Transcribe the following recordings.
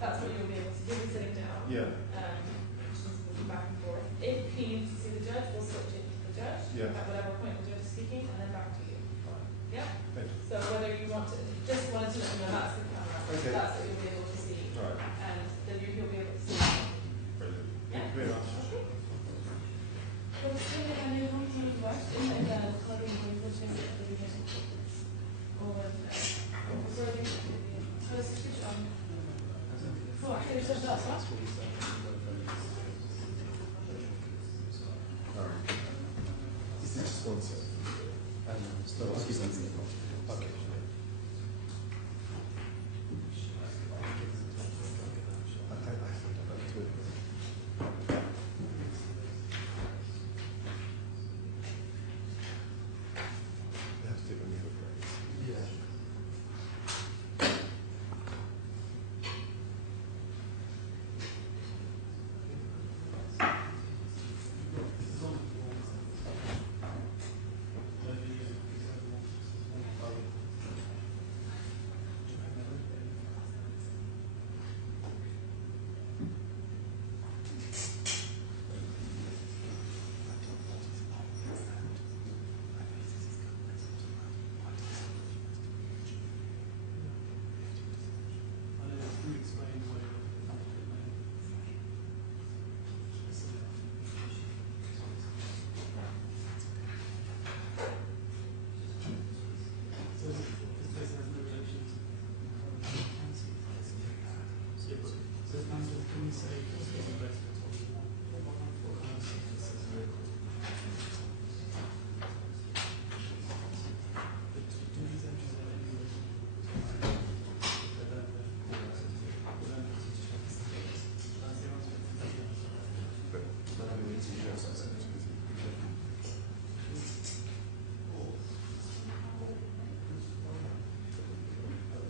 That's what you'll be able to do sitting down. Yeah. Just moving back and forth. If he needs to see the judge, we'll switch it to the judge at whatever point the judge is speaking, and then back to you. Yeah? So whether you want to, just wanted to let you know that's the camera. Okay. That's what you'll be able to see. Right. And then you'll be able to see. Brilliant. Yeah. Thank you very much. Okay. وبالتالي يعني هم طول الوقت إلا إذا القاضي يقول شيء هو أحيانا يشجع صح؟ Is it just one set? Okay.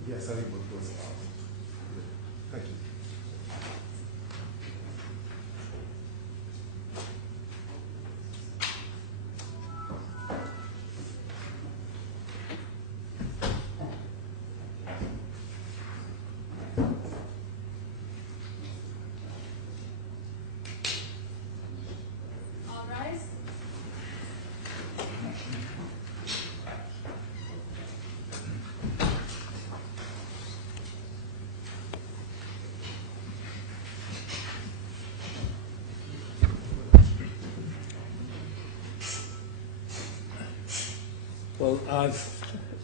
Yes, I think we'll close it out. Thank you. All rise. Well, I've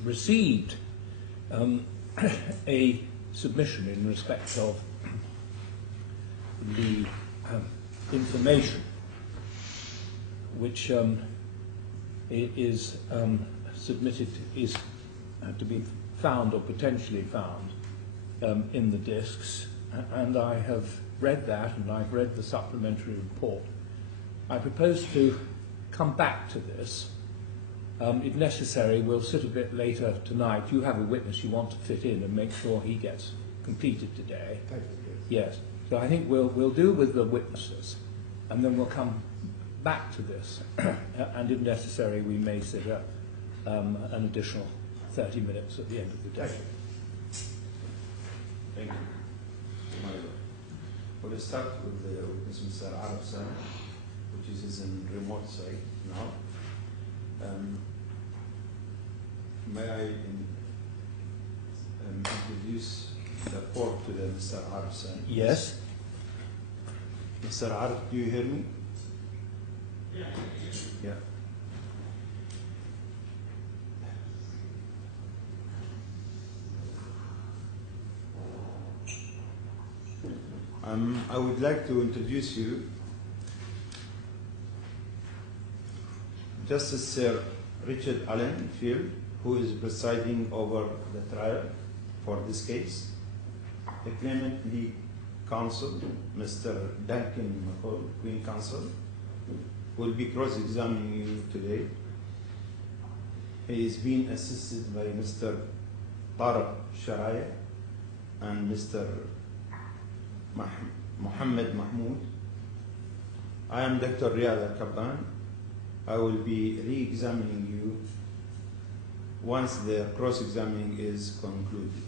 received a submission in respect of the information which is submitted, is to be found or potentially found in the discs, and I have read that, and I've read the supplementary report. I propose to come back to this. If necessary, we'll sit a bit later tonight. You have a witness you want to fit in and make sure he gets completed today. Thank you. Yes. So I think we'll do with the witnesses, and then we'll come back to this. And if necessary, we may sit an additional 30 minutes at the end of the day. Thank you. We'll start with the witness, Mr. Arab San, which is in remote site now. May I introduce the court to the Mr. Arab San? Yes. Mr. Arab, do you hear me? Yeah. I would like to introduce you Justice Sir Richard Allen Field, who is presiding over the trial for this case. The claimant lead counsel, Mr. Duncan McCall, Queen Counsel, will be cross-examining you today. He is being assisted by Mr. Tariq Sharaya and Mr. Muhammad Mahmoud. I am Dr. Riyad Al-Kabban. I will be re-examining you once the cross-examining is concluded.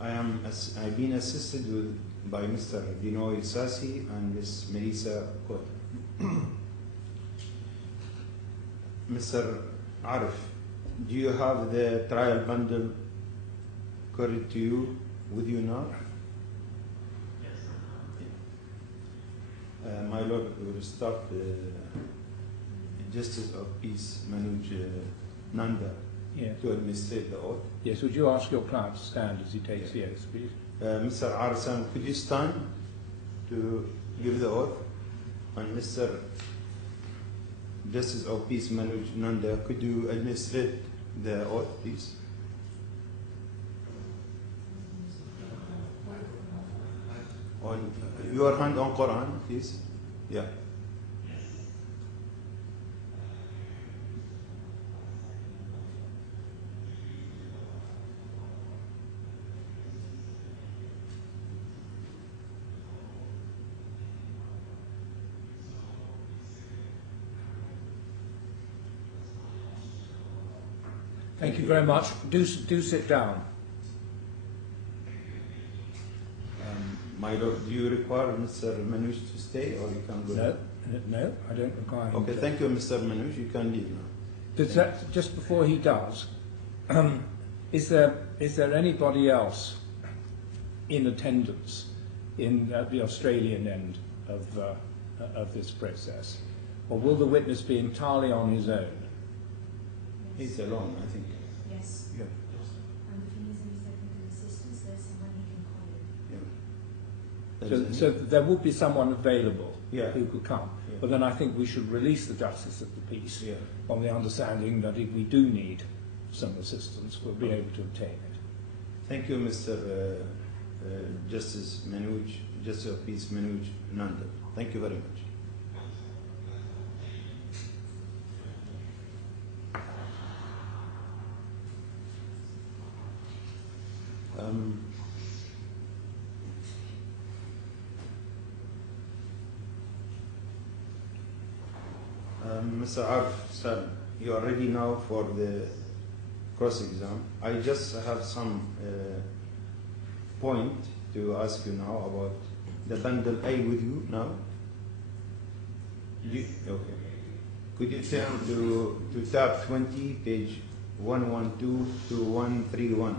I've been assisted by Mr. Dinoy Sassi and Ms. Melissa Kota. Mr. Arif, do you have the trial bundle current to you with you now? Yes. My Lord, we will start Justice of Peace Manoj Nanda to administrate the oath. Yes, would you ask your client to stand as he takes the oath, please? Mr. Arsan, could you stand to give the oath? And Mr. Justice of Peace Manoj Nanda, could you administrate the oath, please? On your hand on Quran, please. Yeah. Thank you very much. Do sit down. My Lord, do you require Mr. Manoj to stay, or you can go? No, I don't require him. Okay, thank you, Mr. Manoj. You can leave now. Just before he does, is there anybody else in attendance in the Australian end of this process, or will the witness be entirely on his own? He's alone, I think. Yes. Yeah. And if he needs any technical assistance, there's someone he can call in. Yeah. So there would be someone available Yeah. who could come. Yeah. But then I think we should release the Justice of the Peace Yeah. on the understanding that if we do need some assistance, we'll be able to obtain it. Thank you, Mr. Justice Manoj, Justice of Peace Manoj Nanda. Thank you very much. Mr. Arif Salim, you are ready now for the cross-exam. I just have some point to ask you now about the bundle A with you now. Okay. Could you turn to tab 20, page 112 to 131?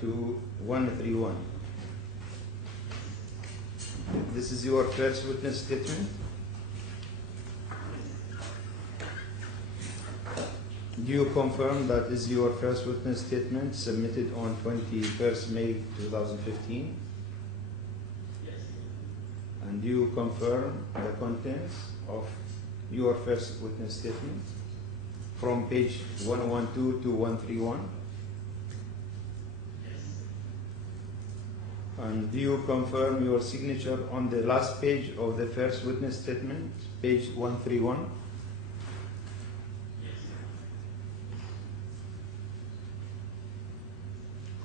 To 131. This is your first witness statement. Do you confirm that is your first witness statement submitted on 21st May 2015? Yes. And do you confirm the contents of your first witness statement from page 112 to 131? And do you confirm your signature on the last page of the first witness statement, page 131? Yes.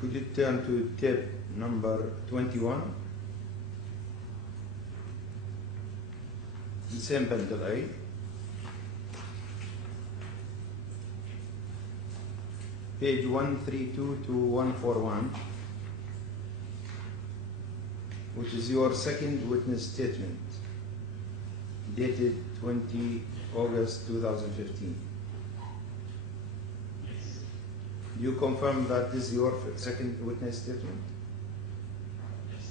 Could you turn to tape number 21? The same bundle A. Page 132 to 141. Which is your second witness statement, dated 20 August 2015. Yes. Do you confirm that this is your second witness statement? Yes.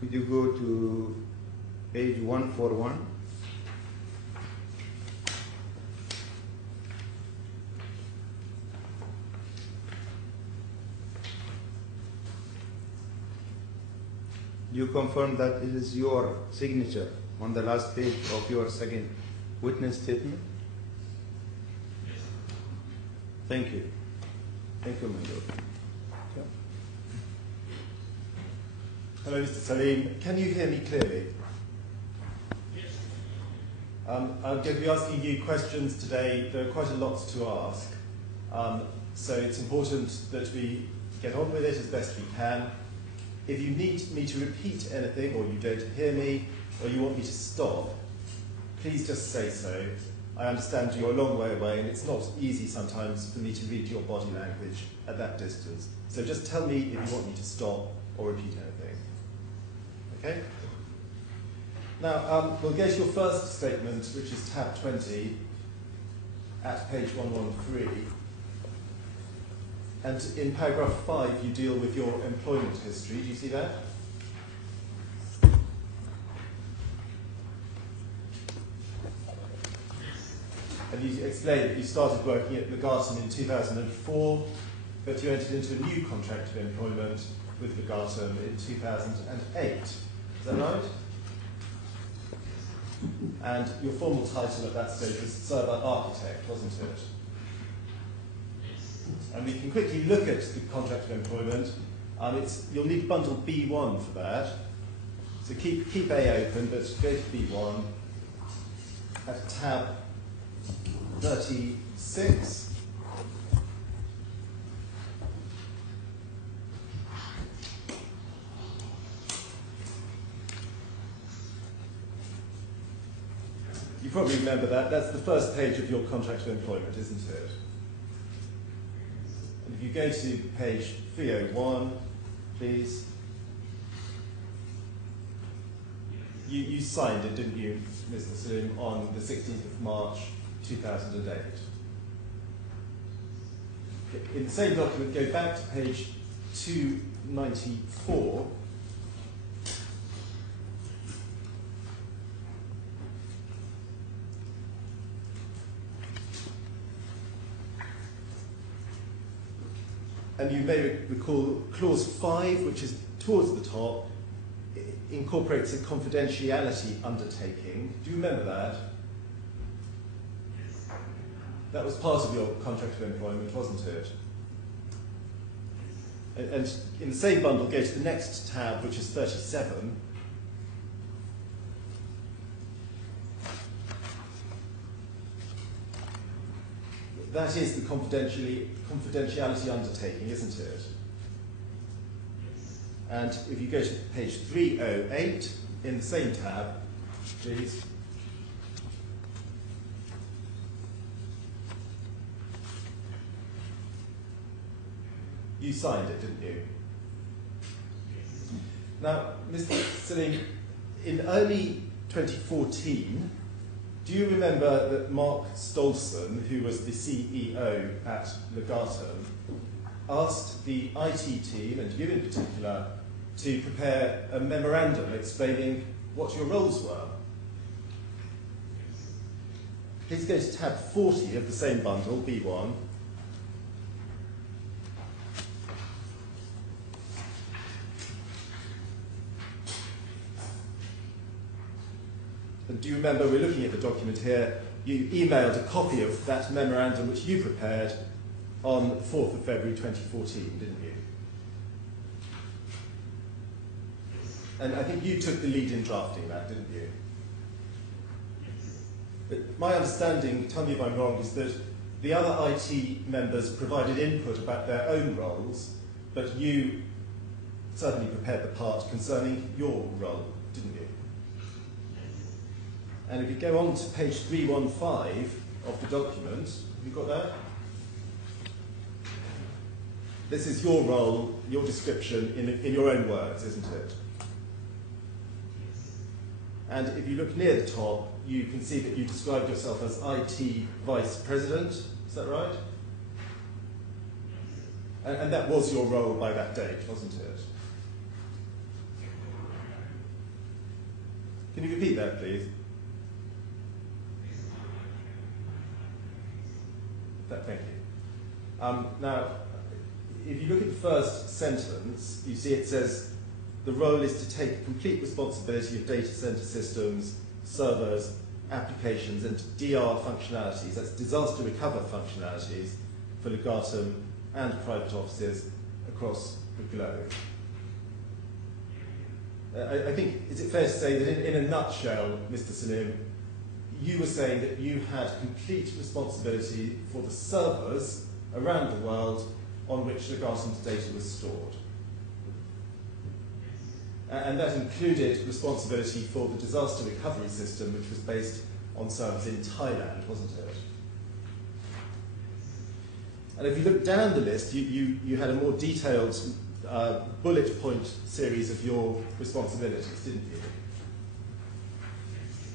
Could you go to page 141? Do you confirm that it is your signature on the last page of your second witness statement? Yes. Thank you. Thank you, my Lord. Hello, Mr. Salim. Can you hear me clearly? Yes. I'm going to be asking you questions today. There are quite a lot to ask. So it's important that we get on with it as best we can. If you need me to repeat anything, or you don't hear me, or you want me to stop, please just say so. I understand you're a long way away, and it's not easy sometimes for me to read your body language at that distance. So just tell me if you want me to stop or repeat anything. Okay? Now, we'll go to your first statement, which is tab 20, at page 113. And in paragraph 5, you deal with your employment history. Do you see that? And you explain that you started working at Legatum in 2004, but you entered into a new contract of employment with Legatum in 2008. Is that right? And your formal title at that stage was server architect, wasn't it? And we can quickly look at the contract of employment. You'll need bundle B1 for that. So keep A open, but go to B1 at tab 36. You probably remember that. That's the first page of your contract of employment, isn't it? And if you go to page 301, please. You signed it, didn't you, Mr. Salim, on the 16th of March 2008. In the same document, go back to page 294. And you may recall clause 5, which is towards the top, incorporates a confidentiality undertaking. Do you remember that? That was part of your contract of employment, wasn't it? And in the same bundle, go to the next tab, which is 37. That is the confidentiality undertaking, isn't it? And if you go to page 308 in the same tab, please. You signed it, didn't you? Now, Mr. Salim, in early 2014, do you remember that Mark Stolson, who was the CEO at Legatum, asked the IT team, and you in particular, to prepare a memorandum explaining what your roles were? Please go to tab 40 of the same bundle, B1. And do you remember, we're looking at the document here, you emailed a copy of that memorandum which you prepared on the 4th of February 2014, didn't you? And I think you took the lead in drafting that, didn't you? But my understanding, tell me if I'm wrong, is that the other IT members provided input about their own roles, but you certainly prepared the part concerning your role, didn't you? And if you go on to page 315 of the document, have you got that? This is your role, your description in your own words, isn't it? And if you look near the top, you can see that you described yourself as IT Vice President, is that right? And that was your role by that date, wasn't it? Can you repeat that, please? Thank you. Now, if you look at the first sentence, you see it says, the role is to take complete responsibility of data center systems, servers, applications, and DR functionalities, that's disaster recover functionalities, for Legatum and private offices across the globe. I think, is it fair to say that in a nutshell, Mr. Salim, you were saying that you had complete responsibility for the servers around the world on which Legatum's data was stored? And that included responsibility for the disaster recovery system, which was based on servers in Thailand, wasn't it? And if you look down the list, you had a more detailed bullet point series of your responsibilities, didn't you?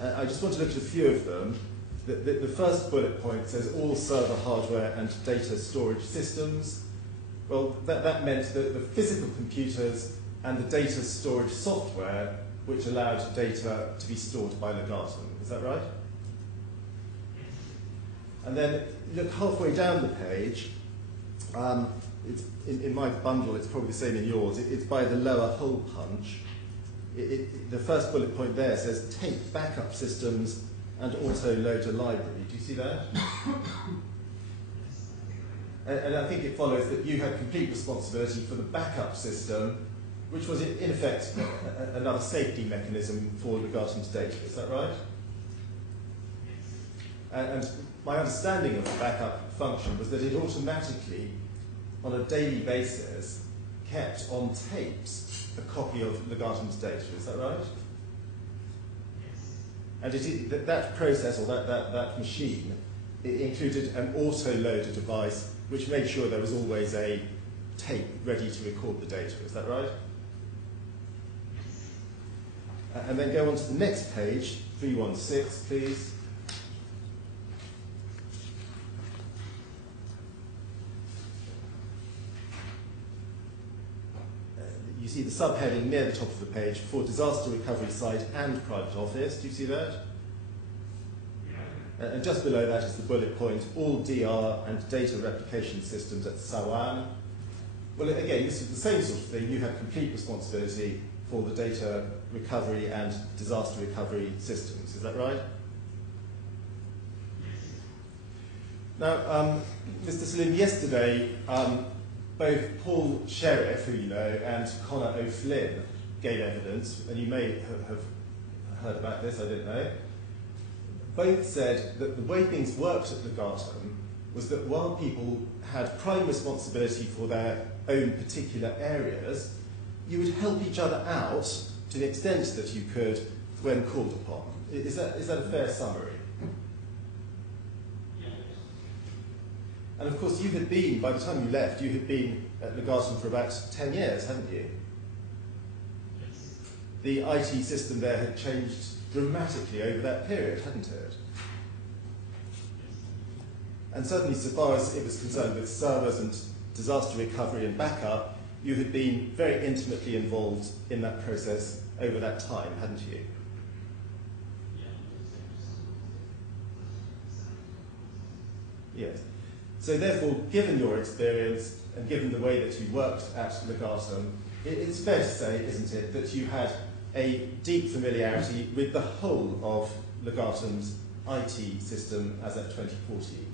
I just want to look at a few of them. The first bullet point says all server hardware and data storage systems. Well, that meant that the physical computers and the data storage software which allowed data to be stored by Legatum. Is that right? And then look halfway down the page. It's, in my bundle, it's probably the same in yours. It's by the lower hole punch. The first bullet point there says tape backup systems and auto-loader library. Do you see that? And I think it follows that you had complete responsibility for the backup system, which was in effect another safety mechanism for Legatum's data. Is that right? And my understanding of the backup function was that it automatically, on a daily basis, kept on tapes a copy of Legatum's data. Is that right? And that process, or that machine, it included an auto-loader device which made sure there was always a tape ready to record the data. Is that right? And then go on to the next page, 316, please. You see the subheading near the top of the page for disaster recovery site and private office. Do you see that? And just below that is the bullet point, all DR and data replication systems at Sawan. Well, again, this is the same sort of thing. You have complete responsibility for the data recovery and disaster recovery systems. Is that right? Now, Mr. Salim, yesterday, both Paul Sheriff, who you know, and Connor O'Flynn gave evidence, and you may have heard about this, I don't know. Both said that the way things worked at Legatum was that while people had prime responsibility for their own particular areas, you would help each other out to the extent that you could when called upon. Is that a fair summary? And of course you had been, by the time you left, you had been at Legatum for about 10 years, hadn't you? The IT system there had changed dramatically over that period, hadn't it? And certainly so far as it was concerned with servers and disaster recovery and backup, you had been very intimately involved in that process over that time, hadn't you? Yes. So therefore, given your experience and given the way that you worked at Legatum, it's fair to say, isn't it, that you had a deep familiarity with the whole of Legatum's IT system as at 2014.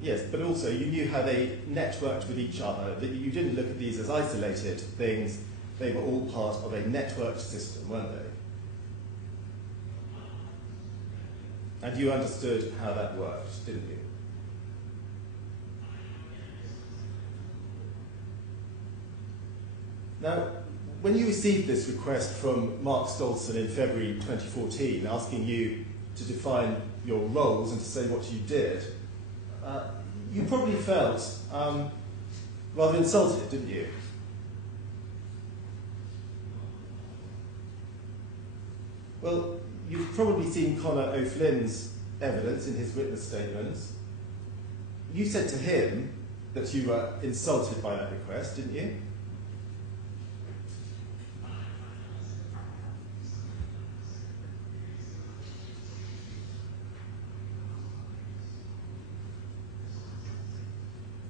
Yes, but also you knew how they networked with each other, that you didn't look at these as isolated things, they were all part of a networked system, weren't they? And you understood how that worked, didn't you? Now, when you received this request from Mark Stolzen in February 2014, asking you to define your roles and to say what you did, you probably felt rather insulted, didn't you? Well, you've probably seen Connor O'Flynn's evidence in his witness statements. You said to him that you were insulted by that request, didn't you?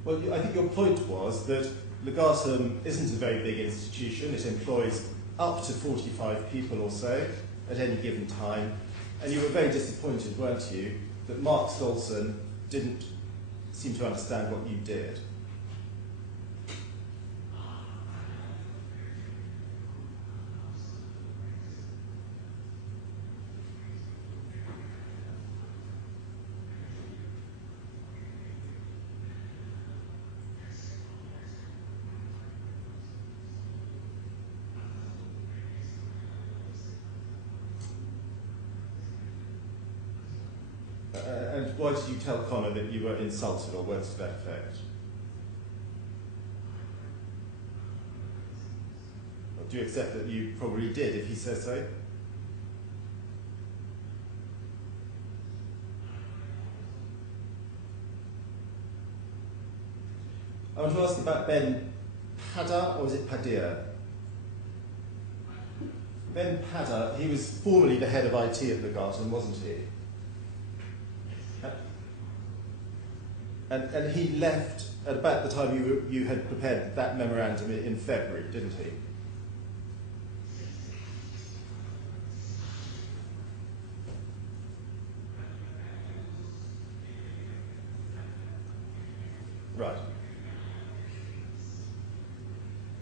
Well, I think your point was that Legatum isn't a very big institution. It employs up to 45 people or so at any given time. And you were very disappointed, weren't you, that Mark Stolzen didn't seem to understand what you did. And why did you tell Connor that you were insulted or words to that effect? Or do you accept that you probably did if he says so? I want to ask about Ben Padda, or was it Padilla? Ben Padda, he was formerly the head of IT at Legatum, wasn't he? And he left at about the time you had prepared that memorandum in February, didn't he? Right.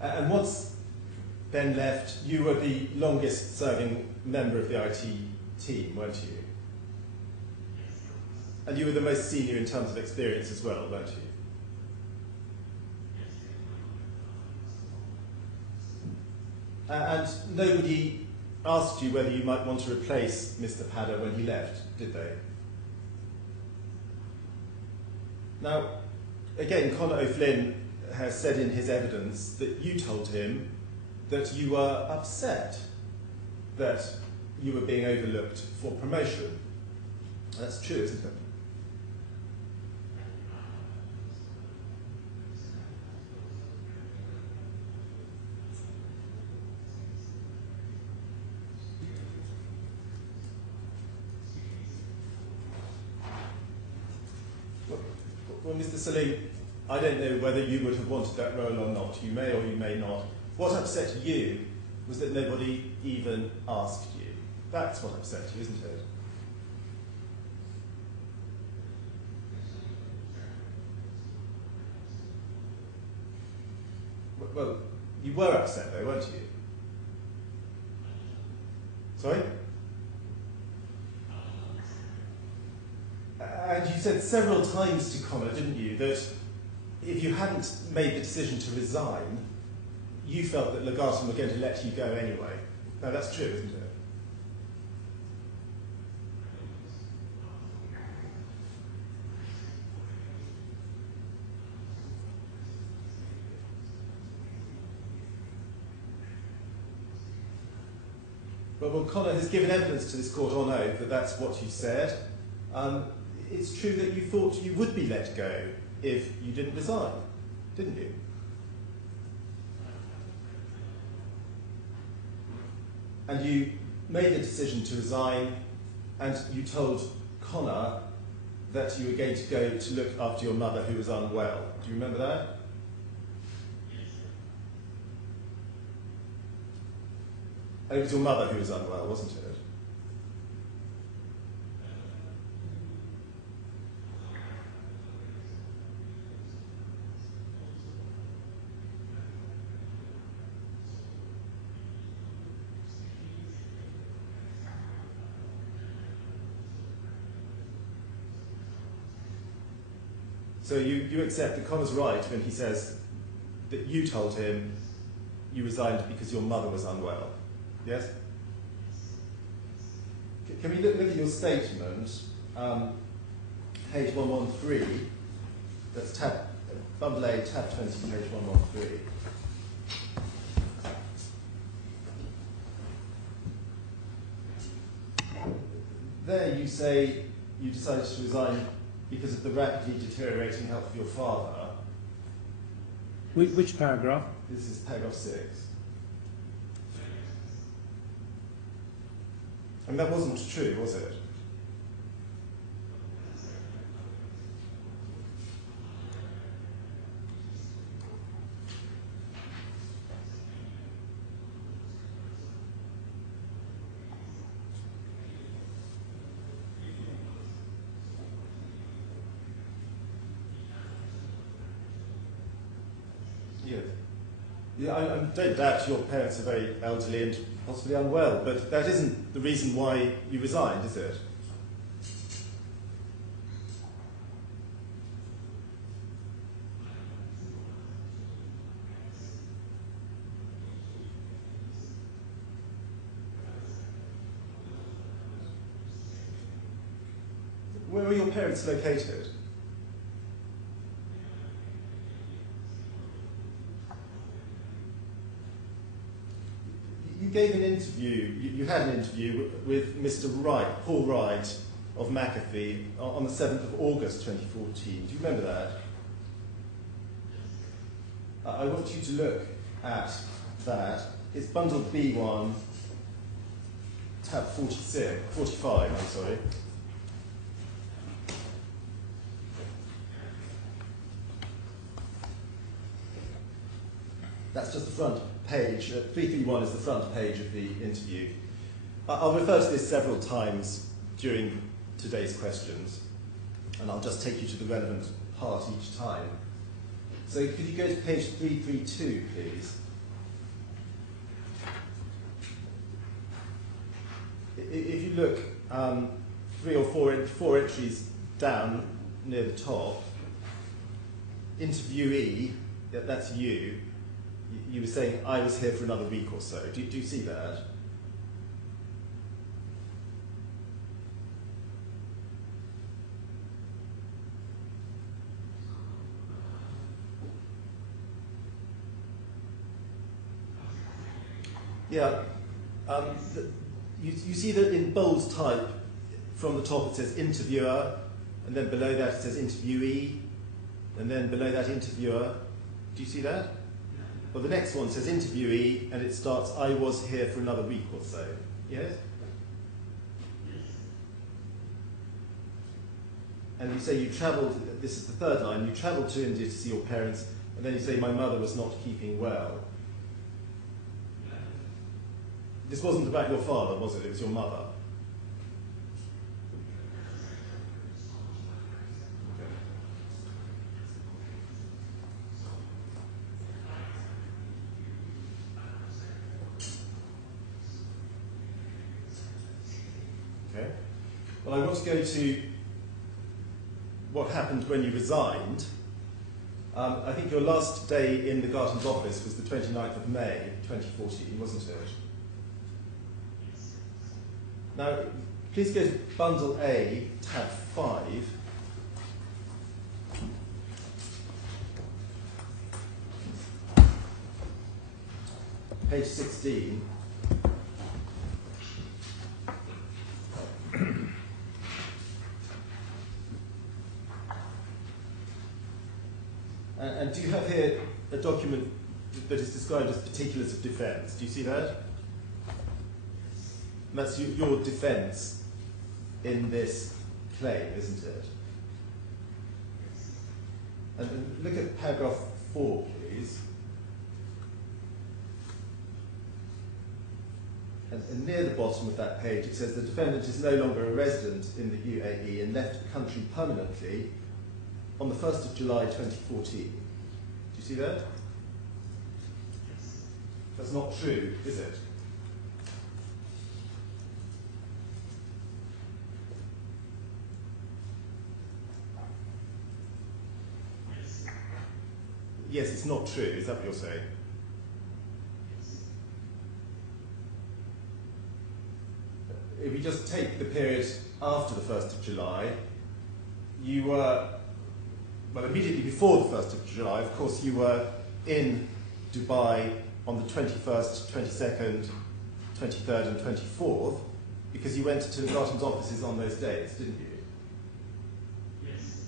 And once Ben left, you were the longest serving member of the IT team, weren't you? And you were the most senior in terms of experience as well, weren't you? And nobody asked you whether you might want to replace Mr. Padda when he left, did they? Now, again, Conor O'Flynn has said in his evidence that you told him that you were upset that you were being overlooked for promotion. That's true, isn't it? Well, Mr. Salim, I don't know whether you would have wanted that role or not. You may or you may not. What upset you was that nobody even asked you. That's what upset you, isn't it? Well, you were upset though, weren't you? Sorry? And you said several times to Conor, didn't you, that if you hadn't made the decision to resign, you felt that Legatum were going to let you go anyway. Now that's true, isn't it? Well, Conor has given evidence to this court on oath that that's what you said. It's true that you thought you would be let go if you didn't resign, didn't you? And you made the decision to resign, and you told Conor that you were going to go to look after your mother who was unwell. Do you remember that? And it was your mother who was unwell, wasn't it? So you accept that Conor's right when he says that you told him you resigned because your mother was unwell, yes? Can we look at your statement, page 113, that's bundle A, tab 20, page 113. There you say you decided to resign because of the rapidly deteriorating health of your father. Which paragraph? This is paragraph 6. And that wasn't true, was it? Yes. Yeah, I don't doubt your parents are very elderly and possibly unwell, but that isn't the reason why you resigned, is it? Where are your parents located? You gave an interview, you had an interview with Mr. Wright, Paul Wright of McAfee on the 7th of August 2014. Do you remember that? I want you to look at that. It's bundle B1, tab 45, I'm sorry. That's just the front page. 331 is the front page of the interview. I'll refer to this several times during today's questions, and I'll just take you to the relevant part each time. So could you go to page 332, please? If you look 3 or 4 entries down near the top, interviewee, that's you. You were saying, I was here for another week or so. Do you see that? Yeah. You see that in bold type, from the top it says interviewer, and then below that it says interviewee, and then below that interviewer. Do you see that? Well, the next one says interviewee, and it starts, I was here for another week or so. Yes? And you say you travelled, this is the third line, you travelled to India to see your parents, and then you say, my mother was not keeping well. This wasn't about your father, was it? It was your mother. Okay. Well, I want to go to what happened when you resigned. I think your last day in the Garton's office was the 29th of May, 2014, wasn't it? Now, please go to bundle A, tab 5. Page 16. And do you have here a document that is described as particulars of defence? Do you see that? And that's your defence in this claim, isn't it? And look at paragraph 4, please. And near the bottom of that page it says the defendant is no longer a resident in the UAE and left the country permanently on the 1st of July 2014. Do you see that? That's not true, is it? Yes, it's not true. Is that what you're saying? If we just take the period after the 1st of July, you were, well, immediately before the 1st of July, of course, you were in Dubai on the 21st, 22nd, 23rd and 24th, because you went to Garton's offices on those days, didn't you? Yes.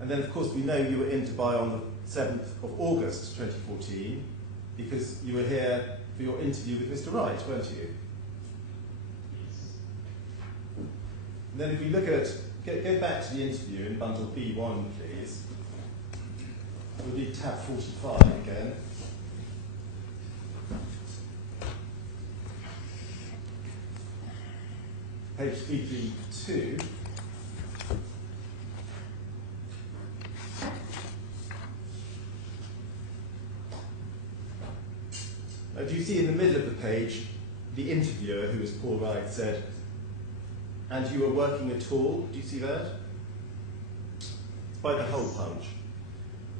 And then, of course, we know you were in Dubai on the 7th of August 2014, because you were here for your interview with Mr. Wright, weren't you? And then if we look at, go back to the interview in bundle B1, please. We'll need tab 45 again. Page 332. Now, do you see in the middle of the page, the interviewer, who was Paul Wright, said, and you were working at all? Do you see that? It's by the hole punch.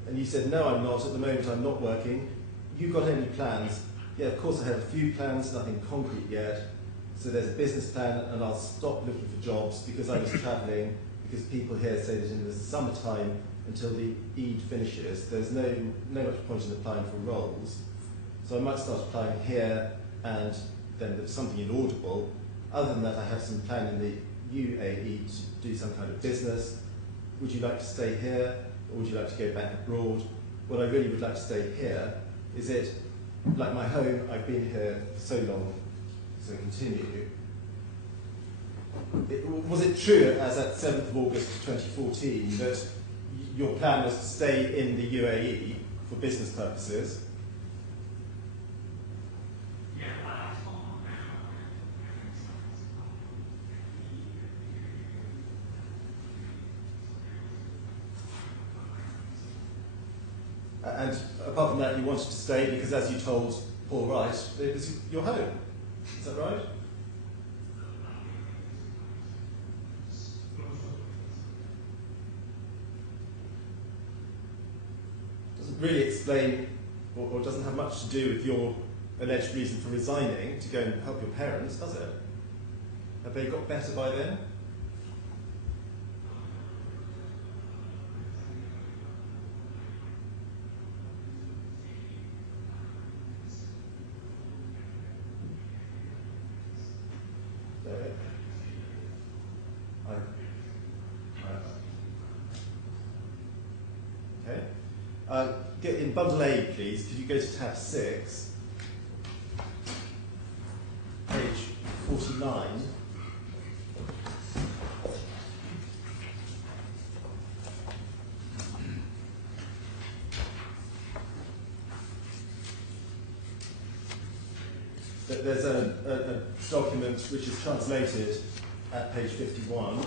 And you said, no, I'm not. At the moment, I'm not working. You got any plans? Yeah, of course I have a few plans, nothing concrete yet. So there's a business plan, and I'll stop looking for jobs because I was travelling, because people here say that in the summertime until the Eid finishes, there's no much point in applying for roles. So I might start applying here, and then there's something inaudible. Other than that, I have some plan in the UAE to do some kind of business. Would you like to stay here, or would you like to go back abroad? Well, I really would like to stay here. Is it like my home? I've been here for so long, so continue. Was it true, as at 7th of August 2014, that your plan was to stay in the UAE for business purposes? And apart from that, you wanted to stay because, as you told Paul Wright, it was your home. Is that right? Doesn't really explain, or doesn't have much to do with your alleged reason for resigning to go and help your parents, does it? Have they got better by then? Okay. In bundle A, please, could you go to tab 6, page 49. There's a document which is translated at page 51.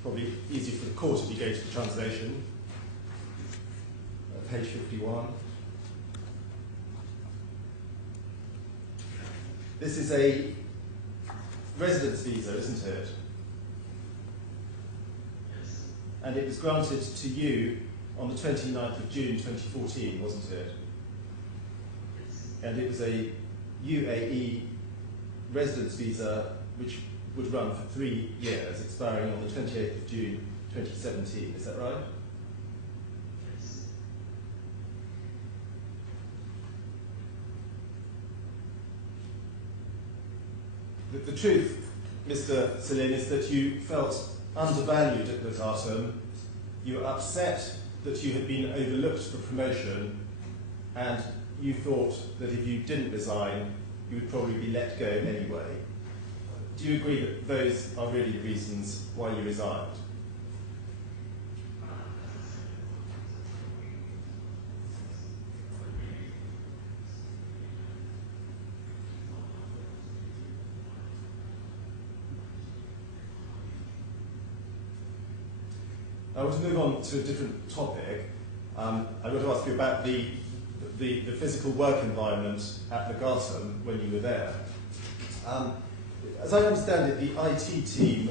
Probably easier for the court if you go to the translation. Page 51. This is a residence visa, isn't it? Yes. And it was granted to you on the 29th of June 2014, wasn't it? Yes. And it was a UAE residence visa which would run for 3 years, expiring on the 28th of June 2017. Is that right? Yes. The truth, Mr. Salim, is that you felt undervalued at Lotatum. You were upset that you had been overlooked for promotion, and you thought that if you didn't resign, you would probably be let go anyway. Do you agree that those are really the reasons why you resigned? I want to move on to a different topic. I want to ask you about the physical work environment at Legatum when you were there. As I understand it, the IT team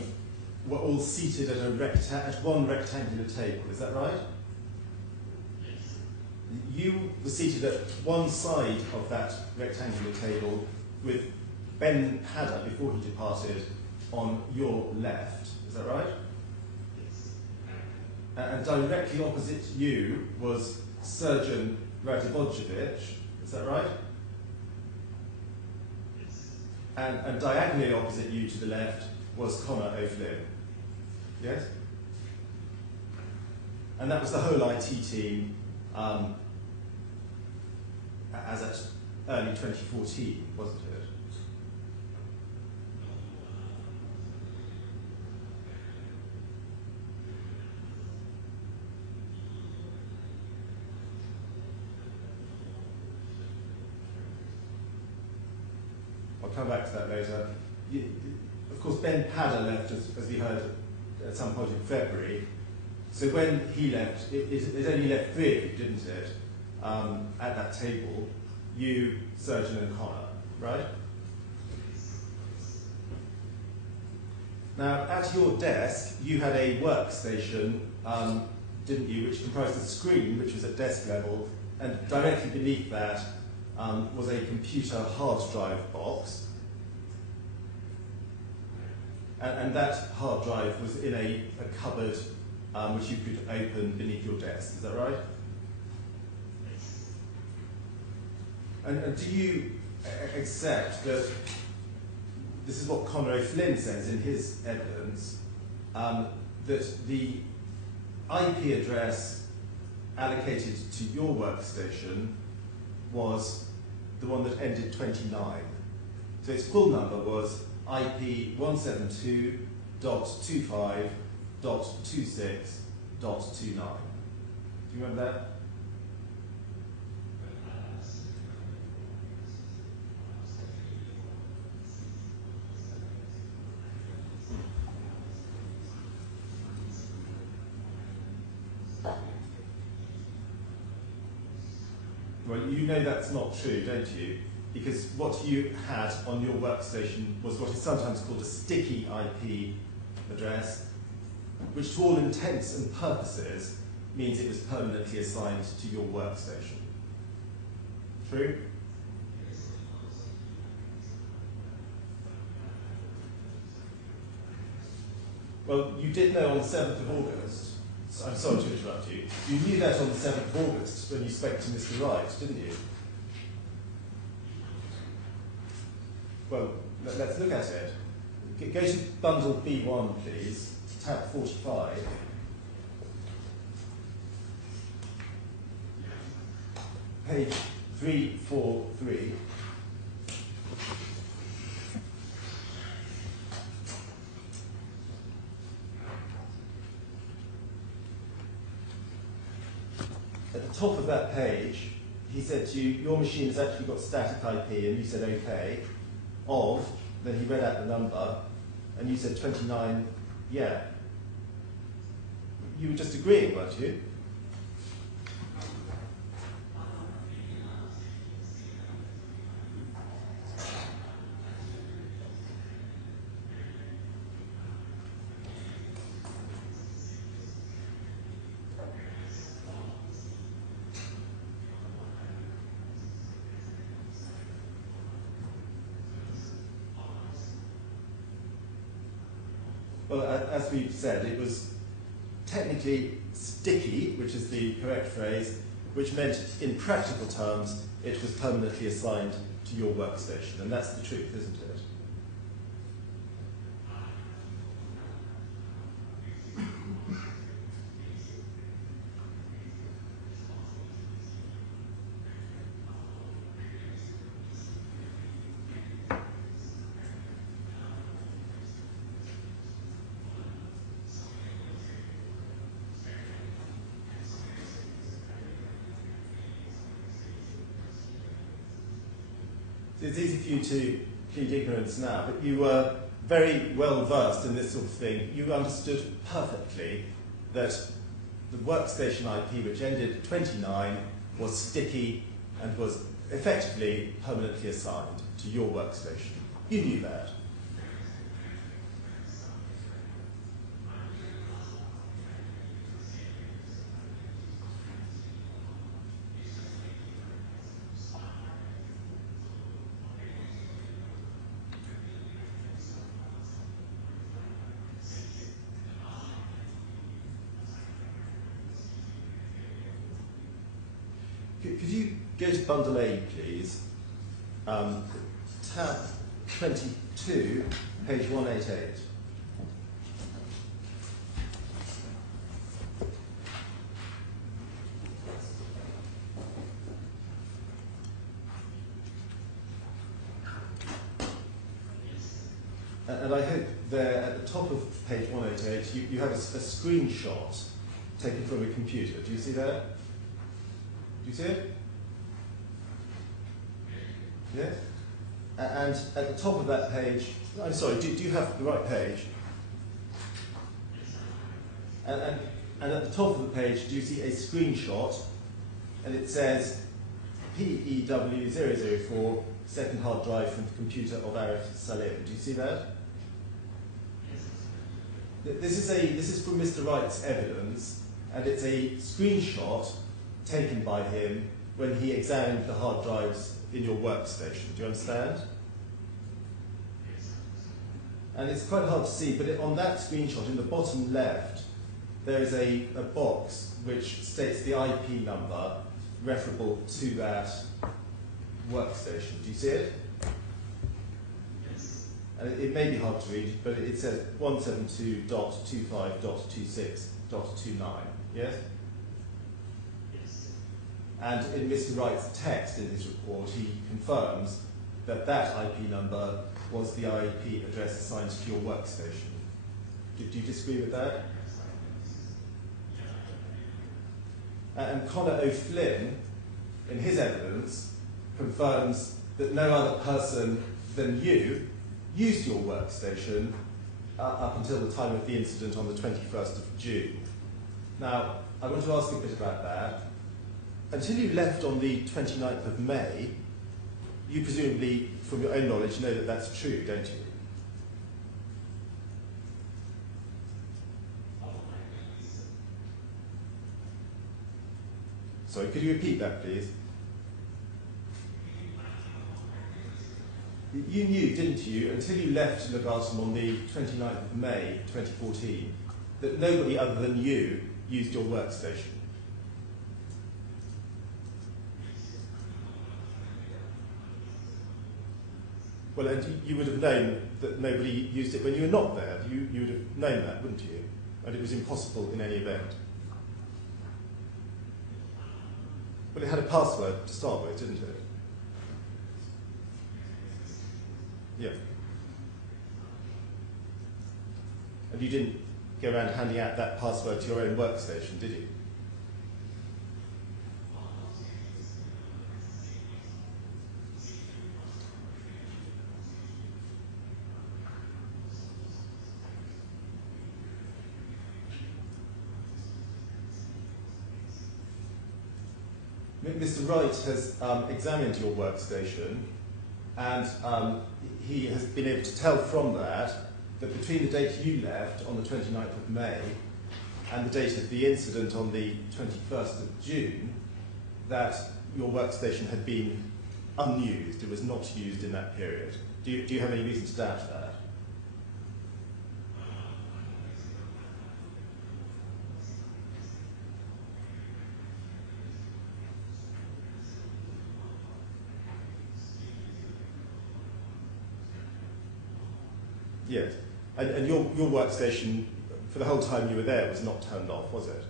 were all seated at one rectangular table. Is that right? Yes. You were seated at one side of that rectangular table with Ben Padder, before he departed, on your left. Is that right? Yes. And directly opposite you was Surgeon Radivojevic. Is that right? Yes. And diagonally opposite you to the left was Connor O'Flynn. Yes? And that was the whole IT team as at early 2014, wasn't it? I'll come back to that later. Of course, Ben Padder left, as we heard, at some point in February. So when he left, it only left 3 of you, didn't it? At that table, you, Surgeon and Connor, right? Now, at your desk, you had a workstation, didn't you, which comprised a screen, which was at desk level, and directly beneath that was a computer hard drive box. And that hard drive was in a cupboard which you could open beneath your desk, is that right? And do you accept that this is what Conroy Flynn says in his evidence, that the IP address allocated to your workstation was the one that ended 29. So its full number was IP 172.25.26.29. Do you remember that? Well, you know that's not true, don't you? Because what you had on your workstation was what is sometimes called a sticky IP address, which to all intents and purposes means it was permanently assigned to your workstation. True? Well, you did know on the 7th of August, I'm sorry to interrupt you, you knew that on the 7th of August when you spoke to Mr. Wright, didn't you? Well, let's look at it. Go to bundle B1, please, tab 45. Page 343. At the top of that page, he said to you, your machine has actually got static IP, and you said okay. Then he read out the number, and you said 29, yeah. You were just agreeing, weren't you? Well, as we've said, it was technically sticky, which is the correct phrase, which meant in practical terms it was permanently assigned to your workstation. And that's the truth, isn't it? It's easy for you to plead ignorance now, but you were very well versed in this sort of thing. You understood perfectly that the workstation IP, which ended at 29, was sticky and was effectively permanently assigned to your workstation. You knew that. Could you go to bundle A, please? Tab 22, page 188. And I hope there at the top of page 188 you have a screenshot taken from a computer. Do you see that? Do you see it? Yes? And at the top of that page, I'm sorry, do you have the right page? And at the top of the page, do you see a screenshot? And it says PEW004, second hard drive from the computer of Arif Salim. Do you see that? This is from Mr. Wright's evidence, and it's a screenshot taken by him when he examined the hard drives in your workstation. Do you understand? And it's quite hard to see, but on that screenshot in the bottom left, there is a box which states the IP number referable to that workstation. Do you see it? Yes. And it may be hard to read, but it says 172.25.26.29. Yes? Yes. And in Mr. Wright's text in his report, he confirms that that IP number was the IP address assigned to your workstation. Do you disagree with that? And Connor O'Flynn, in his evidence, confirms that no other person than you used your workstation up until the time of the incident on the 21st of June. Now, I want to ask you a bit about that. Until you left on the 29th of May, you presumably, from your own knowledge, know that that's true, don't you? Sorry, could you repeat that, please? You knew, didn't you, until you left Legatum on the 29th of May 2014, that nobody other than you used your workstation? Well, and you would have known that nobody used it when you were not there. You would have known that, wouldn't you? And it was impossible in any event. Well, it had a password to start with, didn't it? Yeah. And you didn't go around handing out that password to your own workstation, did you? Mr. Wright has examined your workstation, and he has been able to tell from that between the date you left on the 29th of May and the date of the incident on the 21st of June, that your workstation had been unused. It was not used in that period. Do you have any reason to doubt that? Yes. And your workstation, for the whole time you were there, was not turned off, was it?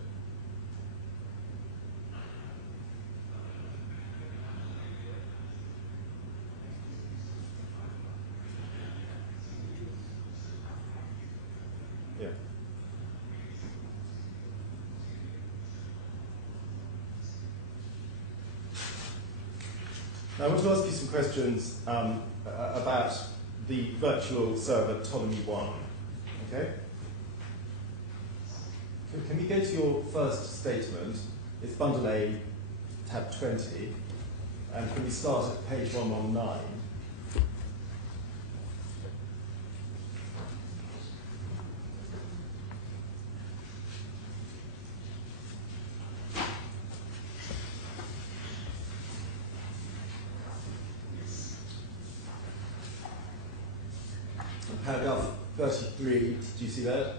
Yeah. Now I want to ask you some questions about the virtual server Ptolemy 1. Okay? Can we go to your first statement? It's bundle A, tab 20, and can we start at page 119? Paragraph 33, do you see that?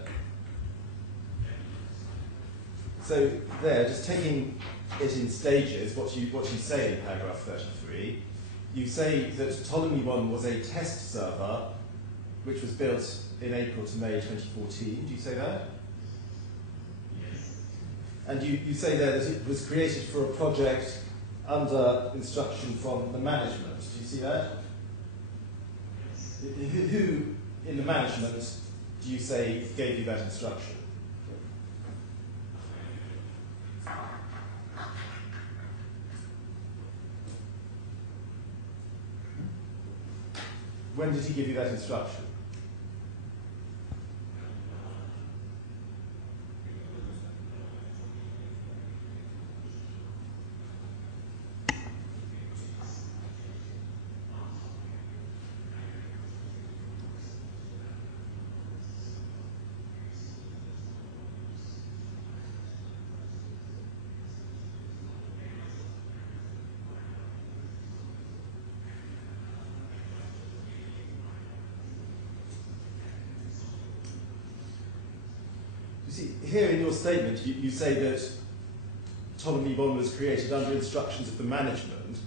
So there, just taking it in stages, what you say in paragraph 33, you say that Ptolemy 1 was a test server which was built in April to May 2014. Do you say that? Yes. And you say there that it was created for a project under instruction from the management. Do you see that? Yes. Who in the management do you say gave you that instruction? When did he give you that instruction? You see, here in your statement, you say that Ptolemy 1 was created under instructions of the management,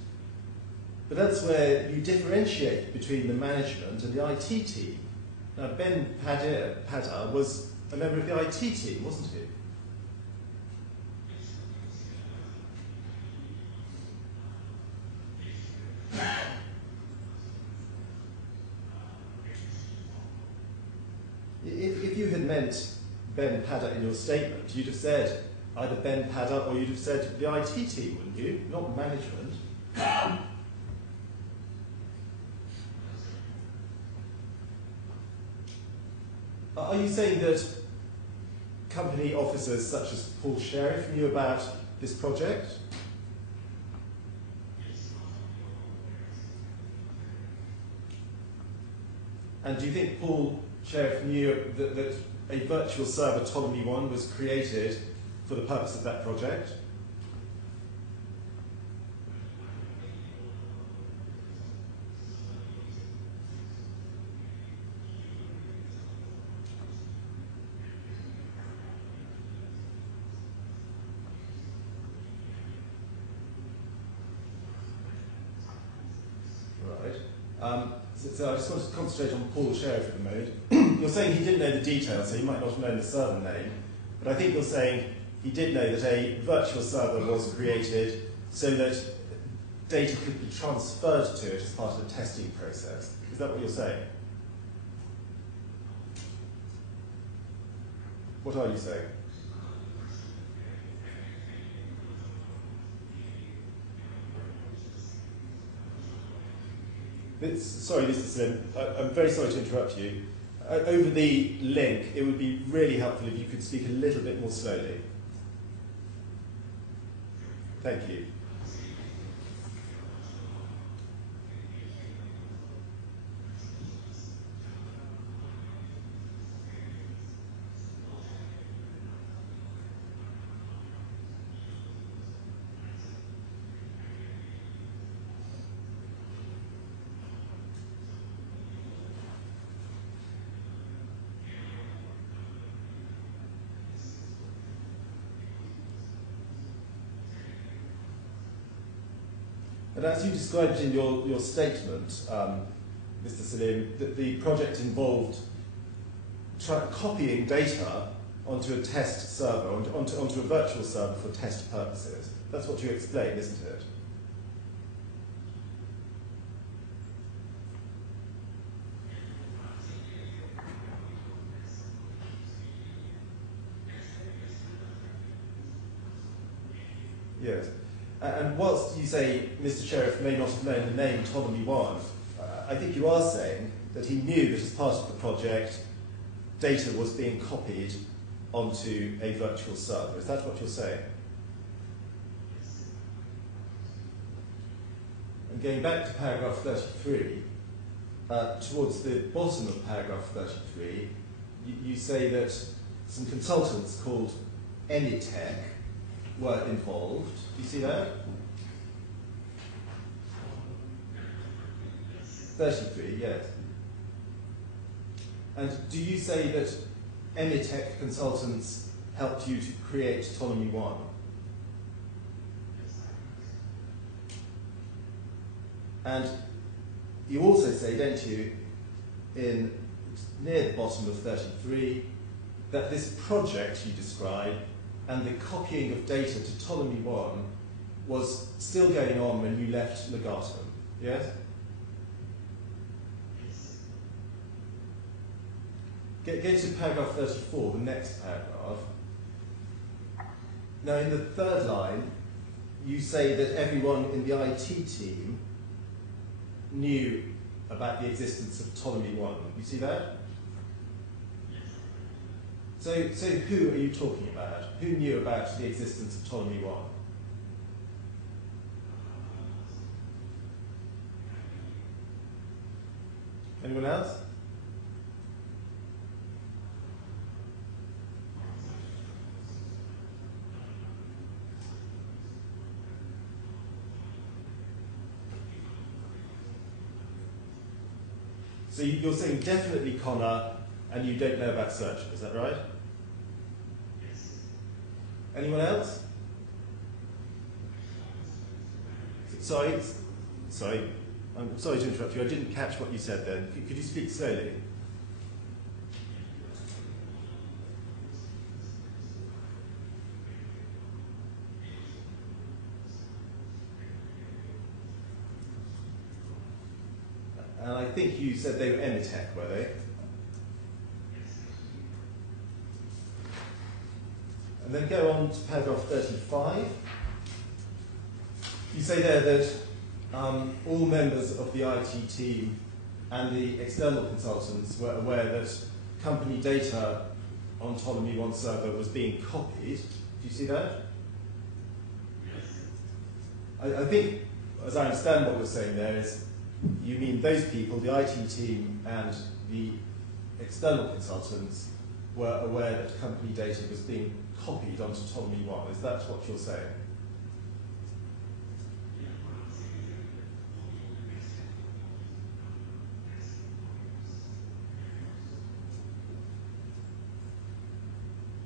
but elsewhere you differentiate between the management and the IT team. Now, Ben Padda was a member of the IT team, wasn't he? If you had meant Ben Padda in your statement, you'd have said either Ben Padda or you'd have said the IT team, wouldn't you? Not management. Are you saying that company officers such as Paul Sheriff knew about this project? And do you think Paul Sheriff knew that a virtual server, Ptolemy 1, was created for the purpose of that project? Right. So I just want to concentrate on Paul Sheriff at the moment. You're saying he didn't know the details, so he might not have known the server name, but I think you're saying he did know that a virtual server was created so that data could be transferred to it as part of the testing process. Is that what you're saying? What are you saying? Sorry, Mr. Slim, I'm very sorry to interrupt you. Over the link, it would be really helpful if you could speak a little bit more slowly. Thank you. And as you described in your statement, Mr. Salim, that the project involved copying data onto a test server, onto a virtual server for test purposes. That's what you explained, isn't it? Yes. And whilst you say Mr. Sheriff may not have known the name Ptolemy 1, I think you are saying that he knew that as part of the project, data was being copied onto a virtual server. Is that what you're saying? And going back to paragraph 33, towards the bottom of paragraph 33, you say that some consultants called Anytech were involved. Do you see that? 33, yes. And do you say that Anytech consultants helped you to create Ptolemy 1? And you also say, don't you, near the bottom of 33, that this project you describe and the copying of data to Ptolemy 1 was still going on when you left Legatum, yes? Go to paragraph 34, the next paragraph. Now in the third line, you say that everyone in the IT team knew about the existence of Ptolemy 1. You see that? So who are you talking about? Who knew about the existence of Ptolemy 1? Anyone else? So you're saying definitely Connor, and you don't know about Searcher, is that right? Anyone else? Sorry, I'm sorry to interrupt you. I didn't catch what you said then. Could you speak slowly? And I think you said they were Emitech, were they? And then go on to paragraph 35. You say there that all members of the IT team and the external consultants were aware that company data on Ptolemy 1 server was being copied. Do you see that? I think, as I understand what you're saying there, is you mean those people, the IT team and the external consultants, were aware that company data was being copied onto Ptolemy 1. Is that what you're saying?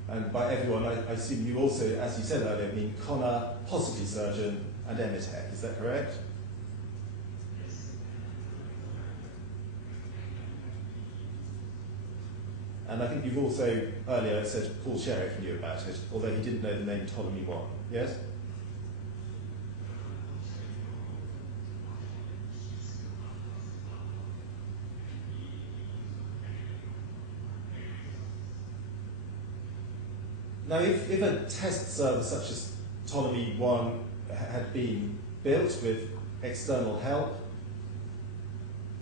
And by everyone, I assume you also, as you said earlier, mean Connor, possibly Surgeon, and Emitech. Is that correct? And I think you've also earlier said Paul Sheriff knew about it, although he didn't know the name Ptolemy 1. Yes? Now, if a test server such as Ptolemy 1 had been built with external help,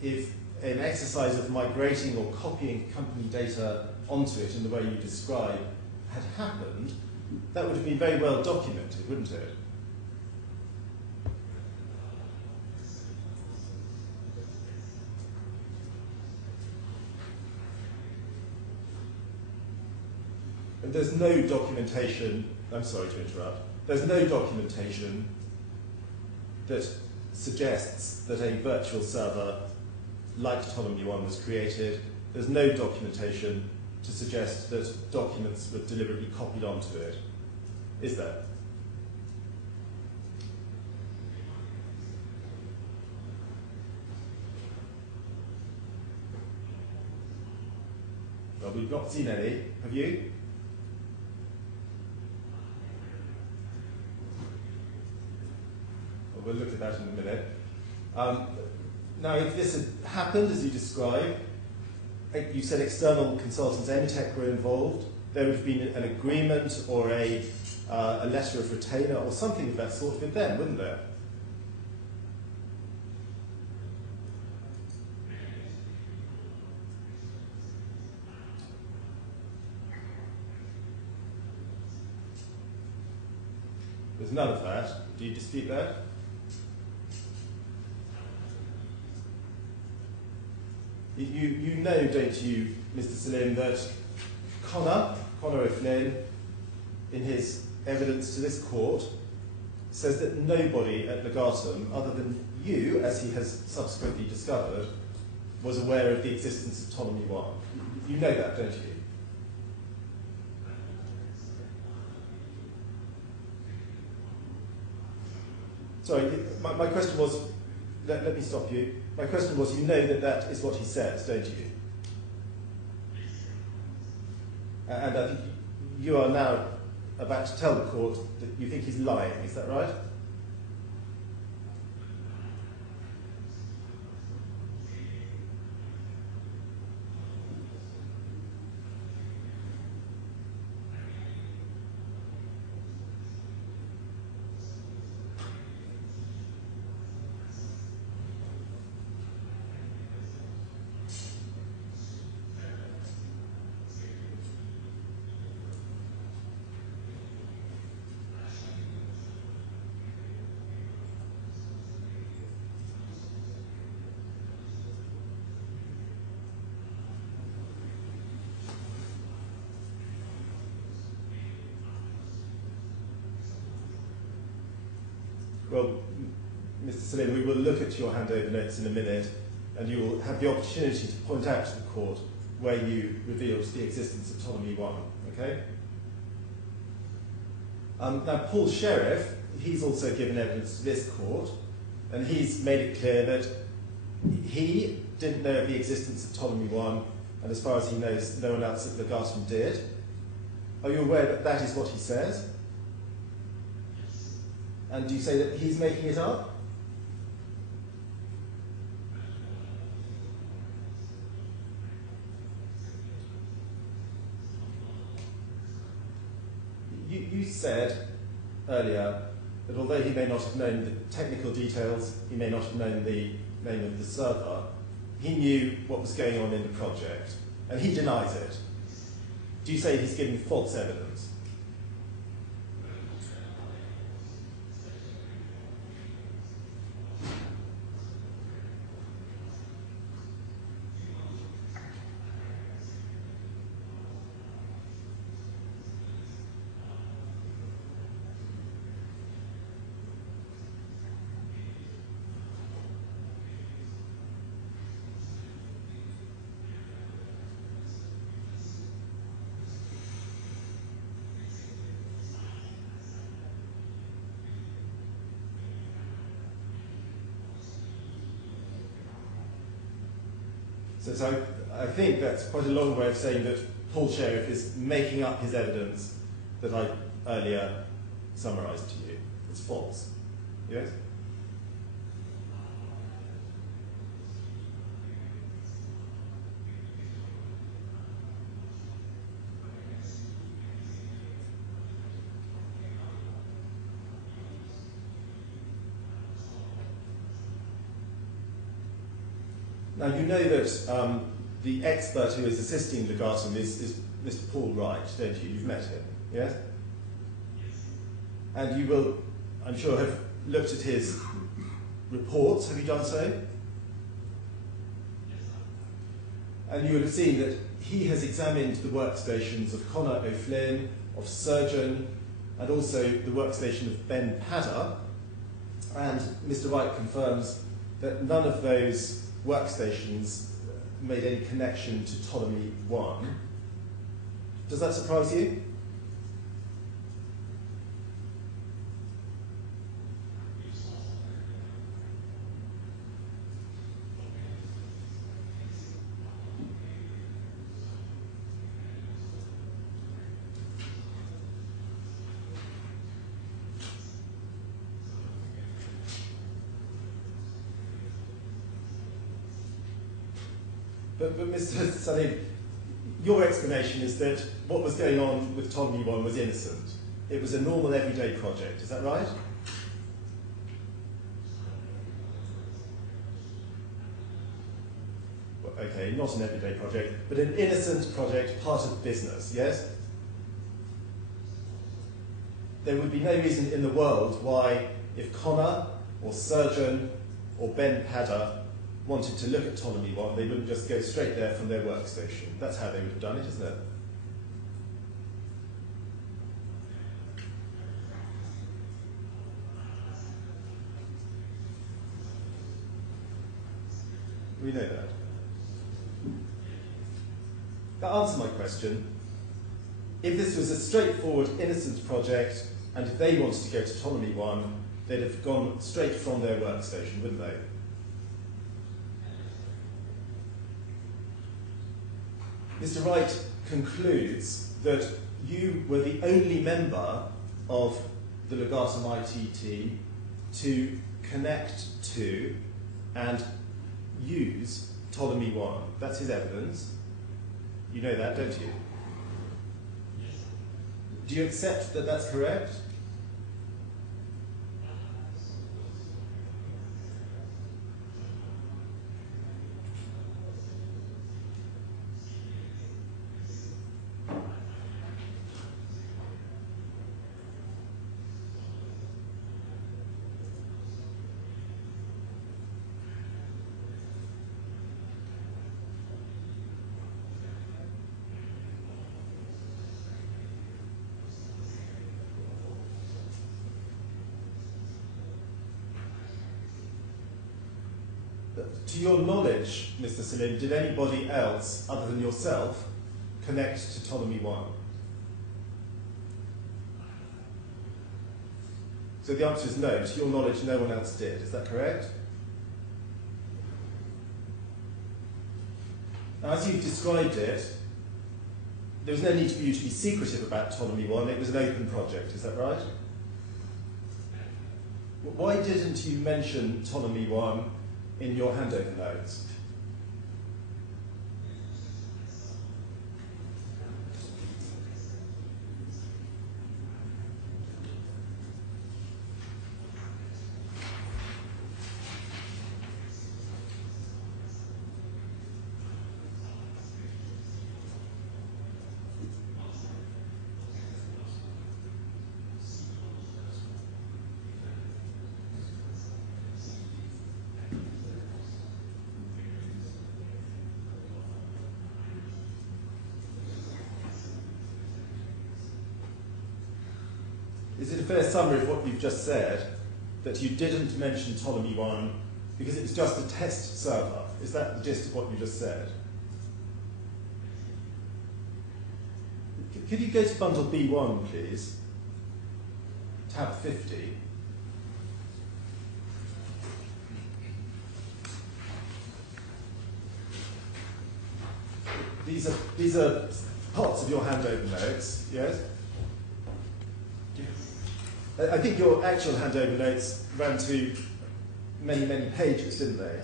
if an exercise of migrating or copying company data onto it in the way you describe had happened, that would have been very well documented, wouldn't it? And there's no documentation, I'm sorry to interrupt, there's no documentation that suggests that a virtual server like Ptolemy 1 was created. There's no documentation to suggest that documents were deliberately copied onto it. Is there? Well, we've not seen any. Have you? Well, we'll look at that in a minute. Now, if this had happened, as you describe, you said external consultants, Emitech, were involved, there would have been an agreement or a letter of retainer or something of that sort with them, wouldn't there? There's none of that. Do you dispute that? You know, don't you, Mr. Salim, that Connor O'Flynn, in his evidence to this court, says that nobody at Legatum, other than you, as he has subsequently discovered, was aware of the existence of Ptolemy 1. You know that, don't you? Sorry, my question was, let me stop you. My question was, you know that that is what he says, don't you? And I think you are now about to tell the court that you think he's lying, is that right? Well, Mr. Salim, we will look at your handover notes in a minute, and you will have the opportunity to point out to the court where you revealed the existence of Ptolemy 1, okay? Now, Paul Sheriff, he's also given evidence to this court, and he's made it clear that he didn't know of the existence of Ptolemy 1, and as far as he knows, no one else at Legatum did. Are you aware that that is what he says? And do you say that he's making it up? You said earlier that although he may not have known the technical details, he may not have known the name of the server, he knew what was going on in the project, and he denies it. Do you say he's giving false evidence? So I think that's quite a long way of saying that Paul Sheriff is making up his evidence that I earlier summarised to you. It's false. Yes? Now, you know that the expert who is assisting Legatum is Mr. Paul Wright, don't you? You've met him, yes? And you will, I'm sure, have looked at his reports. Have you done so? And you will have seen that he has examined the workstations of Connor O'Flynn, of Surgeon, and also the workstation of Ben Padder. And Mr. Wright confirms that none of those workstations made any connection to Ptolemy 1. Does that surprise you? But Mr. Salim, your explanation is that what was going on with Ptolemy 1 was innocent. It was a normal everyday project, is that right? Well, okay, not an everyday project, but an innocent project, part of business, yes? There would be no reason in the world why, if Connor or Surgeon or Ben Padder wanted to look at Ptolemy 1, they wouldn't just go straight there from their workstation. That's how they would have done it, isn't it? We know that. Now answer my question. If this was a straightforward, innocent project, and if they wanted to go to Ptolemy 1, they'd have gone straight from their workstation, wouldn't they? Mr. Wright concludes that you were the only member of the Legatum IT team to connect to and use Ptolemy 1. That's his evidence. You know that, don't you? Do you accept that that's correct? To your knowledge, Mr. Salim, did anybody else, other than yourself, connect to Ptolemy 1? So the answer is no. To your knowledge, no one else did. Is that correct? Now, as you've described it, there was no need for you to be secretive about Ptolemy 1. It was an open project. Is that right? Why didn't you mention Ptolemy 1 in your handover notes? Is it a fair summary of what you've just said, that you didn't mention Ptolemy 1 because it was just a test server? Is that the gist of what you just said? Could you go to bundle B1, please? Tab 50. These are parts of your handover notes, yes? I think your actual handover notes ran to many, many pages, didn't they?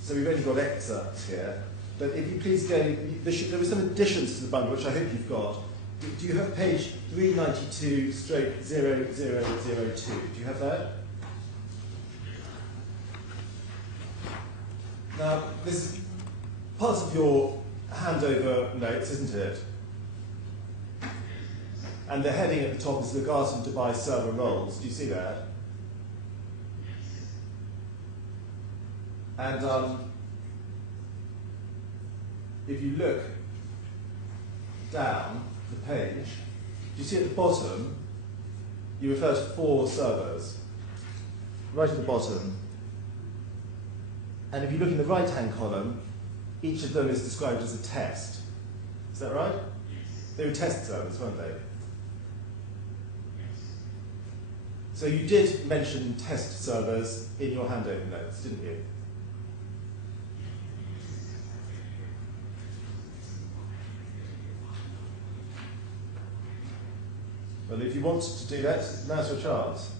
So we've only got excerpts here. But if you please go, there were some additions to the bundle, which I hope you've got. Do you have page 392/0002? Do you have that? Now, this is part of your handover notes, isn't it? And the heading at the top is Legatum Device Server Roles. Do you see that? And if you look down the page, do you see at the bottom, you refer to 4 servers, right at the bottom. And if you look in the right-hand column, each of them is described as a test. Is that right? They were test servers, weren't they? So you did mention test servers in your handover notes, didn't you? Well, if you want to do that, now's your chance.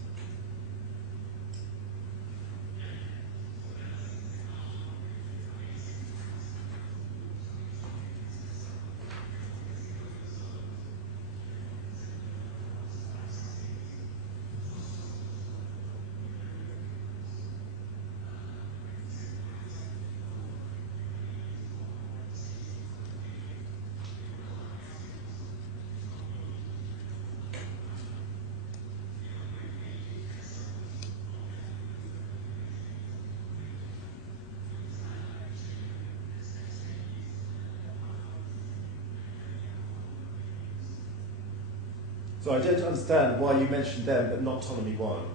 So I don't understand why you mentioned them but not Ptolemy 1.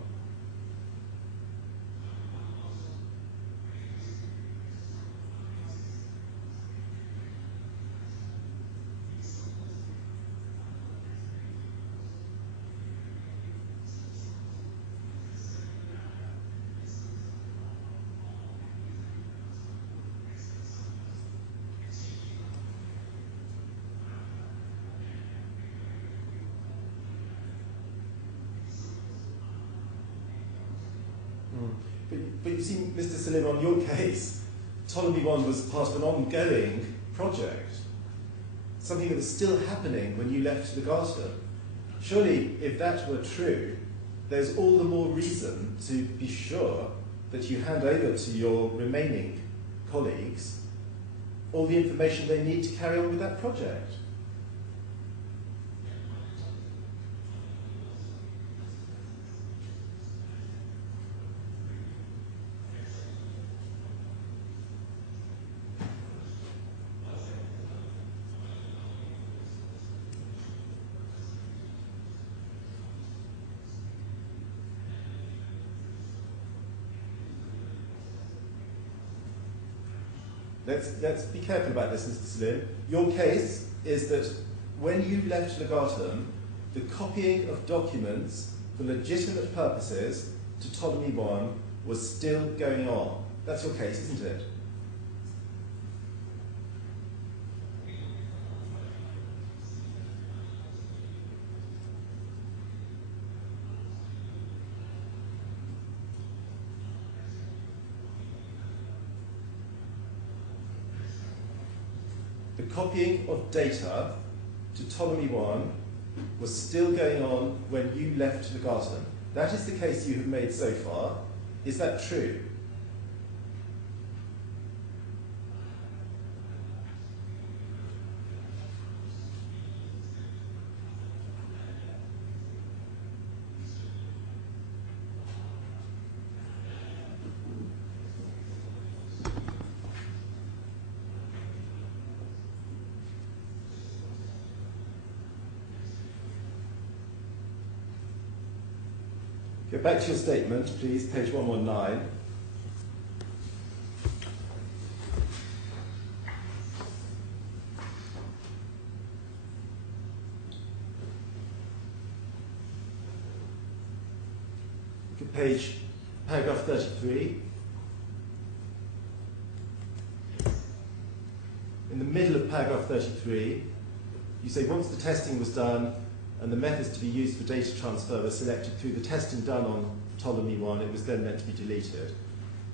But you see, Mr. Salim, on your case, Ptolemy 1 was part of an ongoing project, something that was still happening when you left Legatum. Surely, if that were true, there's all the more reason to be sure that you hand over to your remaining colleagues all the information they need to carry on with that project. Let's be careful about this, Mr. Salim. Your case is that when you left Legatum, the copying of documents for legitimate purposes to Ptolemy 1 was still going on. That's your case, isn't it? The copying of data to Ptolemy 1 was still going on when you left the garden. That is the case you have made so far. Is that true? Go back to your statement, please, page 119. Look at paragraph 33. In the middle of paragraph 33, you say once the testing was done, and the methods to be used for data transfer were selected through the testing done on Ptolemy 1, it was then meant to be deleted.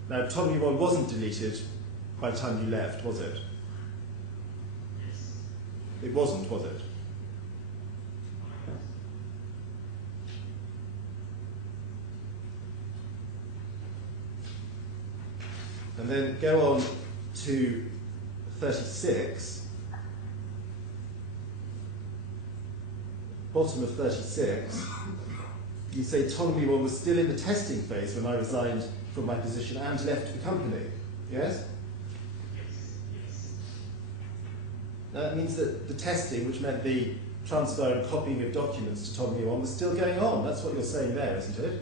Now, Ptolemy 1 wasn't deleted by the time you left, was it? It wasn't, was it? And then go on to 36. Bottom of 36, you say Ptolemy 1 was still in the testing phase when I resigned from my position and left the company. Yes? Now that means that the testing, which meant the transfer and copying of documents to Ptolemy 1, was still going on. That's what you're saying there, isn't it?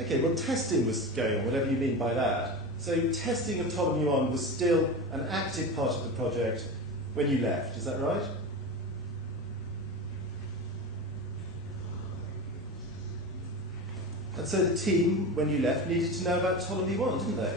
Okay, well, testing was going on, whatever you mean by that. So testing of Ptolemy 1 was still an active part of the project when you left, is that right? And so the team, when you left, needed to know about Ptolemy 1, didn't they?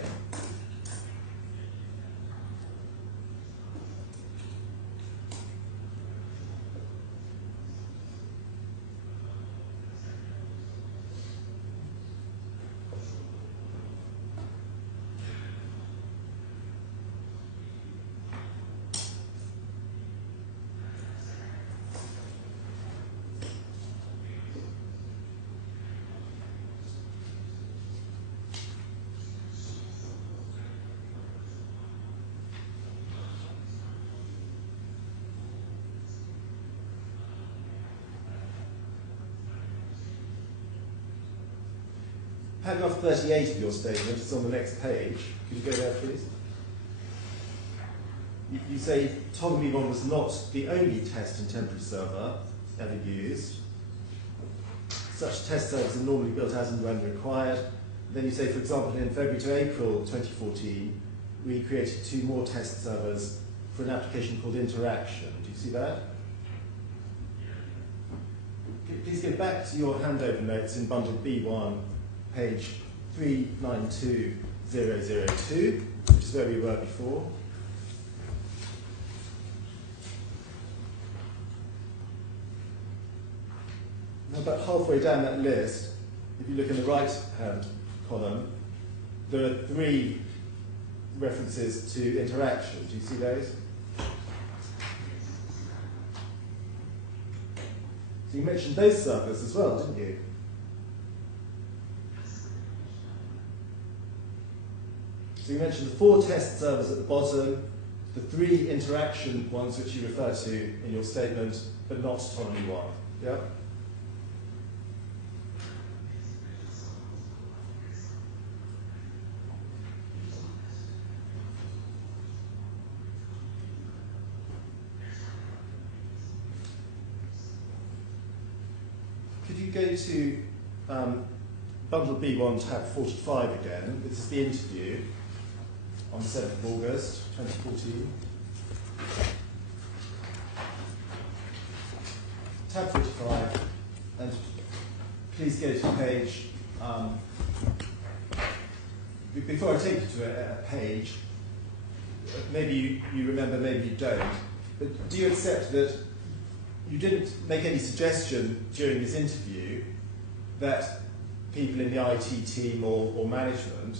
Paragraph 38 of your statement is on the next page. Could you go there, please? You say Ptolemy 1 was not the only test and temporary server ever used. Such test servers are normally built as and when required. Then you say, for example, in February to April 2014, we created 2 more test servers for an application called Interaction. Do you see that? Please go back to your handover notes in bundle B1, page 392002, which is where we were before. Now, about halfway down that list, if you look in the right-hand column, there are 3 references to interaction. Do you see those? So you mentioned those servers as well, didn't you? So you mentioned the 4 test servers at the bottom, the 3 interaction ones which you refer to in your statement, but not Ptolemy 1. Yeah? Could you go to Bundle B1, tab 45 again. This is the interview on the 7th of August 2014. Tab 45, and please go to page, before I take you to a page, maybe you remember, maybe you don't, but do you accept that you didn't make any suggestion during this interview that people in the IT team or management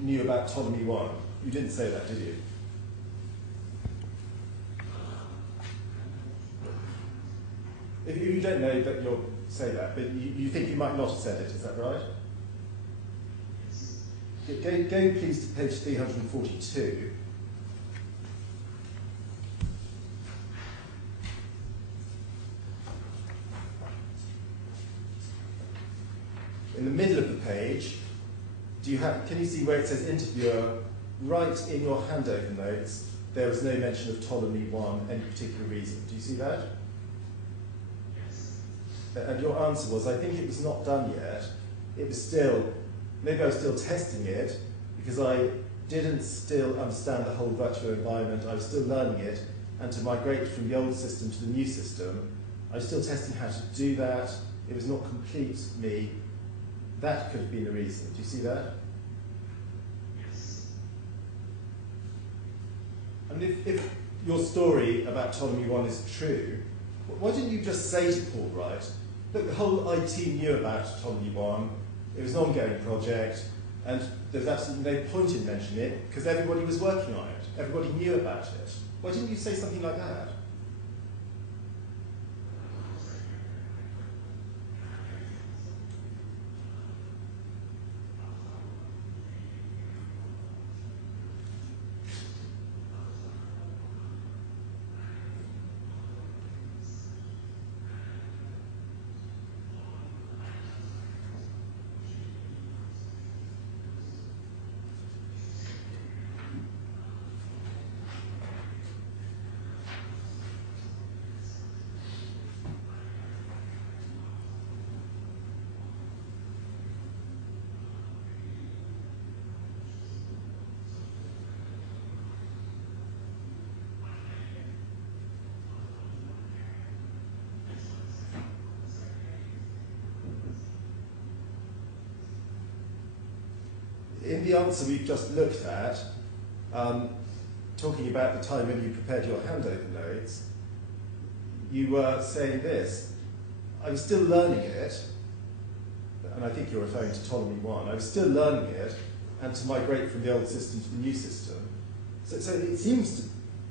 knew about Ptolemy 1? You didn't say that, did you? If you don't know that you'll say that, but you think you might not have said it, is that right? Go please to page 342. In the middle of the page, can you see where it says interviewer? Right in your handover notes, there was no mention of Ptolemy 1, any particular reason. Do you see that? And your answer was, I think it was not done yet. It was still, maybe I was still testing it because I didn't still understand the whole virtual environment. I was still learning it, and to migrate from the old system to the new system, I was still testing how to do that. It was not complete me. That could have been a reason. Do you see that? And if your story about Ptolemy 1 is true, why didn't you just say to Paul Wright, look, the whole IT knew about Ptolemy 1, it was an ongoing project, and there's absolutely no point in mentioning it, because everybody was working on it, everybody knew about it. Why didn't you say something like that? In the answer we've just looked at, talking about the time when you prepared your handover notes, you were saying this: I was still learning it, and I think you're referring to Ptolemy 1, I was still learning it, and to migrate from the old system to the new system. So it seems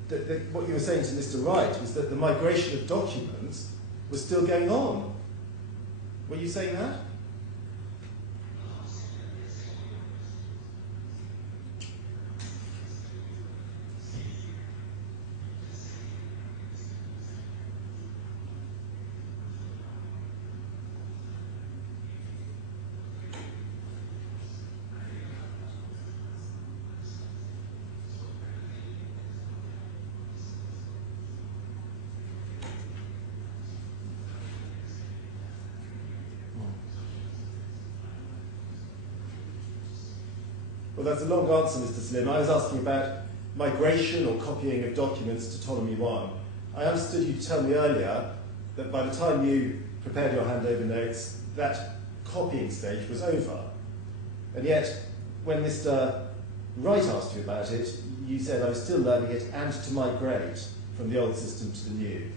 that what you were saying to Mr. Wright was that the migration of documents was still going on. Were you saying that? Well, that's a long answer, Mr. Slim. I was asking about migration or copying of documents to Ptolemy 1. I understood you to tell me earlier that by the time you prepared your handover notes, that copying stage was over. And yet, when Mr. Wright asked you about it, you said I was still learning it and to migrate from the old system to the new.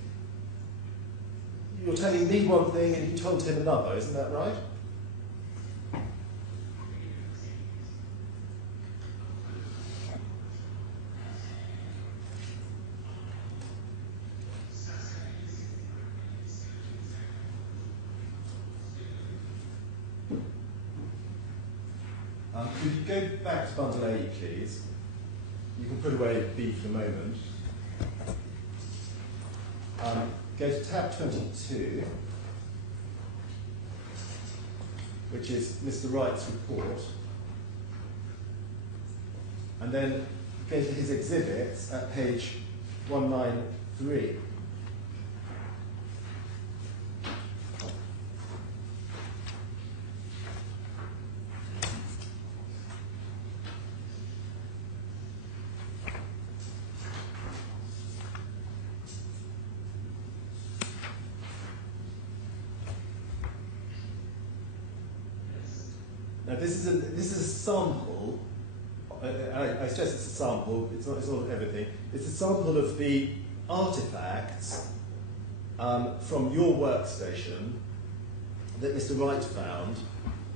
You're telling me one thing and you told him another, isn't that right? Could you go back to bundle A, please? You can put away B for the moment. Go to tab 22, which is Mr. Wright's report. And then go to his exhibits at page 193. Now this is a sample. I stress it's a sample. It's not everything. It's a sample of the artifacts from your workstation that Mr. Wright found,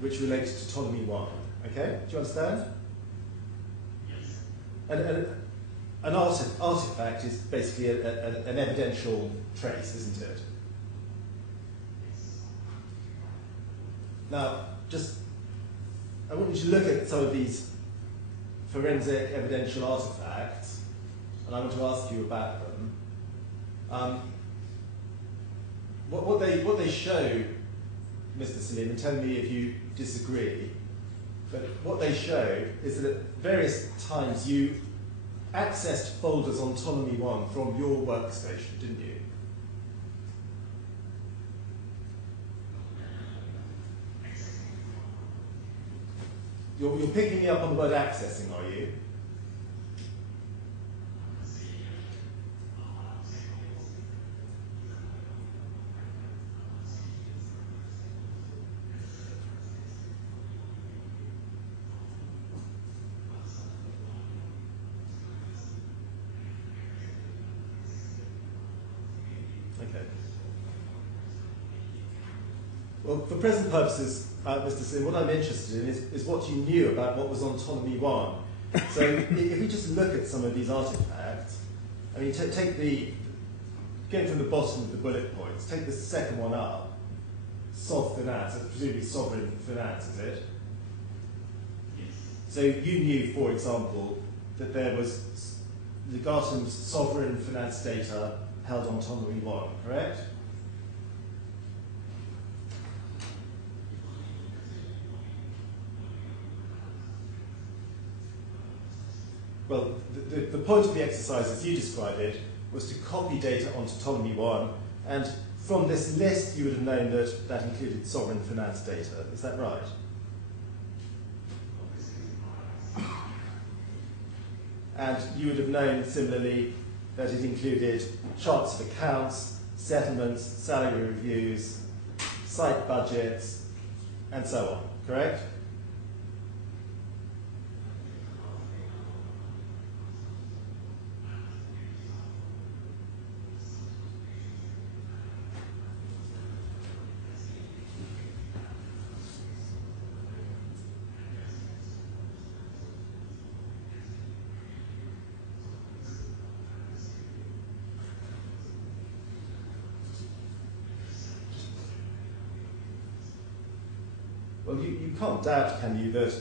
which relates to Ptolemy 1. Okay? Do you understand? Yes. And an artifact is basically an evidential trace, isn't it? Now, I want you to look at some of these forensic evidential artifacts, and I want to ask you about them. What they show, Mr. Salim, and tell me if you disagree, but what they show is that at various times you accessed folders on Ptolemy 1 from your workstation, didn't you? You're picking me up on the word accessing, are you? Okay. Well, for present purposes, Mr. Sin, what I'm interested in is what you knew about what was on Ptolemy 1. So if we just look at some of these artifacts, I mean, take going from the bottom of the bullet points, take the second one up, Sov Finance, presumably sovereign finance, is it? Yes. So you knew, for example, that there was Legatum's sovereign finance data held on Ptolemy 1, correct? Well, the point of the exercise, as you described it, was to copy data onto Ptolemy 1, and from this list you would have known that that included sovereign finance data. Is that right? And you would have known, similarly, that it included charts of accounts, settlements, salary reviews, site budgets, and so on, correct? Well, you can't doubt, can you, that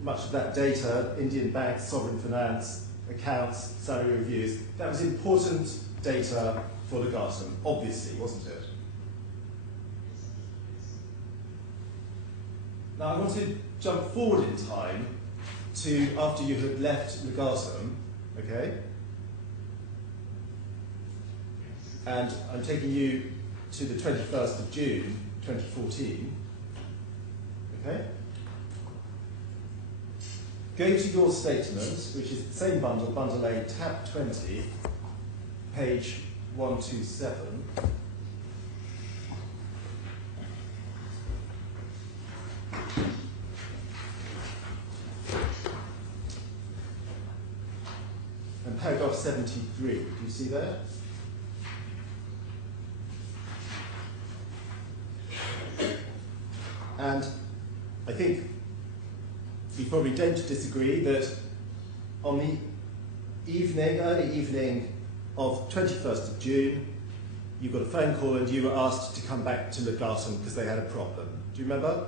much of that data, Indian banks, sovereign finance, accounts, salary reviews, that was important data for Legatum, obviously, wasn't it? Now, I want to jump forward in time to after you had left Legatum, okay? And I'm taking you to the 21st of June, 2014. Okay? Go to your statement, which is the same bundle, bundle A, tab 20, page 127. And paragraph 73, do you see that? And I think you probably don't disagree that on the early evening of 21st of June, you got a phone call and you were asked to come back to Legatum because they had a problem. Do you remember?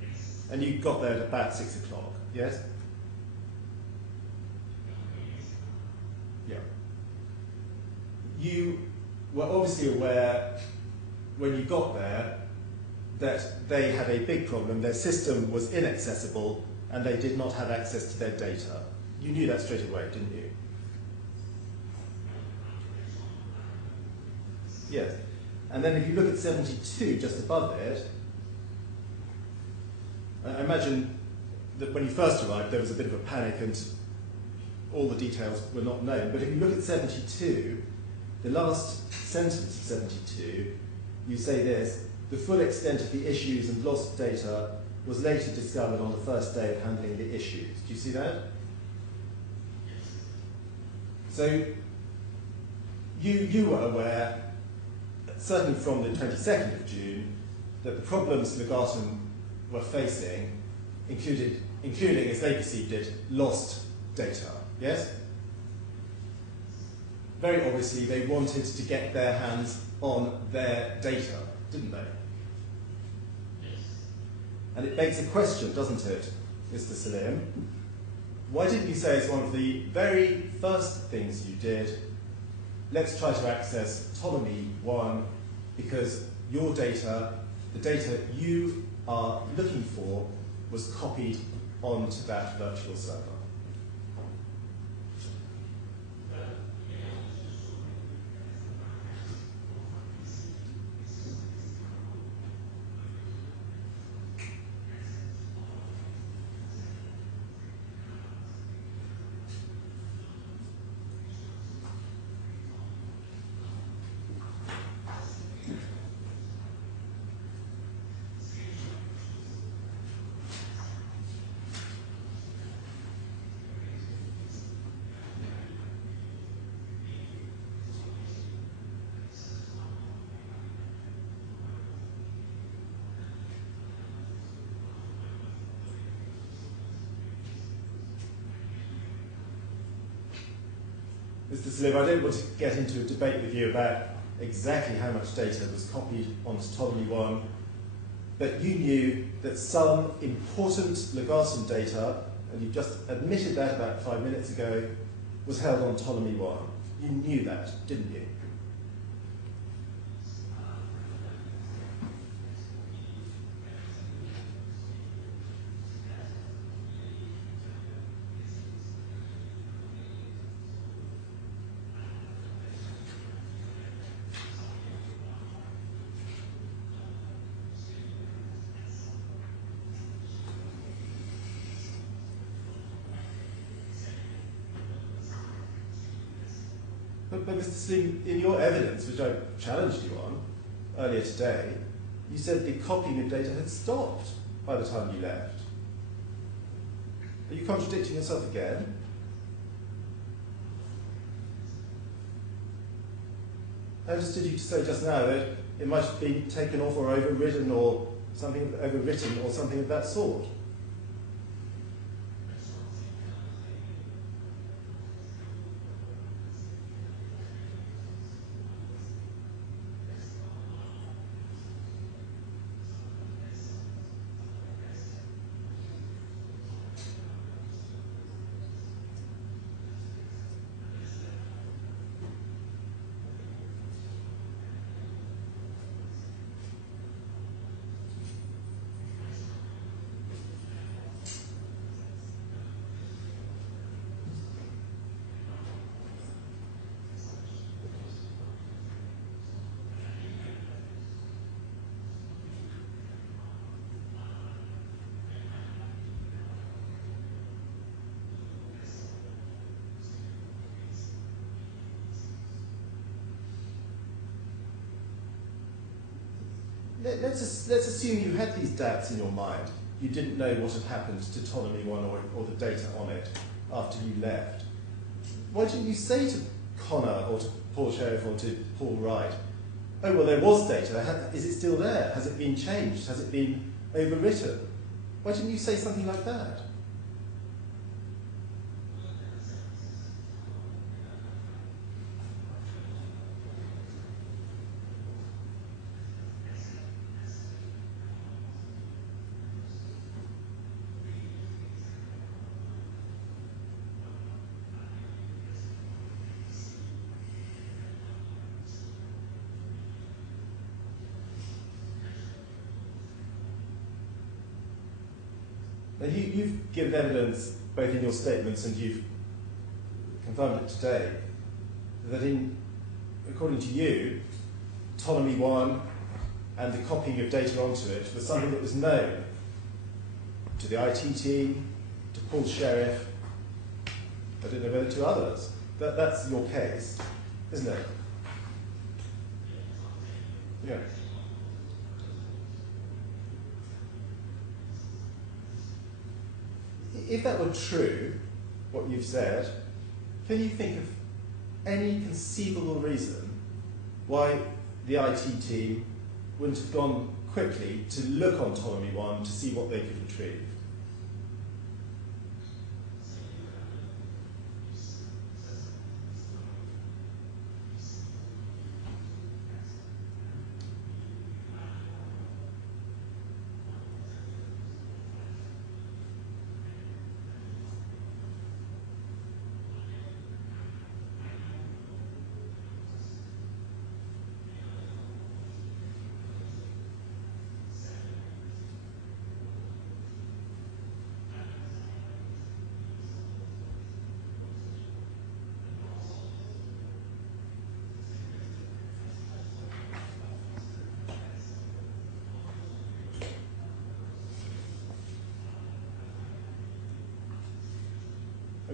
Yes. And you got there at about 6 o'clock, yes? Yeah. You were obviously aware when you got there that they had a big problem. Their system was inaccessible and they did not have access to their data. You knew that straight away, didn't you? Yes. And then if you look at 72, just above it, I imagine that when you first arrived there was a bit of a panic and all the details were not known. But if you look at 72, the last sentence of 72, you say this: the full extent of the issues and lost data was later discovered on the first day of handling the issues. Do you see that? So you were aware, certainly from the 22nd of June, that the problems Legatum were facing including, as they perceived it, lost data, yes? Very obviously, they wanted to get their hands on their data, didn't they? And it begs a question, doesn't it, Mr. Salim? Why didn't you say as one of the very first things you did, let's try to access Ptolemy 1, because your data, the data you are looking for, was copied onto that virtual server? Mr. Salim, I don't want to get into a debate with you about exactly how much data was copied onto Ptolemy 1, but you knew that some important Legatum data, and you just admitted that about 5 minutes ago, was held on Ptolemy 1. You knew that, didn't you? But Mr. Salim, in your evidence, which I challenged you on earlier today, you said the copying of data had stopped by the time you left. Are you contradicting yourself again? I understood you to say just now that it might have been taken off or overwritten or something of that sort. Let's assume you had these doubts in your mind. You didn't know what had happened to Ptolemy 1 or the data on it after you left. Why didn't you say to Connor or to Paul Sheriff or to Paul Wright, oh, well, there was data. Is it still there? Has it been changed? Has it been overwritten? Why didn't you say something like that? Now you've given evidence, both in your statements and you've confirmed it today, that according to you, Ptolemy 1 and the copying of data onto it was something that was known to the IT team, to Paul Sheriff, I don't know whether to others. That's your case, isn't it? Yeah. if that were true, what you've said, can you think of any conceivable reason why the IT team wouldn't have gone quickly to look on Ptolemy 1 to see what they could retrieve?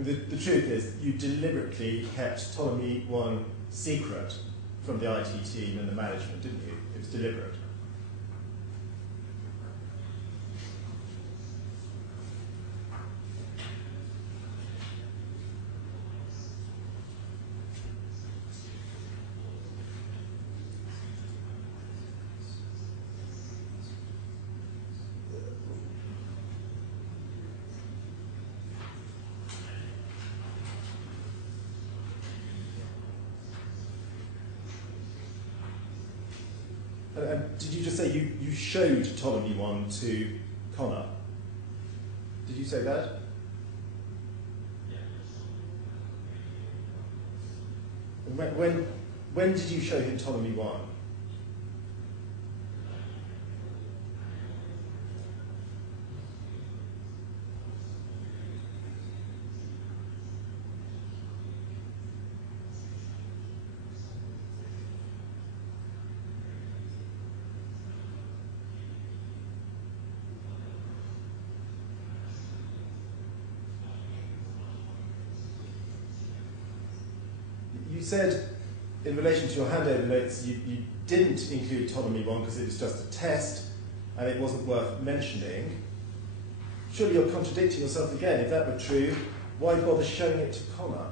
The truth is, you deliberately kept Ptolemy 1 secret from the IT team and the management, didn't you? It was deliberate. And did you just say you showed Ptolemy 1 to Connor? Did you say that? And when did you show him Ptolemy 1? You said, in relation to your handover notes, you didn't include Ptolemy 1 because it was just a test and it wasn't worth mentioning. Surely you're contradicting yourself again. If that were true, why bother showing it to Connor?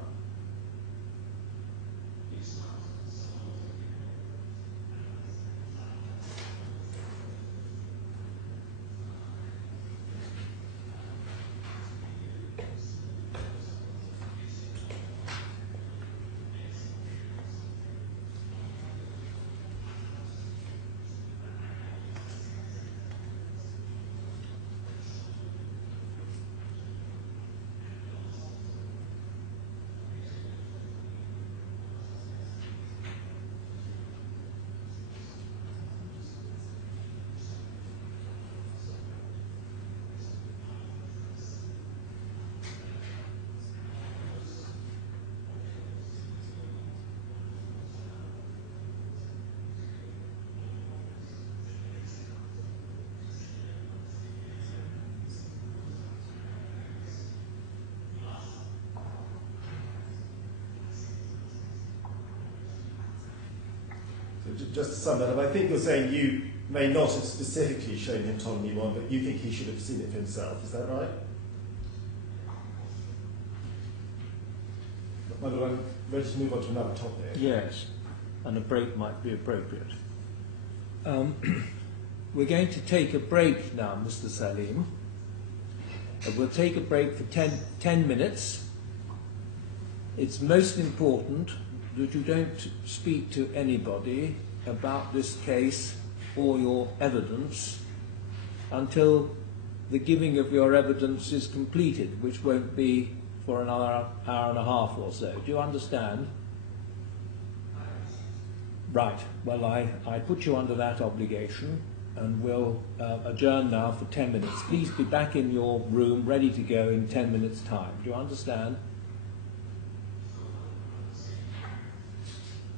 Just to sum that up, I think you're saying you may not have specifically shown him Ptolemy 1, but you think he should have seen it for himself. Is that right? My Lord, I'm ready to move on to another topic. Yes, and a break might be appropriate. We're going to take a break now, Mr. Salim. We'll take a break for 10 minutes. It's most important that you don't speak to anybody about this case or your evidence until the giving of your evidence is completed, which won't be for another hour and a half or so. Do you understand? Right. Well, I put you under that obligation, and we'll adjourn now for 10 minutes. Please be back in your room, ready to go in 10 minutes' time. Do you understand?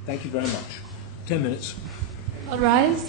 Thank you very much. 10 minutes. All rise.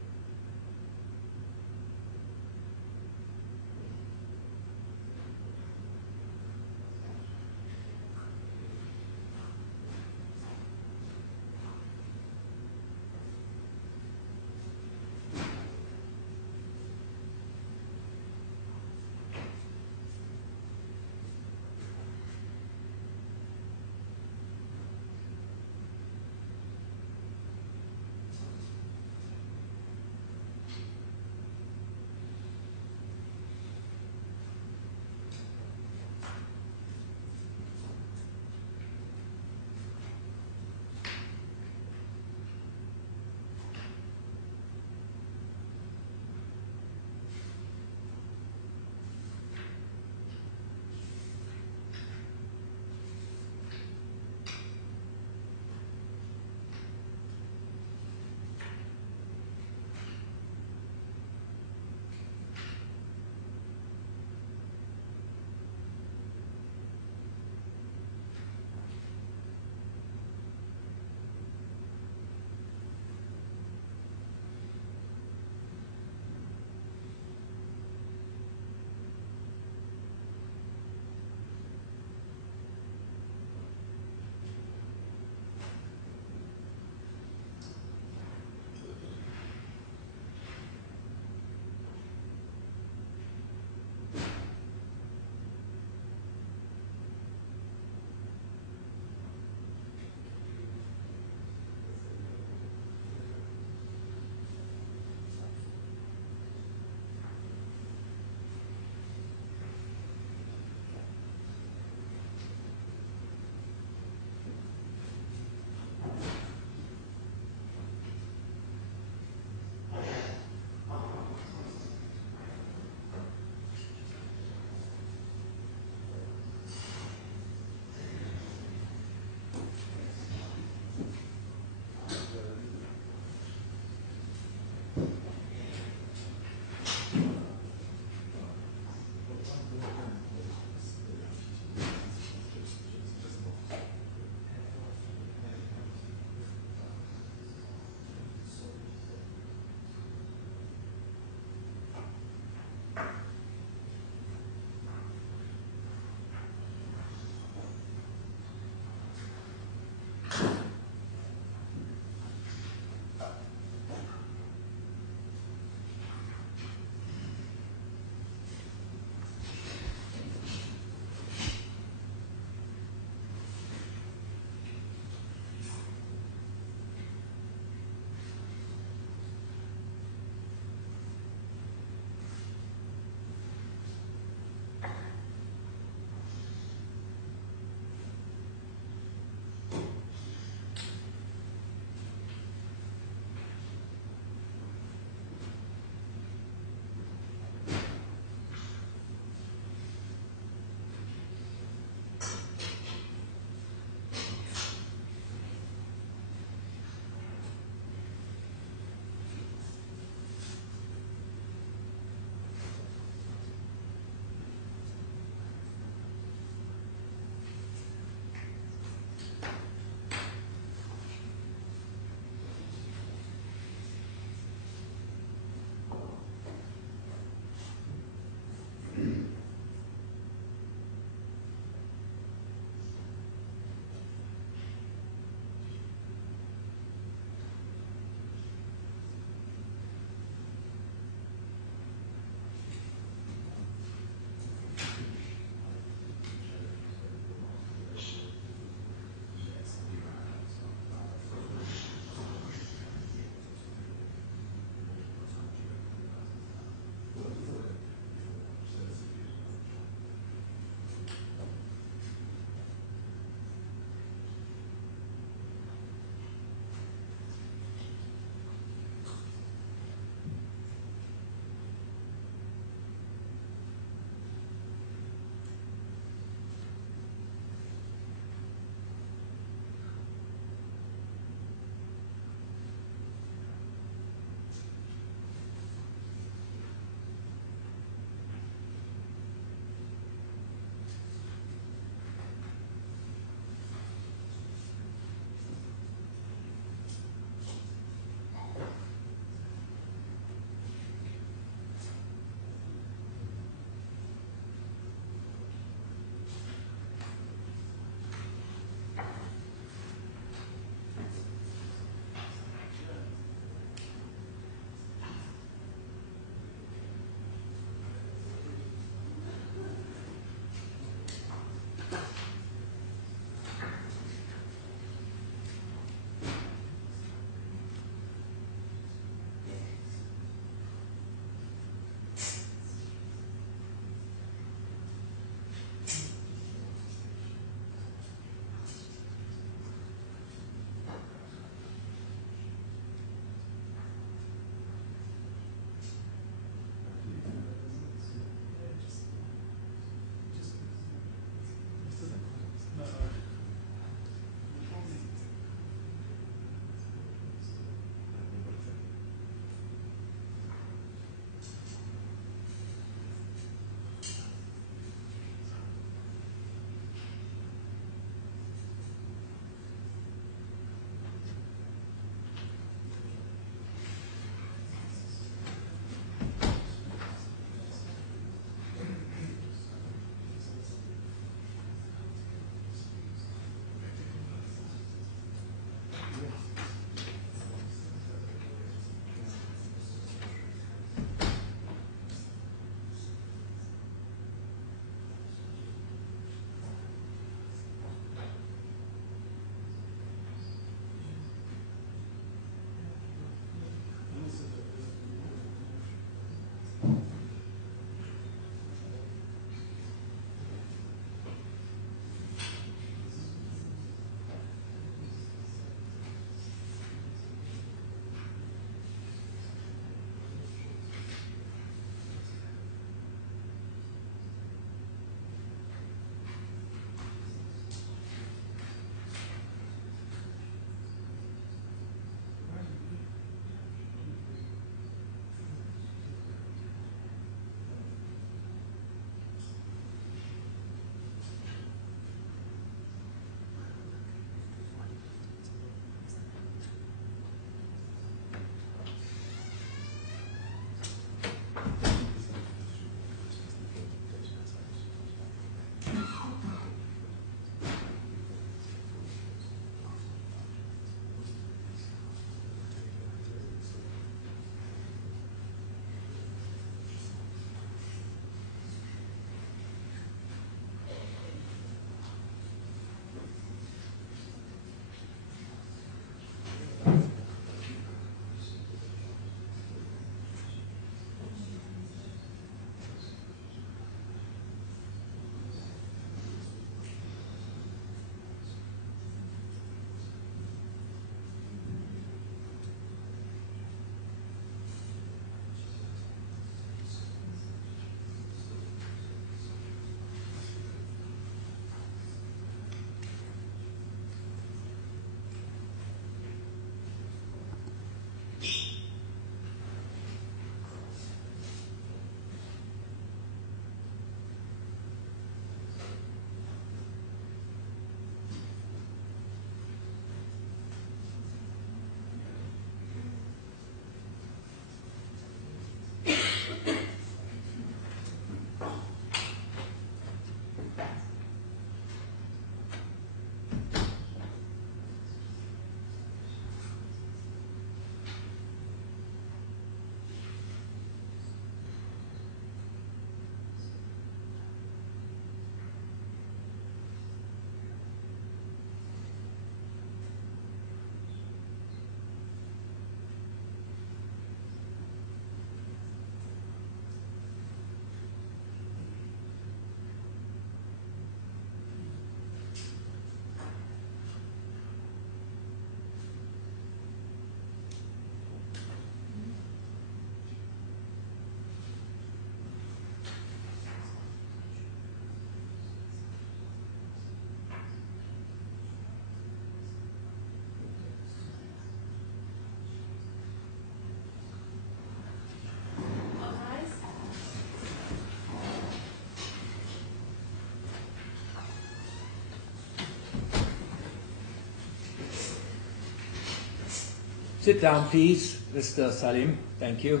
Sit down, please, Mr. Salim. Thank you.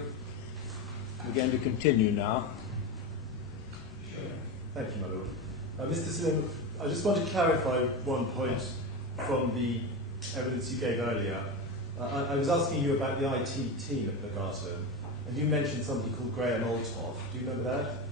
We're going to continue now. Thank you, my lord. Mr. Salim, I just want to clarify one point from the evidence you gave earlier. I was asking you about the IT team at Legatum, and you mentioned somebody called Graham Olthoff. Do you remember that?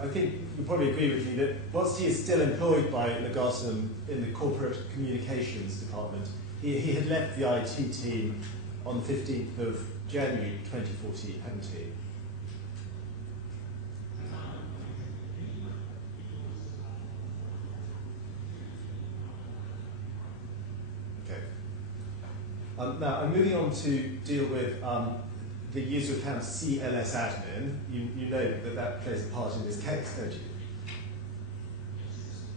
I think you probably agree with me that whilst he is still employed by Legatum in the corporate communications department, he had left the IT team on the 15th of January 2014, hadn't he? Now, I'm moving on to deal with the user account CLS admin. You know that plays a part in this case, don't you?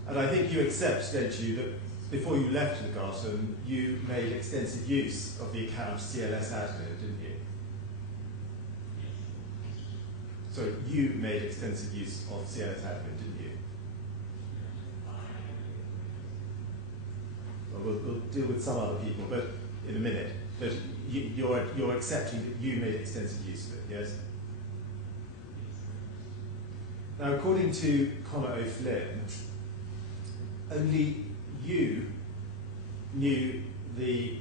And I think you accept, don't you, that before you left Legatum, you made extensive use of the account CLS admin, didn't you? So you made extensive use of CLS admin, didn't you? Well, we'll deal with some other people, but in a minute, but you're accepting that you made extensive use of it, yes? Now, according to Connor O'Flynn, only you knew the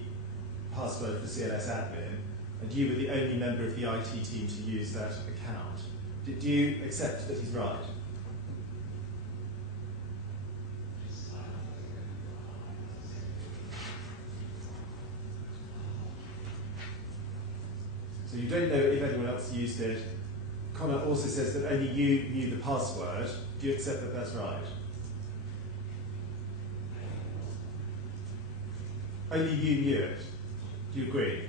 password for CLS admin, and you were the only member of the IT team to use that account. Do you accept that he's right? So you don't know if anyone else used it. Connor also says that only you knew the password. Do you accept that that's right? Only you knew it. Do you agree?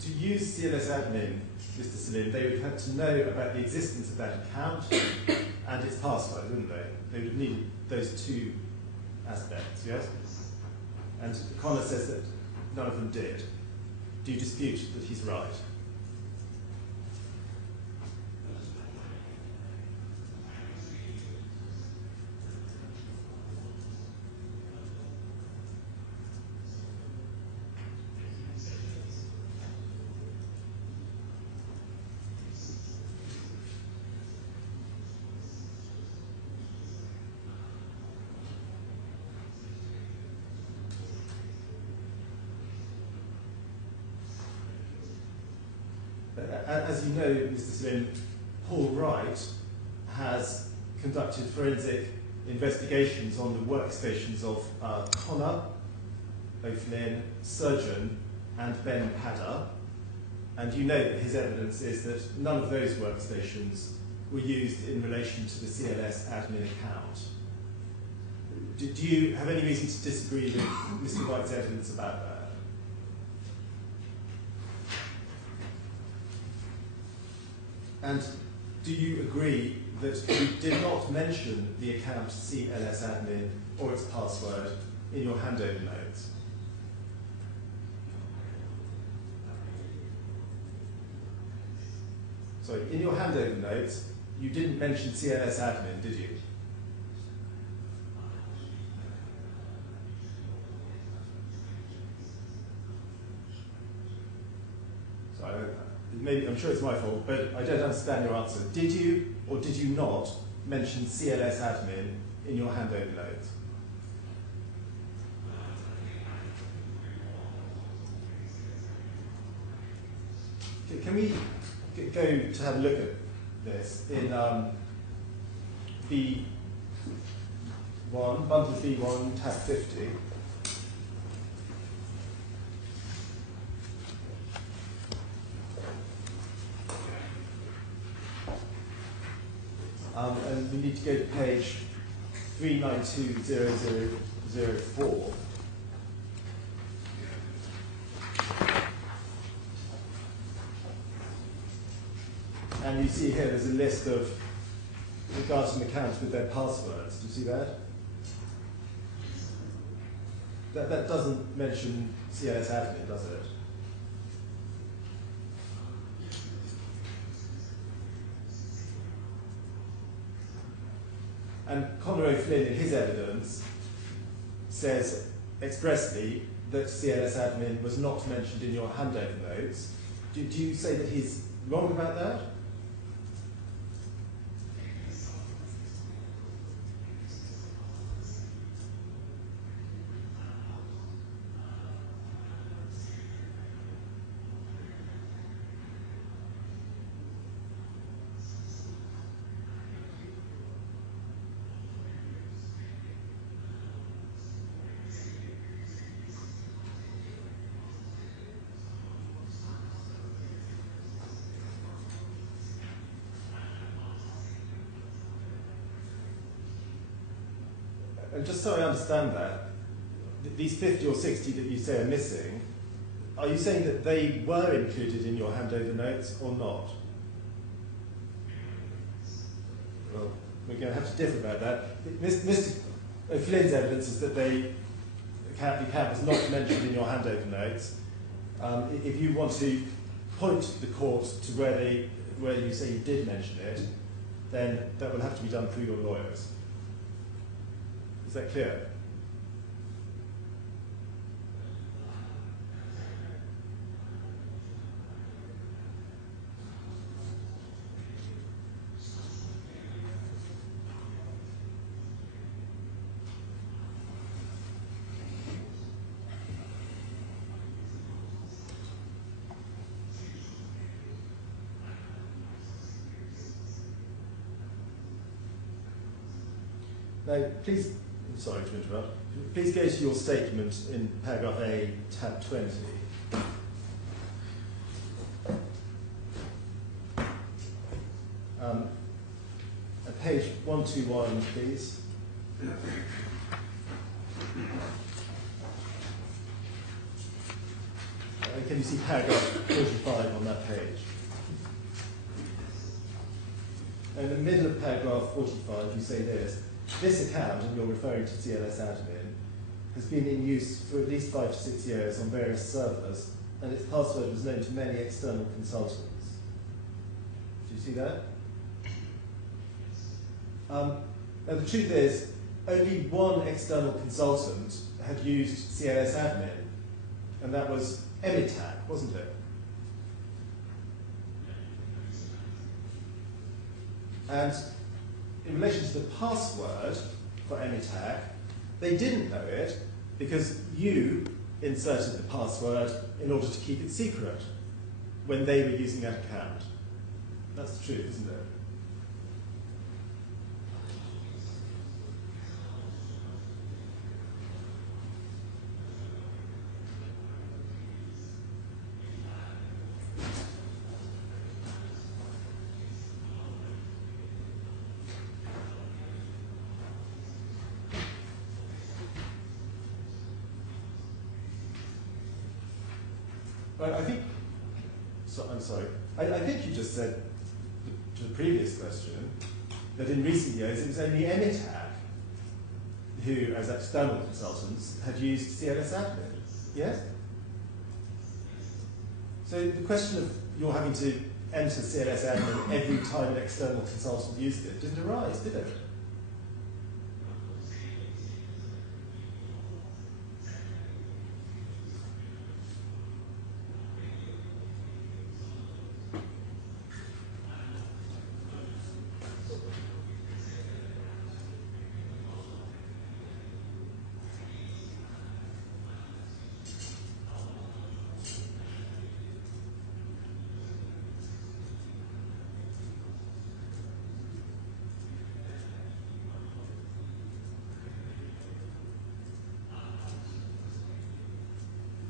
To use CLS admin, Mr. Salim, they would have had to know about the existence of that account and its password, wouldn't they? They would need those two aspects, yes? And Connor says that none of them did. Do you dispute that he's right? As you know, Mr. Salim, Paul Wright has conducted forensic investigations on the workstations of Connor, O'Flynn, Surgeon, and Ben Padder, and you know that his evidence is that none of those workstations were used in relation to the CLS admin account. Do you have any reason to disagree with Mr. Wright's evidence about that? And do you agree that you did not mention the account CLS admin or its password in your handover notes? Sorry, in your handover notes, you didn't mention CLS admin, did you? Maybe, I'm sure it's my fault, but I don't understand your answer. Did you or did you not mention CLS admin in your handover notes? Can we go to have a look at this in B1, bundle B1, tab 50? And we need to go to page 3920004. you see here there's a list of regarding accounts with their passwords. Do you see that? That doesn't mention CLS admin, does it? And Conor O'Flynn, in his evidence, says expressly that CLS admin was not mentioned in your handover notes. Do you say that he's wrong about that? And just so I understand that, these 50 or 60 that you say are missing, are you saying that they were included in your handover notes or not? Well, we're going to have to differ about that. Mr. O'Flynn's evidence is that the account was not mentioned in your handover notes. If you want to point the court to where you say you did mention it, then that will have to be done through your lawyers. Is that clear? Now, please, sorry to interrupt, please go to your statement in paragraph A, tab 20. At page 121, please. Can you see paragraph 45 on that page? In the middle of paragraph 45, you say this. This account, and you're referring to CLS admin, has been in use for at least 5 to 6 years on various servers, and its password was known to many external consultants. Do you see that? Now the truth is, only one external consultant had used CLS admin, and that was Emitac, wasn't it? And in relation to the password for Emitac, they didn't know it because you inserted the password in order to keep it secret when they were using that account. That's the truth, isn't it? But I think, I'm sorry, I think you just said to the previous question that in recent years it was only Emitac who, as external consultants, had used CLS admin. Yes? So the question of you're having to enter CLS admin every time an external consultant used it didn't arise, did it?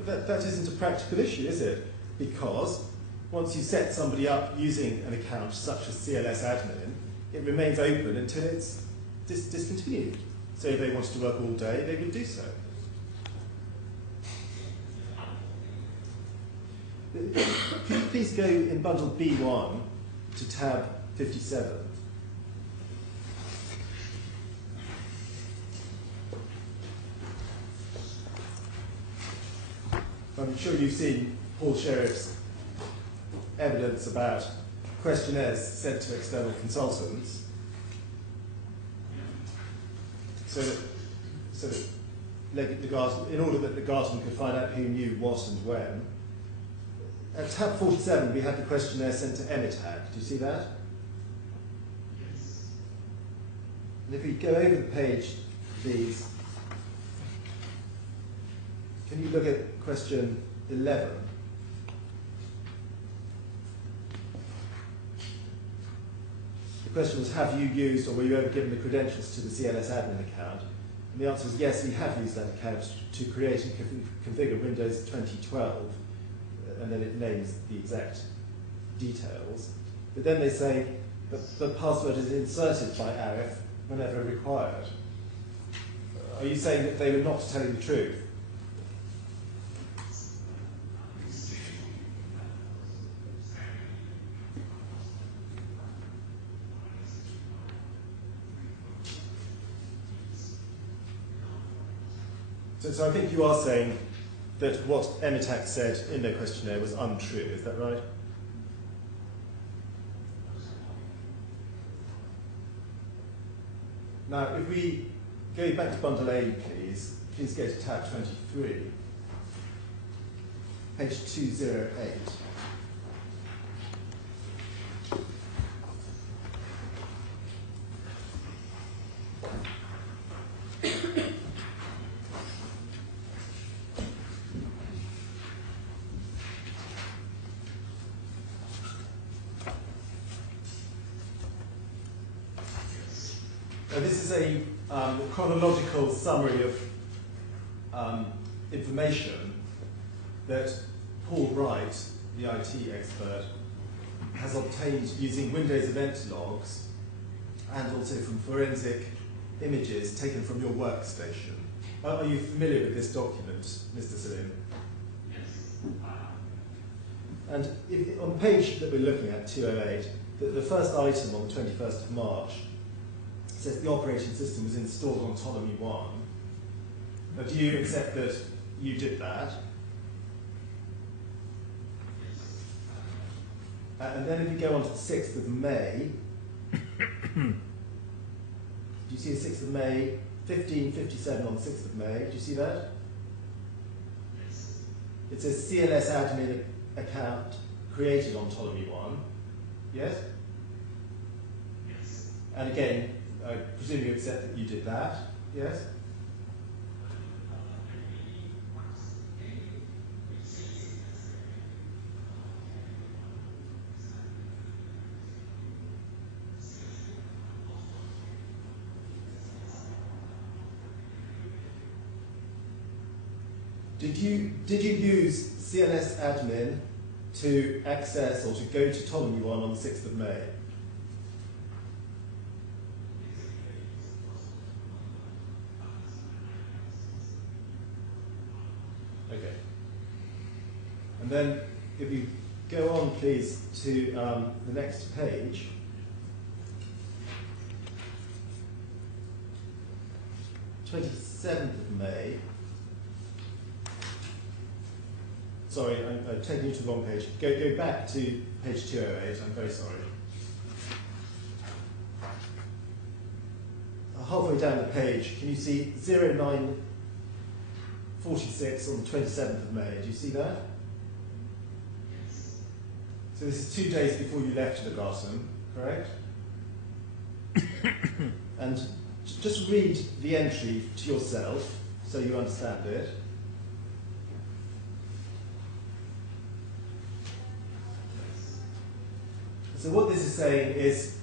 That isn't a practical issue, is it? Because once you set somebody up using an account such as CLS admin, it remains open until it's discontinued. So if they wanted to work all day, they would do so. Could you please go in bundle B1 to tab 57. I'm sure you've seen Paul Sheriff's evidence about questionnaires sent to external consultants. So that in order that the Guardian could find out who knew what and when. At tab 47, we had the questionnaire sent to Emitac. Do you see that? Yes. And if we go over the page, please, can you look at question 11? The question was, have you used or were you ever given the credentials to the CLS admin account? And the answer was yes, we have used that account to create and configure Windows 2012, and then it names the exact details. But then they say that the password is inserted by Arif whenever required. Are you saying that they were not telling the truth? So I think you are saying that what Emitac said in their questionnaire was untrue, is that right? Now, if we go back to bundle A, please go to tab 23, page 208. This is a chronological summary of information that Paul Wright, the IT expert, has obtained using Windows event logs and also from forensic images taken from your workstation. Are you familiar with this document, Mr. Salim? Yes. And on the page that we're looking at, 208, the first item on the 21st of March says the operating system was installed on Ptolemy 1. Now, do you accept that you did that? And then if you go on to the 6th of May, do you see the 6th of May, 1557 on the 6th of May, do you see that? Yes. It says CLS admin account created on Ptolemy 1, yes? Yes. And again, I presume you accept that you did that, yes? Did you use CLS admin to access or to go to Ptolemy 1 on the 6th of May? Okay. And then if you go on, please, to the next page. (27th of May). Sorry, I'm taking you to the wrong page. Go back to page 208. I'm very sorry. Halfway down the page, can you see 0946 on the 27th of May? Do you see that? Yes. So this is 2 days before you left the Garden, correct? And just read the entry to yourself so you understand it. So what this is saying is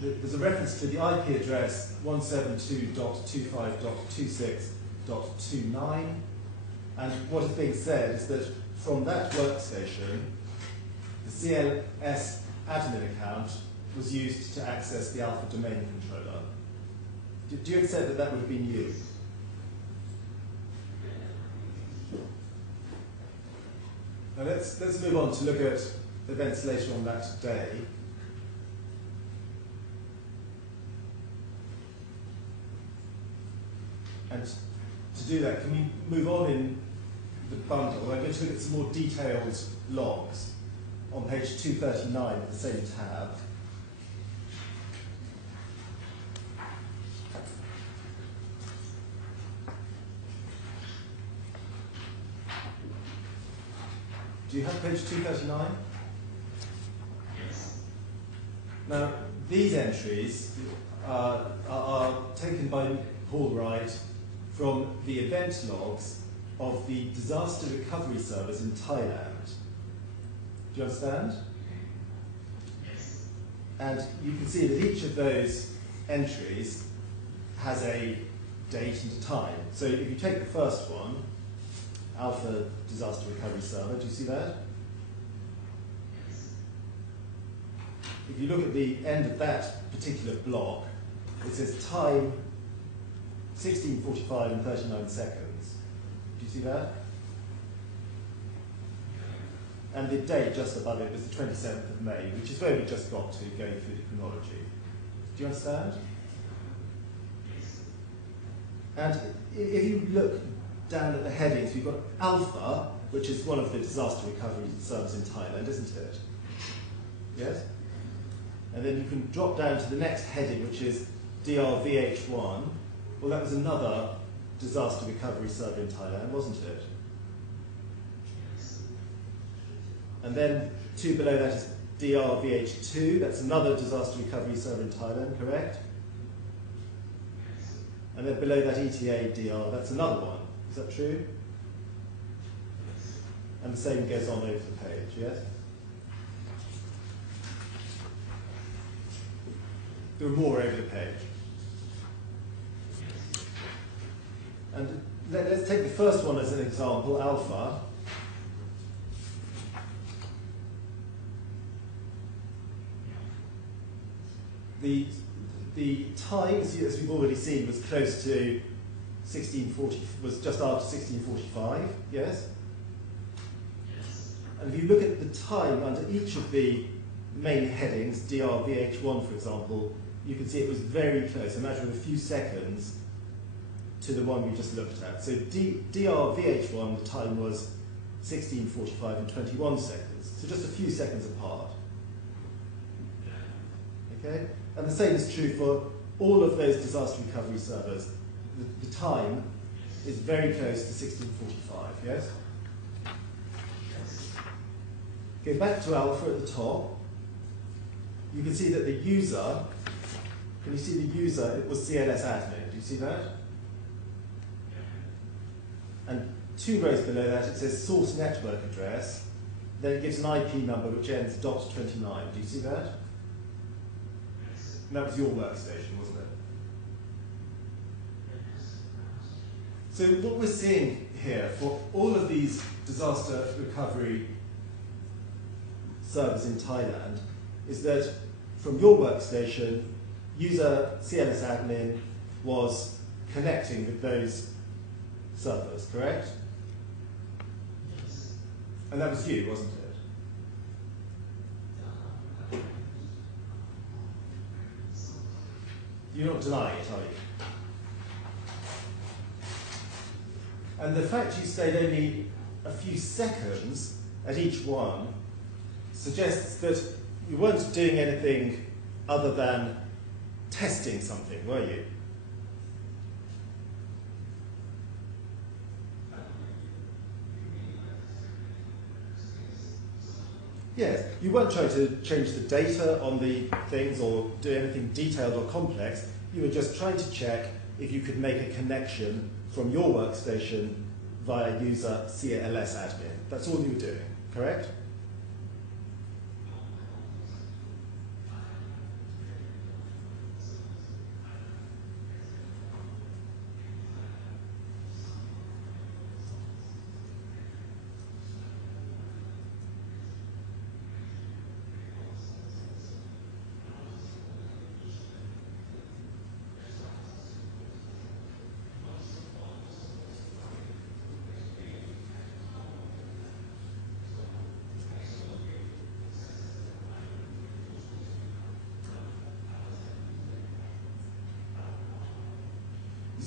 there's a reference to the IP address 172.25.26.29, and what is being said is that from that workstation, the CLS admin account was used to access the alpha domain controller. Do you accept that that would have been you? Now let's move on to look at events later on that day. And to do that, can we move on in the bundle? We're going to look at some more detailed logs on page 239 of the same tab. Do you have page 239? Yes. Now, these entries are taken by Paul Wright from the event logs of the disaster recovery service in Thailand. Do you understand? Yes. And you can see that each of those entries has a date and a time. So if you take the first one, Alpha Disaster Recovery Server, do you see that? Yes. If you look at the end of that particular block, it says time 16:45 and 39 seconds. Do you see that? And the date just above it was the 27th of May, which is where we just got to going through the chronology. Do you understand? And if you look down at the headings, we've got Alpha, which is one of the disaster recovery servers in Thailand, isn't it? Yes? And then you can drop down to the next heading, which is DRVH1. Well, that was another disaster recovery server in Thailand, wasn't it? And then two below that is DRVH2. That's another disaster recovery server in Thailand, correct? And then below that ETA DR, that's another one. Is that true? And the same goes on over the page, yes? There are more over the page. And let's take the first one as an example, Alpha. The time, as we've already seen, was close to 1640, was just after 1645, yes? Yes. And if you look at the time under each of the main headings, DRVH1 for example, you can see it was very close, a matter of a few seconds to the one we just looked at. So DRVH1, the time was 16:45 and 21 seconds, so just a few seconds apart. Okay? And the same is true for all of those disaster recovery servers. The time is very close to 16:45, yes? Go back to Alpha at the top. You can see that the user, can you see the user, it was CLS admin, do you see that? And two rows below that it says source network address, then it gives an IP number which ends .29, do you see that? And that was your workstation, wasn't it? So what we're seeing here for all of these disaster recovery servers in Thailand is that from your workstation, user CLS admin was connecting with those servers, correct? Yes. And that was you, wasn't it? You're not denying it, are you? And the fact you stayed only a few seconds at each one suggests that you weren't doing anything other than testing something, were you? Yes, you weren't trying to change the data on the things or do anything detailed or complex. You were just trying to check if you could make a connection from your workstation via user CLS admin. That's all you were doing, correct?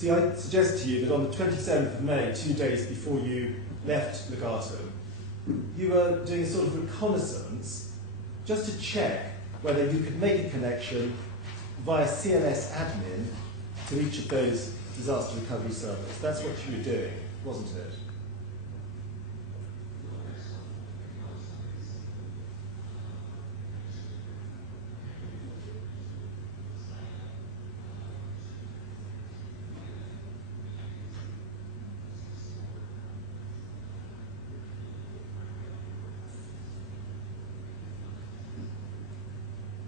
See, I suggest to you that on the 27th of May, 2 days before you left Legatum, you were doing a sort of reconnaissance just to check whether you could make a connection via CMS admin to each of those disaster recovery servers. That's what you were doing, wasn't it?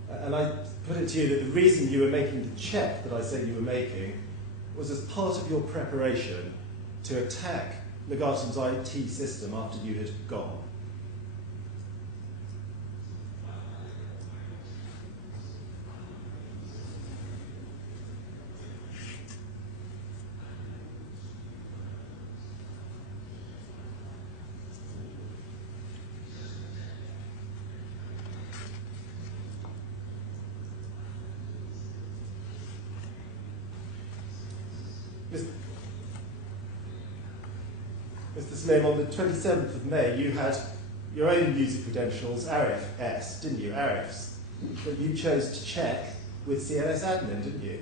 And I put it to you that the reason you were making the check that I said you were making was as part of your preparation to attack Legatum's IT system after you had gone. Mr. Slim, on the 27th of May, you had your own user credentials, ARIF-S, didn't you? ARIFs, that you chose to check with CLS admin, didn't you?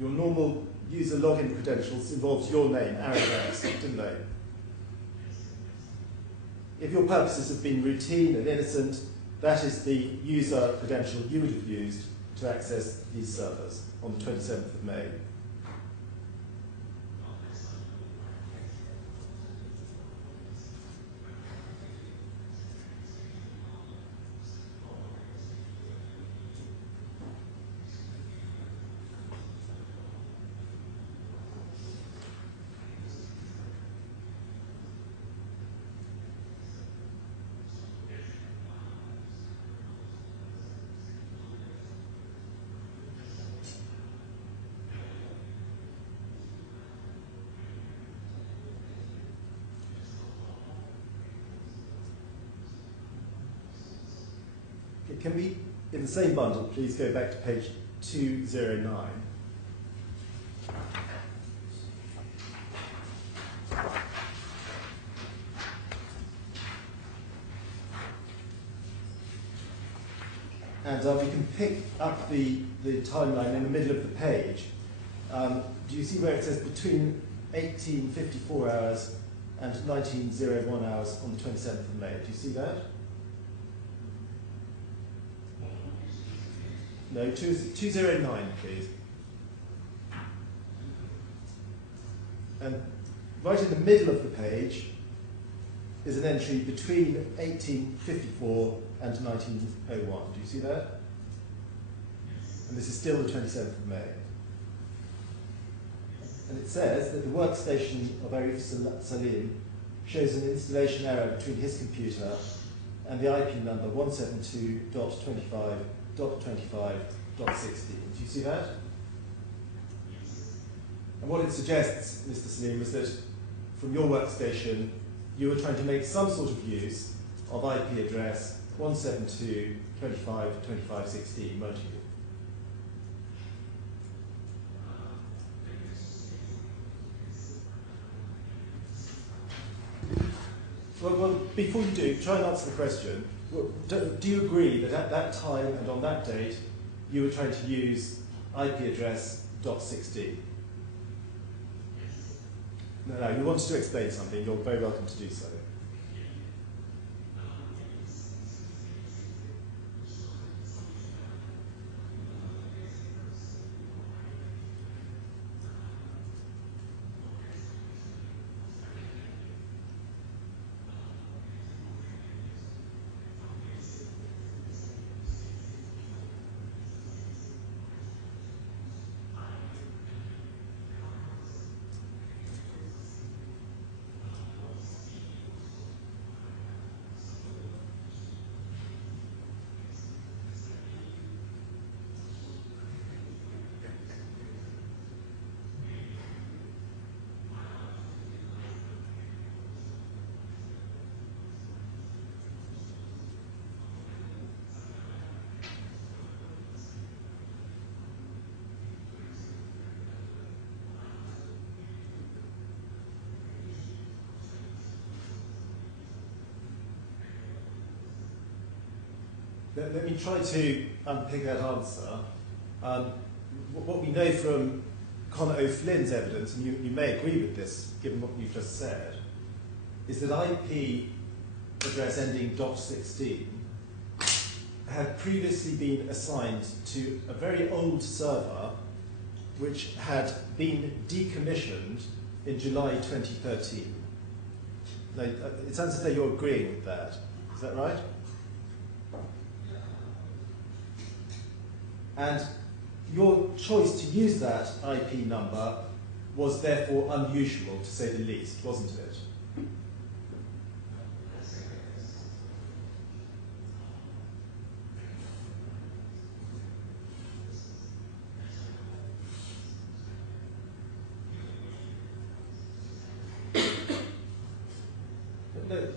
Your normal user login credentials involved your name, ARIF-S, didn't they? If your purposes have been routine and innocent, that is the user credential you would have used to access these servers on the 27th of May. Can we, in the same bundle, please go back to page 209? And we can pick up the timeline in the middle of the page. Do you see where it says between 1854 hours and 1901 hours on the 27th of May? Do you see that? No, 209, please. And right in the middle of the page is an entry between 1854 and 1901. Do you see that? And this is still the 27th of May. And it says that the workstation of Arif Salim shows an installation error between his computer and the IP number 172.25.25.16. Do you see that? And what it suggests, Mr. Salim, is that from your workstation, you were trying to make some sort of use of IP address 172.25.25.16, weren't you? Well, before you do, try and answer the question. Do you agree that at that time and on that date, you were trying to use IP address .16? No, you wanted to explain something. You're very welcome to do so. Let me try to unpick that answer. What we know from Conor O'Flynn's evidence, and you may agree with this given what you've just said, is that IP address ending .16 had previously been assigned to a very old server which had been decommissioned in July 2013. Now, it sounds as though you're agreeing with that. Is that right? And your choice to use that IP number was therefore unusual, to say the least, wasn't it? No.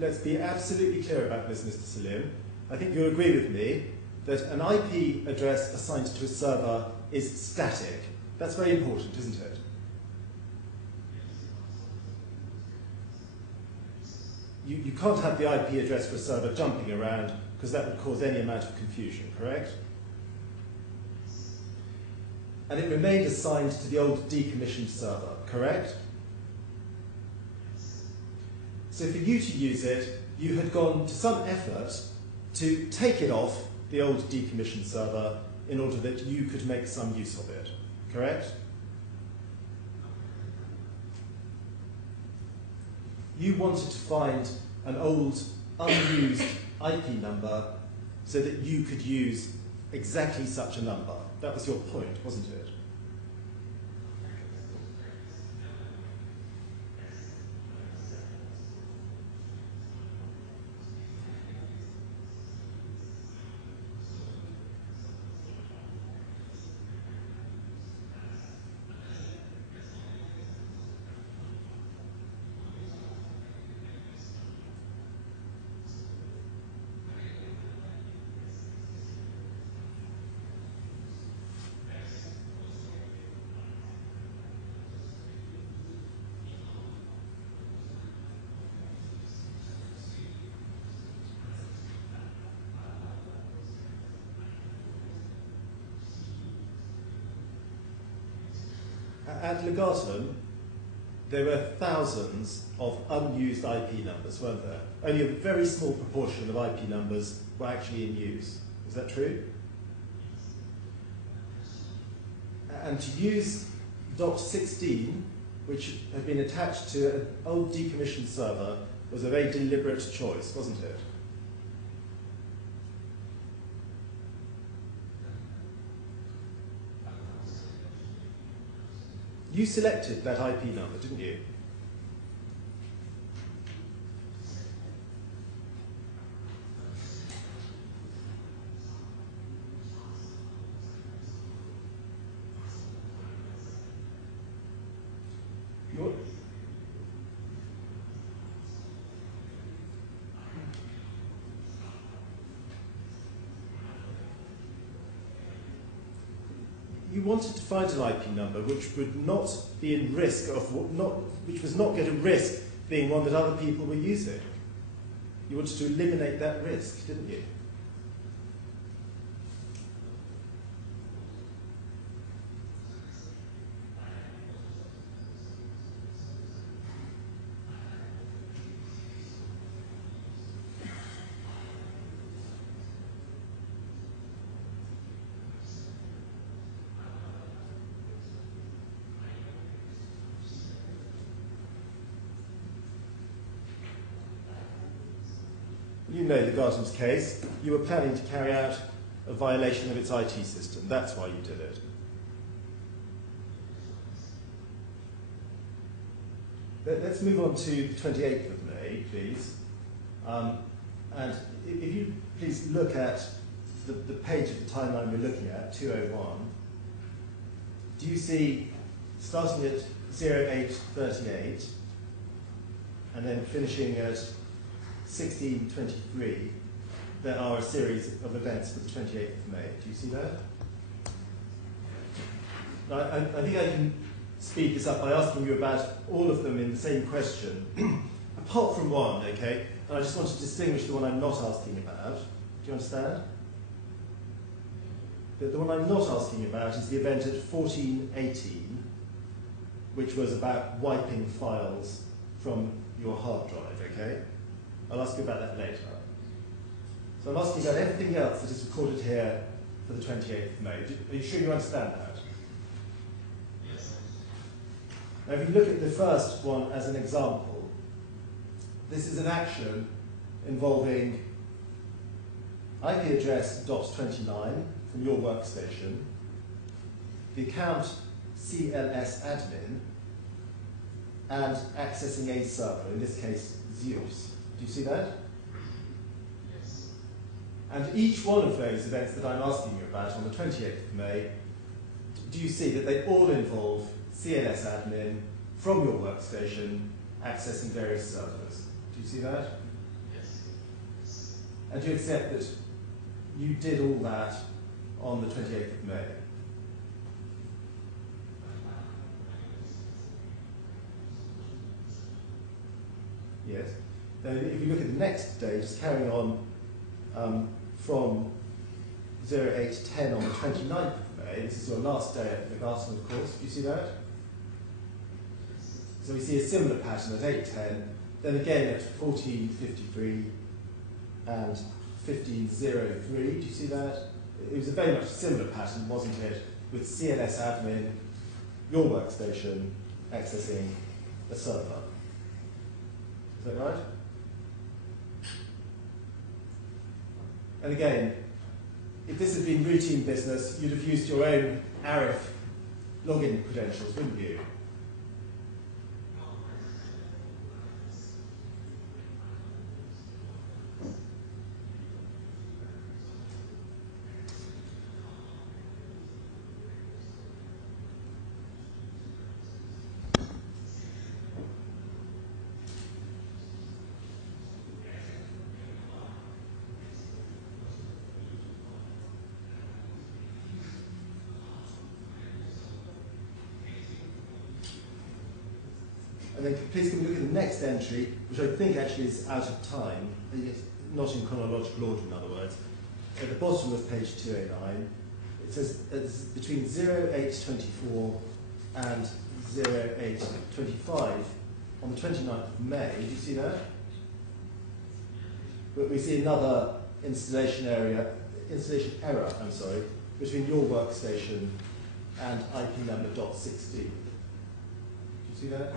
Let's be absolutely clear about this, Mr. Salim. I think you'll agree with me that an IP address assigned to a server is static. That's very important, isn't it? You can't have the IP address for a server jumping around because that would cause any amount of confusion, correct? And it remained assigned to the old decommissioned server, correct? So for you to use it, you had gone to some effort to take it off the old decommissioned server in order that you could make some use of it, correct? You wanted to find an old, unused IP number so that you could use exactly such a number. That was your point, wasn't it? At Legatum, there were thousands of unused IP numbers, weren't there? Only a very small proportion of IP numbers were actually in use. Is that true? And to use .16, which had been attached to an old decommissioned server, was a very deliberate choice, wasn't it? You selected that IP number, didn't you? You wanted to find an IP number which would not be in risk of which was not going to risk being one that other people were using. You wanted to eliminate that risk, didn't you? You know Legatum's case. You were planning to carry out a violation of its IT system. That's why you did it. Let's move on to the 28th of May, please. And if you please look at the page of the timeline we're looking at, 201, do you see, starting at 0838 and then finishing at 1623, there are a series of events for the 28th of May. Do you see that? Now, I think I can speed this up by asking you about all of them in the same question, apart from one, okay? And I just want to distinguish the one I'm not asking about. Do you understand? The one I'm not asking about is the event at 1418, which was about wiping files from your hard drive, okay? I'll ask you about that later. So I'm asking about everything else that is recorded here for the 28th of May. Are you sure you understand that? Yes. Now, if you look at the first one as an example, this is an action involving IP address .29 from your workstation, the account CLS admin, and accessing a server, in this case Zeus. Do you see that? Yes. And each one of those events that I'm asking you about on the 28th of May, do you see that they all involve CLS admin from your workstation accessing various servers? Do you see that? Yes. And do you accept that you did all that on the 28th of May? Yes. Then if you look at the next day, just carrying on from 0810 on the 29th of May, this is your last day at Legatum, of course. Do you see that? So we see a similar pattern at 8:10, then again at 14:53 and 15:03. Do you see that? It was a very much similar pattern, wasn't it? With CLS admin, your workstation, accessing a server. Is that right? And again, if this had been routine business, you'd have used your own Arif login credentials, wouldn't you? And then please can we look at the next entry, which I think actually is out of time, it's not in chronological order in other words. At the bottom of page 209, it says it's between 0824 and 0825 on the 29th of May. Do you see that? But we see another installation error, between your workstation and IP number .16. Do you see that?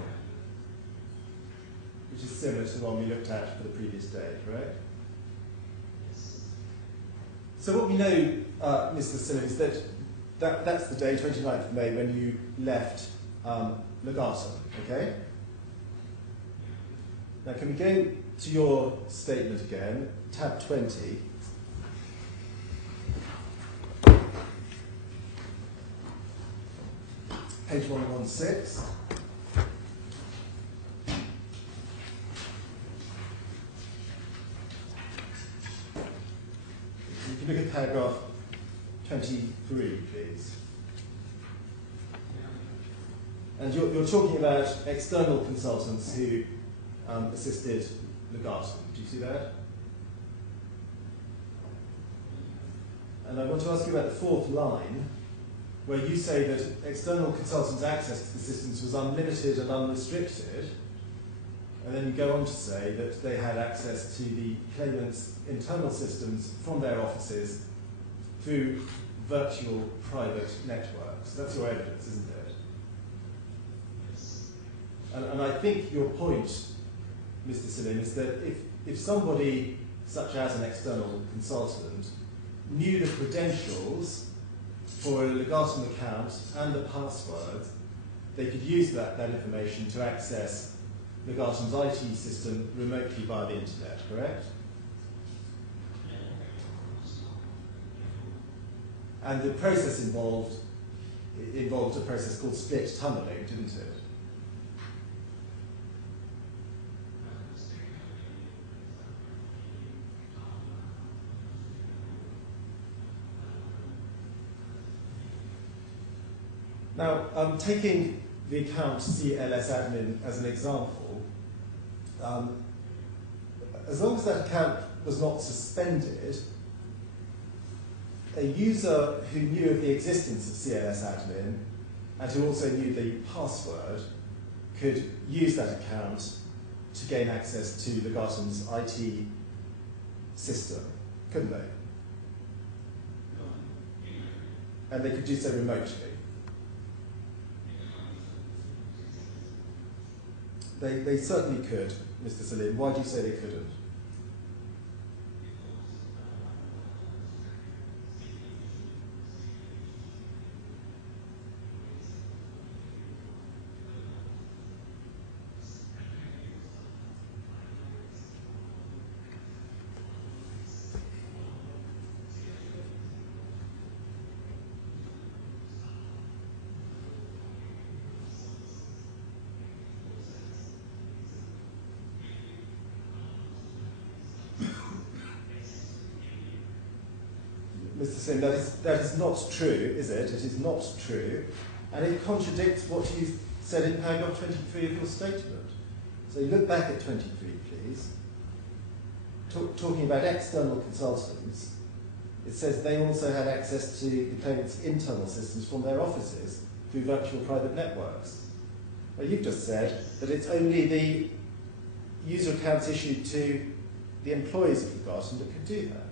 Which is similar to the one we looked at for the previous day, correct? Yes. So what we know, Mr. Sillim, is that's the day, 29th of May, when you left Legatum, okay? Now can we go to your statement again, tab 20. Page 116. If you look at paragraph 23, please. And you're talking about external consultants who assisted Legatum. Do you see that? And I want to ask you about the fourth line, where you say that external consultants' access to the systems was unlimited and unrestricted, and then you go on to say that they had access to the claimant's internal systems from their offices through virtual private networks. That's your evidence, isn't it? Yes. And I think your point, Mr. Sillim, is that if somebody, such as an external consultant, knew the credentials for a Legatum account and the password, they could use that information to access Legatum's IT system remotely via the internet, correct? And the process involved a process called split tunneling, didn't it? Now, taking the account CLS admin as an example, as long as that account was not suspended, a user who knew of the existence of CLS admin and who also knew the password could use that account to gain access to Legatum's IT system, couldn't they? And they could do so remotely. They certainly could, Mr. Salim. Why do you say they couldn't? Mr. Singh, that is not true, is it? It is not true, and it contradicts what you said in paragraph 23 of your statement. So look back at 23, please. Talking about external consultants, it says they also had access to the claimant's internal systems from their offices through virtual private networks. Well, you've just said that it's only the user accounts issued to the employees of Legatum that could do that.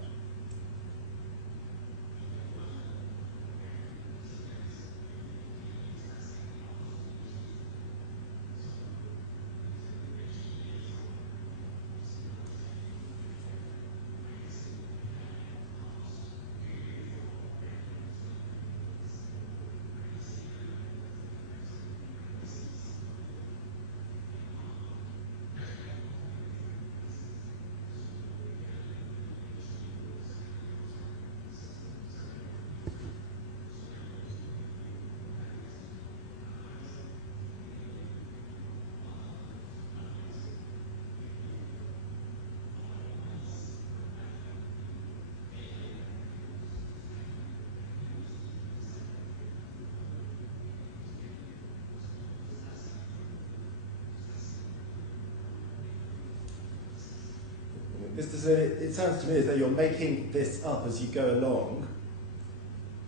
Mr. Zinn, it sounds to me as though you're making this up as you go along.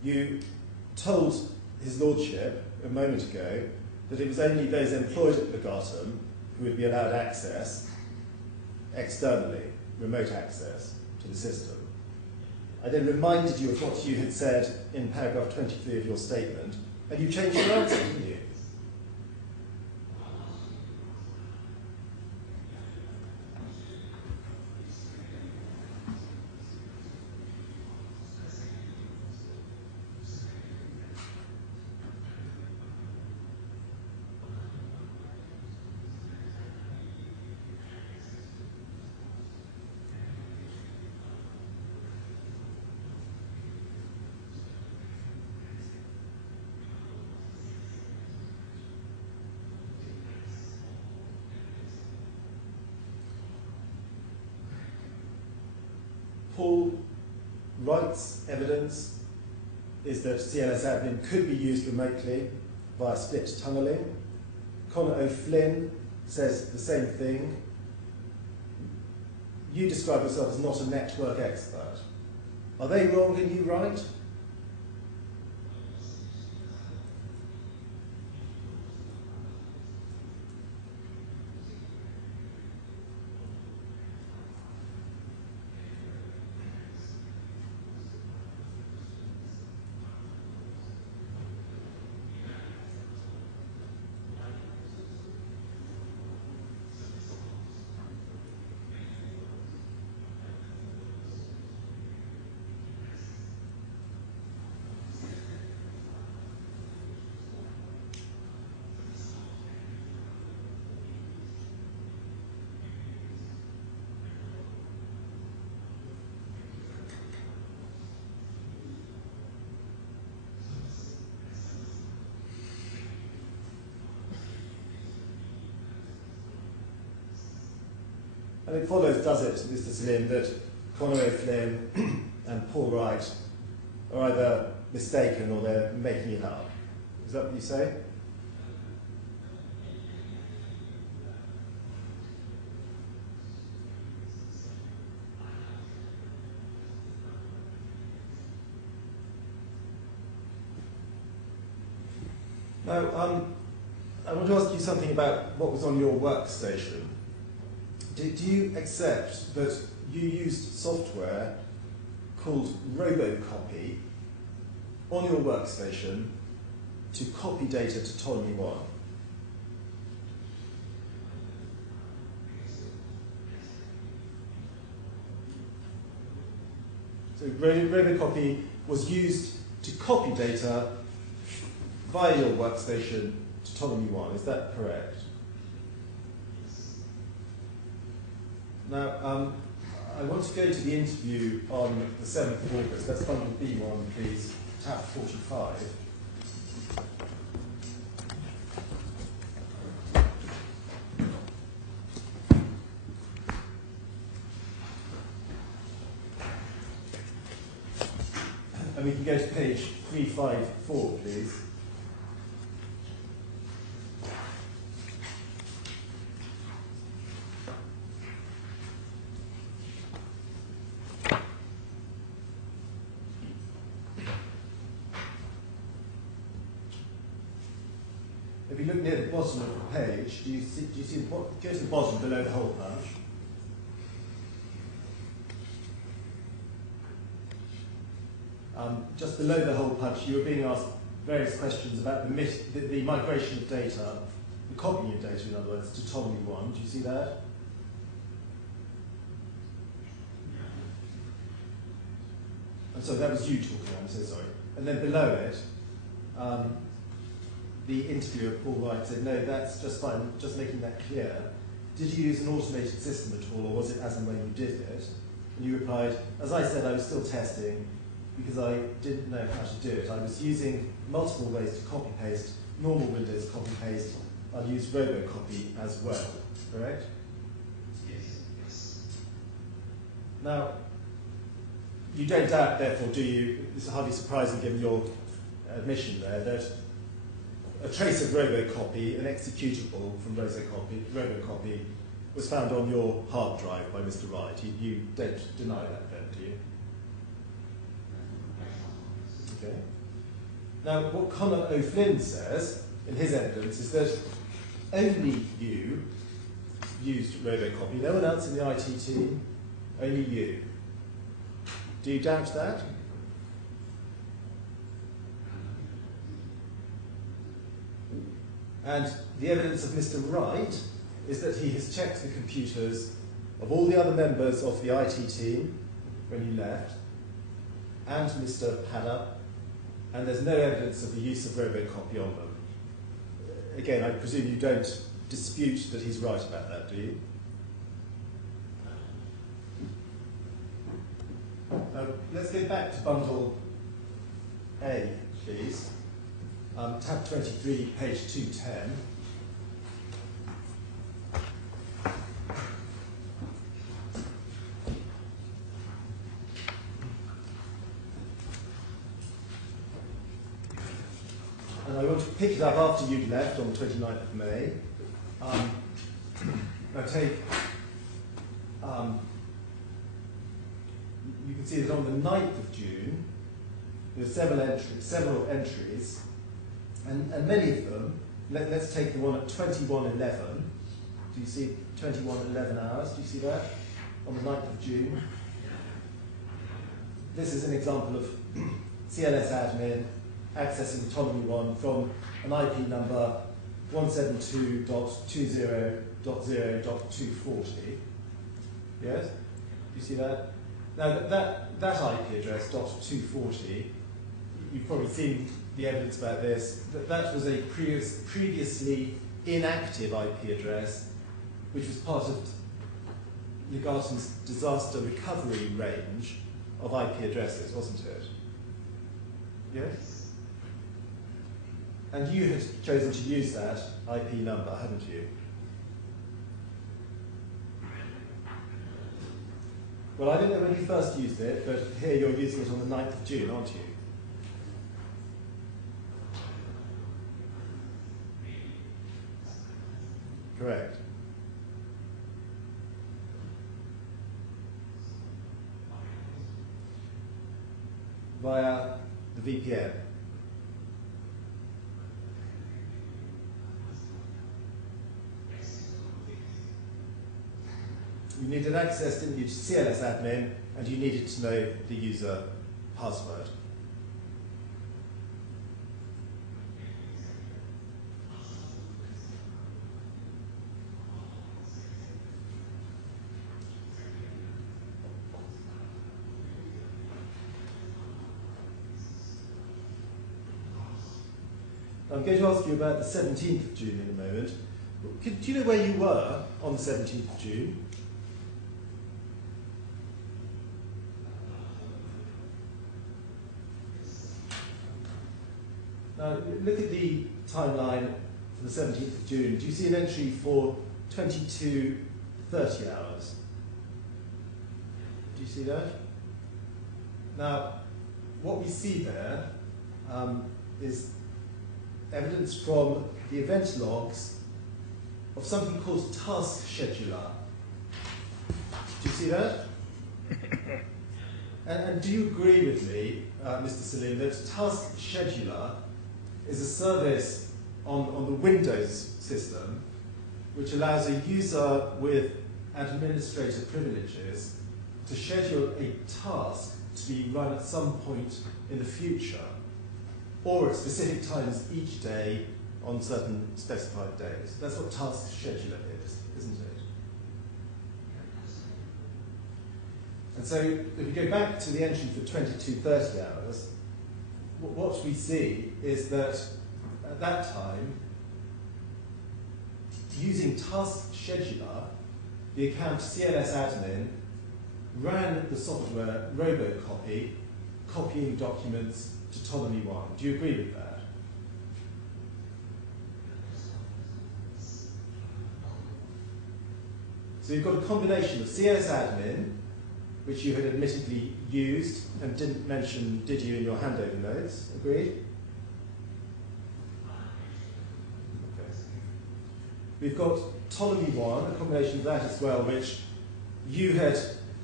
You told his lordship a moment ago that it was only those employed at Legatum who would be allowed access externally, remote access to the system. I then reminded you of what you had said in paragraph 23 of your statement, and you changed your answer, didn't you? Paul Wright's evidence is that CLS admin could be used remotely via split tunnelling. Conor O'Flynn says the same thing. You describe yourself as not a network expert. Are they wrong and you right? And it follows, does it, Mr. Slim, that Conor O'Flynn and Paul Wright are either mistaken or they're making it up? Is that what you say? Now, I want to ask you something about what was on your workstation. Do you accept that you used software called Robocopy on your workstation to copy data to Ptolemy 1? So Robocopy was used to copy data via your workstation to Ptolemy 1, is that correct? Now, I want to go to the interview on the 7th of August. That's bundle B1, please, tab 45. And we can go to page 354, please. If you look near the bottom of the page, do you see what, go to the bottom below the hole punch. Just below the hole punch, you were being asked various questions about the migration of data, the copying of data, in other words, to Ptolemy 1. Do you see that? And so that was you talking, I'm so sorry. And then below it, the interviewer, Paul Wright, said, no, that's just fine, just making that clear. Did you use an automated system at all, or was it as and when you did it? And you replied, as I said, I was still testing because I didn't know how to do it. I was using multiple ways to copy-paste, normal Windows copy-paste. I'll use Robocopy as well, correct? Yes. Now, you don't doubt, therefore, do you, this is hardly surprising given your admission there, that a trace of Robocopy, an executable from Robocopy, was found on your hard drive by Mr. Wright. You don't deny that then, do you? Okay. Now, what Conor O'Flynn says in his evidence is that only you used Robocopy, no one else in the IT team, only you. Do you doubt that? And the evidence of Mr. Wright is that he has checked the computers of all the other members of the IT team when you left, and Mr. Padder, and there's no evidence of the use of Robocopy on them. Again, I presume you don't dispute that he's right about that, do you? Let's go back to bundle A, please. Tab 23, page 210. And I want to pick it up after you'd left on the 29th of May. Now take, you can see that on the 9th of June, there are several entries, and many of them, let's take the one at 21:11. Do you see 21:11 hours? Do you see that? On the 9th of June. This is an example of CLS admin accessing Ptolemy 1 from an IP number 172.20.0.240. Yes? Do you see that? Now that IP address, .240, you've probably seen the evidence about this, that was a previously inactive IP address, which was part of Legaton's disaster recovery range of IP addresses, wasn't it? Yes? And you had chosen to use that IP number, hadn't you? Well, I don't know when you first used it, but here you're using it on the 9th of June, aren't you? Correct. Via the VPN. You needed access, didn't you, to CLS admin, and you needed to know the user password. I'm going to ask you about the 17th of June in a moment. Do you know where you were on the 17th of June? Now, look at the timeline for the 17th of June. Do you see an entry for 22:30 hours? Do you see that? Now, what we see there is evidence from the event logs of something called task scheduler. Do you see that? and do you agree with me, Mr. Salim, that task scheduler is a service on the Windows system which allows a user with administrator privileges to schedule a task to be run at some point in the future or at specific times each day on certain specified days. That's what task scheduler is, isn't it? And so if we go back to the entry for 22:30 hours, what we see is that at that time, using task scheduler, the account CLS admin ran the software robocopy, copying documents to Ptolemy 1. Do you agree with that? So you've got a combination of CLS admin, which you had admittedly used and didn't mention, did you, in your handover notes? Agreed? Okay. We've got Ptolemy 1, a combination of that as well, which you had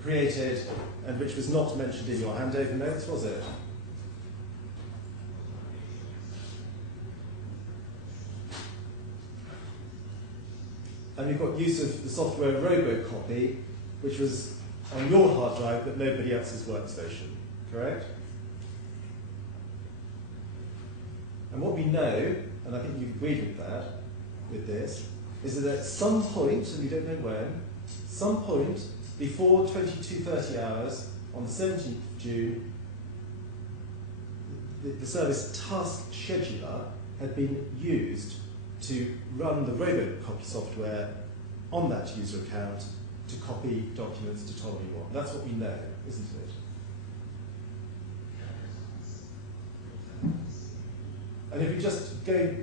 created and which was not mentioned in your handover notes, was it? And we've got use of the software robocopy, which was on your hard drive but nobody else's workstation, correct? And what we know, and I think you've agreed with that, with this, is that at some point, and we don't know when, some point before 22:30 hours on the 17th of June, the service task scheduler had been used to run the robocopy software on that user account to copy documents to Ptolemy 1. That's what we know, isn't it? And if we just go,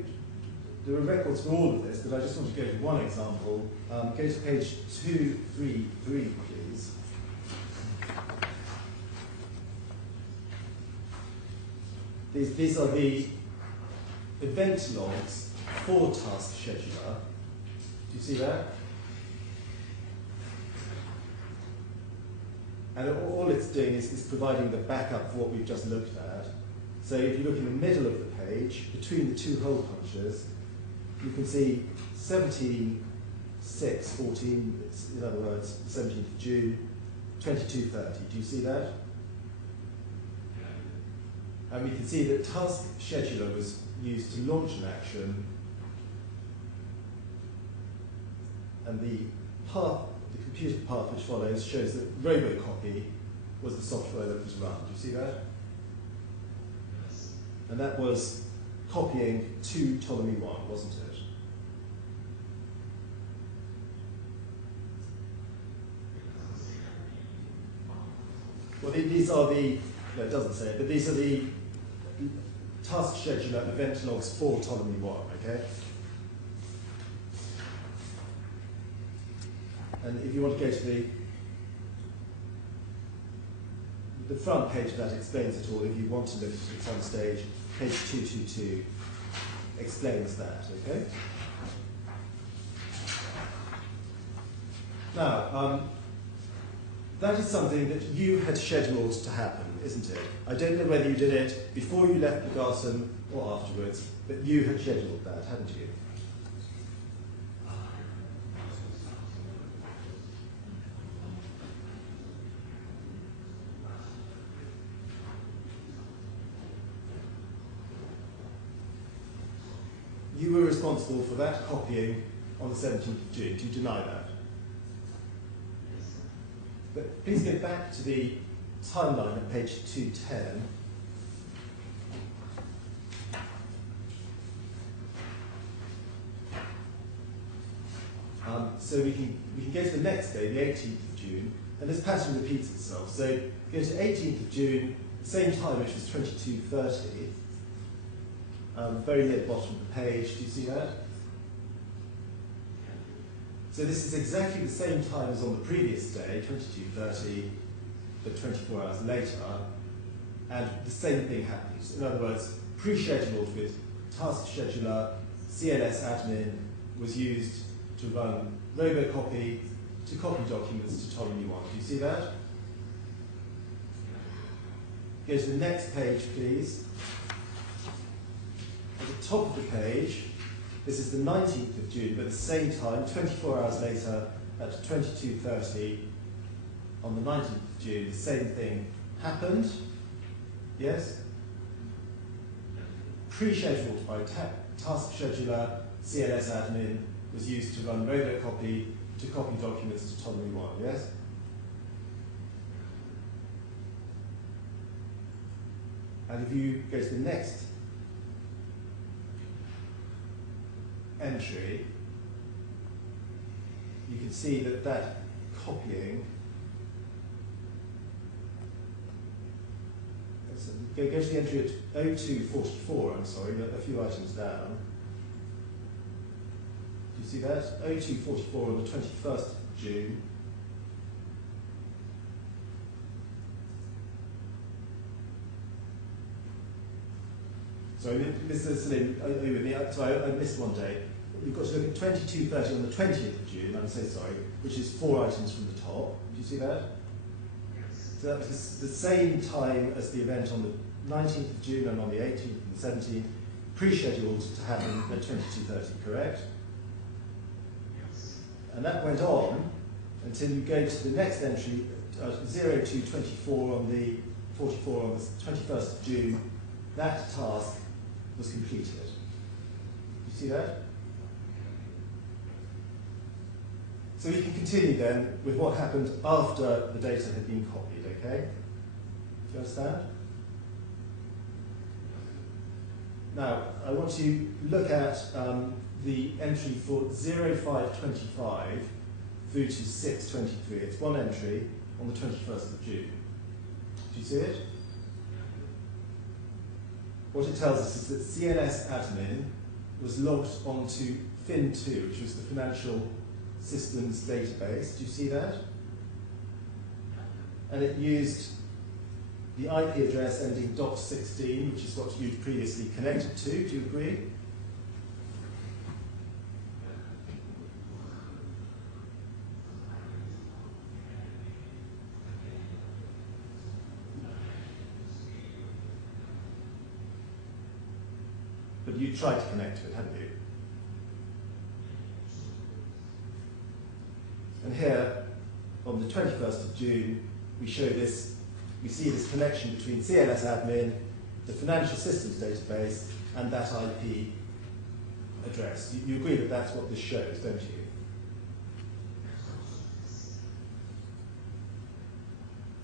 there are records for all of this, but I just want to go to one example. Go to page 233, please. These are the event logs for task scheduler. Do you see that? And all it's doing is providing the backup for what we've just looked at. So if you look in the middle of the page, between the two hole punches, you can see 17/6/14, in other words, 17th of June, 22:30. Do you see that? And we can see that task scheduler was used to launch an action, and the path, the computer path which follows shows that robocopy was the software that was run. Do you see that? And that was copying to Ptolemy 1, wasn't it? Well, these are the, no, it doesn't say it, but these are the task scheduler event logs for Ptolemy 1, okay? And if you want to go to the the front page of that explains it all. If you want to look at it at some stage, page 222 explains that, okay? Now, that is something that you had scheduled to happen, isn't it? I don't know whether you did it before you left Legatum or afterwards, but you had scheduled that, hadn't you? You were responsible for that copying on the 17th of June. Do you deny that? But please go back to the timeline at page 210. So we can go to the next day, the 18th of June, and this pattern repeats itself. So go to 18th of June, same time, which was 22:30. Very near the bottom of the page. Do you see that? So this is exactly the same time as on the previous day, 22:30, but 24 hours later, and the same thing happens. In other words, pre-scheduled with task scheduler, CLS admin was used to run robocopy to copy documents to Ptolemy 1. Do you see that? Go to the next page, please. At the top of the page, this is the 19th of June, but at the same time, 24 hours later, at 22:30, on the 19th of June, the same thing happened. Yes? Pre-scheduled by task scheduler, CLS admin was used to run robocopy to copy documents to Ptolemy 1. Yes? And if you go to the next entry, you can see that that copying, go to the entry at 02:44, I'm sorry, a few items down. Do you see that? 02:44 on the 21st of June. Sorry, Mr. Salim, are you with me? Sorry, I missed one day. You've got to look at 22:30 on the 20th of June, I'm so sorry, which is 4 items from the top. Do you see that? So that was the same time as the event on the 19th of June and on the 18th and the 17th, pre-scheduled to happen at 22:30, correct? And that went on until you go to the next entry, 02:24 on the 44 on the 21st of June. That task was completed. You see that? So we can continue then with what happened after the data had been copied, okay? Do you understand? Now, I want to look at the entry for 0525 through to 623. It's one entry on the 21st of June. Do you see it? What it tells us is that CLS admin was logged onto FIN2, which was the financial systems database. Do you see that? And it used the IP address ending .16, which is what you'd previously connected to. Do you agree? But you tried to connect to it, hadn't you? And here, on the 21st of June, we show this, we see this connection between CLS admin, the financial systems database, and that IP address. You agree that that's what this shows, don't you?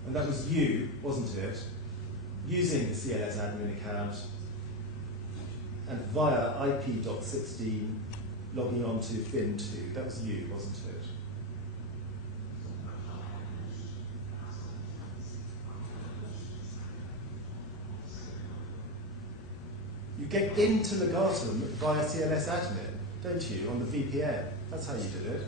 And that was you, wasn't it, using the CLS admin account and via IP.16 logging on to FIN2. That was you, wasn't it? You get into Legatum via CLS admin, don't you, on the VPN? That's how you did it.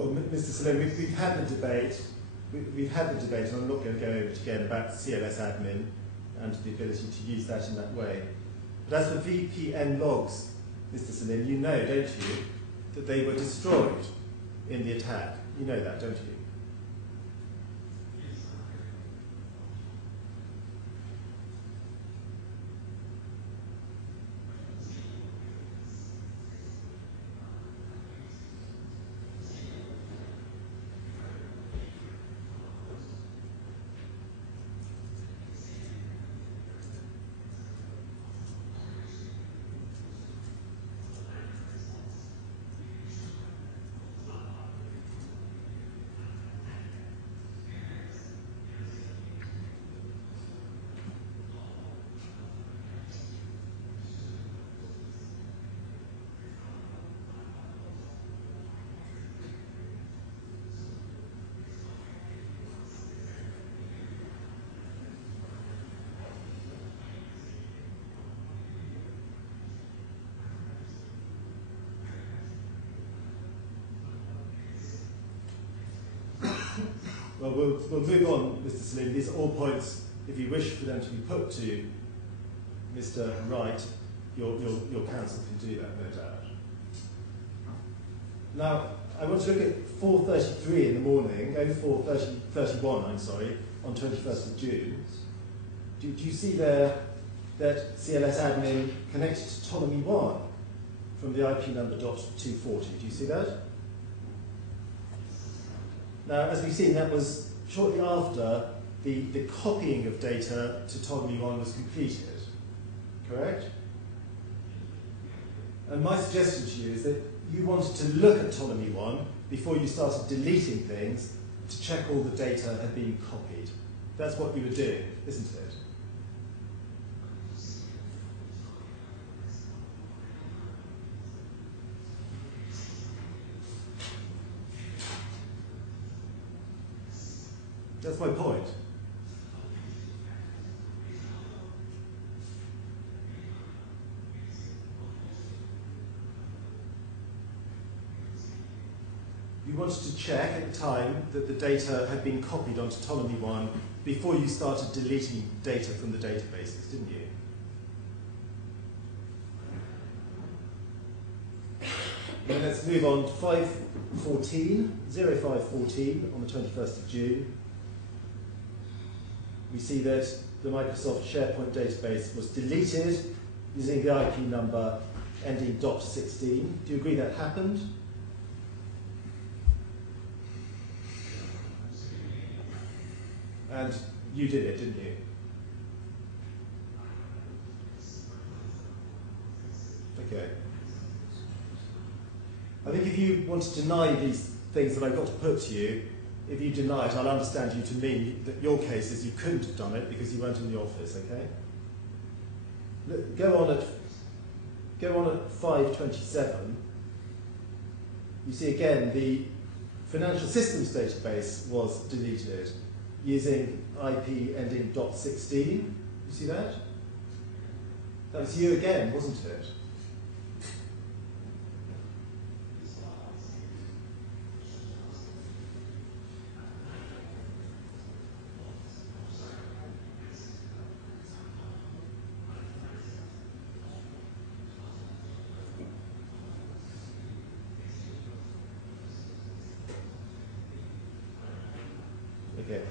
Well, Mr. Salim, we've had the debate. We've had the debate, and I'm not going to go over it again about CLS admin and the ability to use that in that way. But as for VPN logs, Mr. Salim, you know, don't you, that they were destroyed in the attack. You know that, don't you? Well, we'll move on, Mr. Salim. These are all points, if you wish for them to be put to Mr. Wright, your counsel can do that, no doubt. Now, I want to look at 4:33 in the morning, 04:31, I'm sorry, on 21st of June. Do you see there that CLS admin connected to Ptolemy 1 from the IP number .240? Do you see that? Now, as we've seen, that was shortly after the copying of data to Ptolemy 1 was completed, correct? And my suggestion to you is that you wanted to look at Ptolemy 1 before you started deleting things to check all the data had been copied. That's what you were doing, isn't it? That's my point. You wanted to check at the time that the data had been copied onto Ptolemy 1 before you started deleting data from the databases, didn't you? Then let's move on to 0514 on the 21st of June. We see that the Microsoft SharePoint database was deleted using the IP number ending .16. Do you agree that happened? And you did it, didn't you? Okay. I think if you want to deny these things that I've got to put to you, if you deny it, I'll understand you to mean that your case is you couldn't have done it because you weren't in the office, okay? Go on at 5:27. You see again the financial systems database was deleted using IP ending .16. You see that? That was you again, wasn't it? Okay.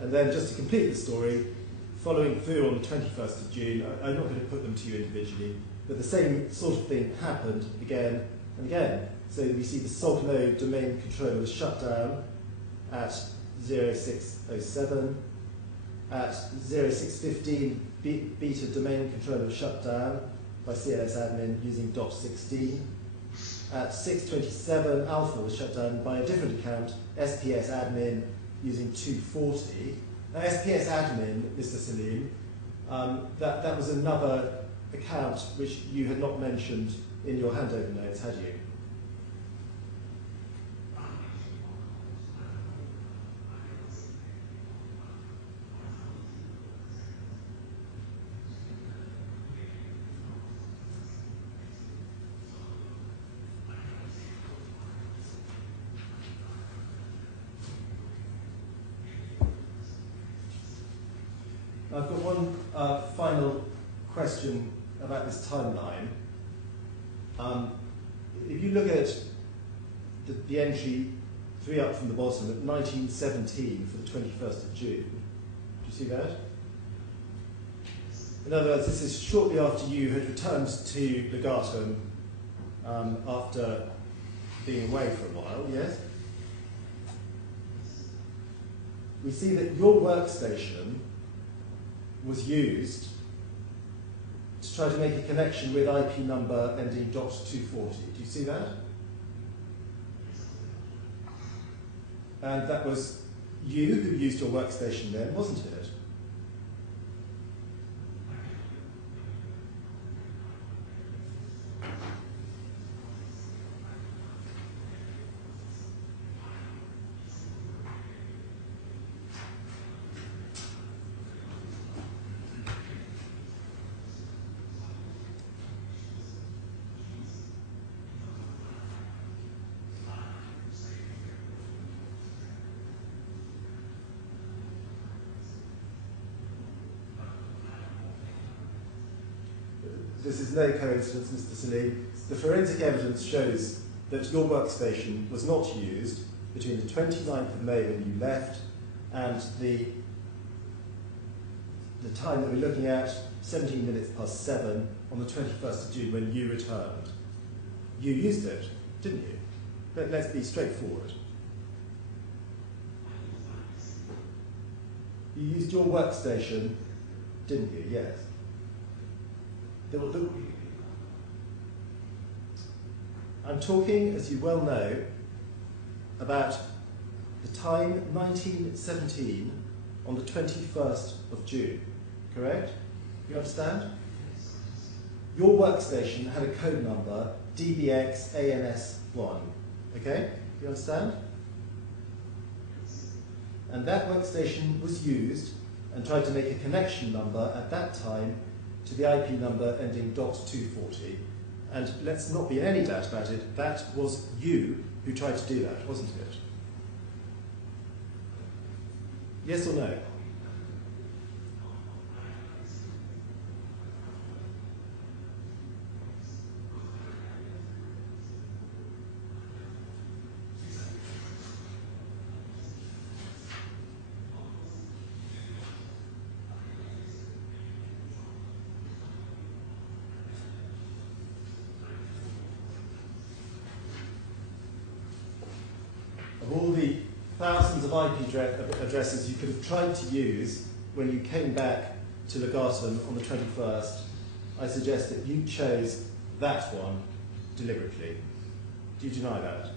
And then just to complete the story, following through on the 21st of June, I'm not going to put them to you individually, but the same sort of thing happened again and again. So we see the salt node domain controller was shut down at 0607. At 0615, beta domain controller was shut down by CLS admin using .16. At 627, alpha was shut down by a different account, SPS admin, using 240. Now, SPS admin, Mr. Salim, that was another account which you had not mentioned in your handover notes, had you? I've got one final question about this timeline. If you look at the entry 3 up from the bottom at 1917 for the 21st of June, do you see that? In other words, this is shortly after you had returned to Legatum after being away for a while, yes? We see that your workstation was used to try to make a connection with IP number ending .240. Do you see that? And that was you who used your workstation then, wasn't it? This is no coincidence, Mr. Salim. The forensic evidence shows that your workstation was not used between the 29th of May when you left and the time that we're looking at, 17 minutes past 7, on the 21st of June when you returned. You used it, didn't you? Let's be straightforward. You used your workstation, didn't you? Yes. I'm talking, as you well know, about the time 1917 on the 21st of June, correct? You understand? Your workstation had a code number DBX AMS1, okay? You understand? And that workstation was used and tried to make a connection number at that time to the IP number ending .240. And let's not be in any doubt about it, that was you who tried to do that, wasn't it? Yes or no? Of all the thousands of IP addresses you could have tried to use when you came back to Legatum on the 21st, I suggest that you chose that one deliberately. Do you deny that?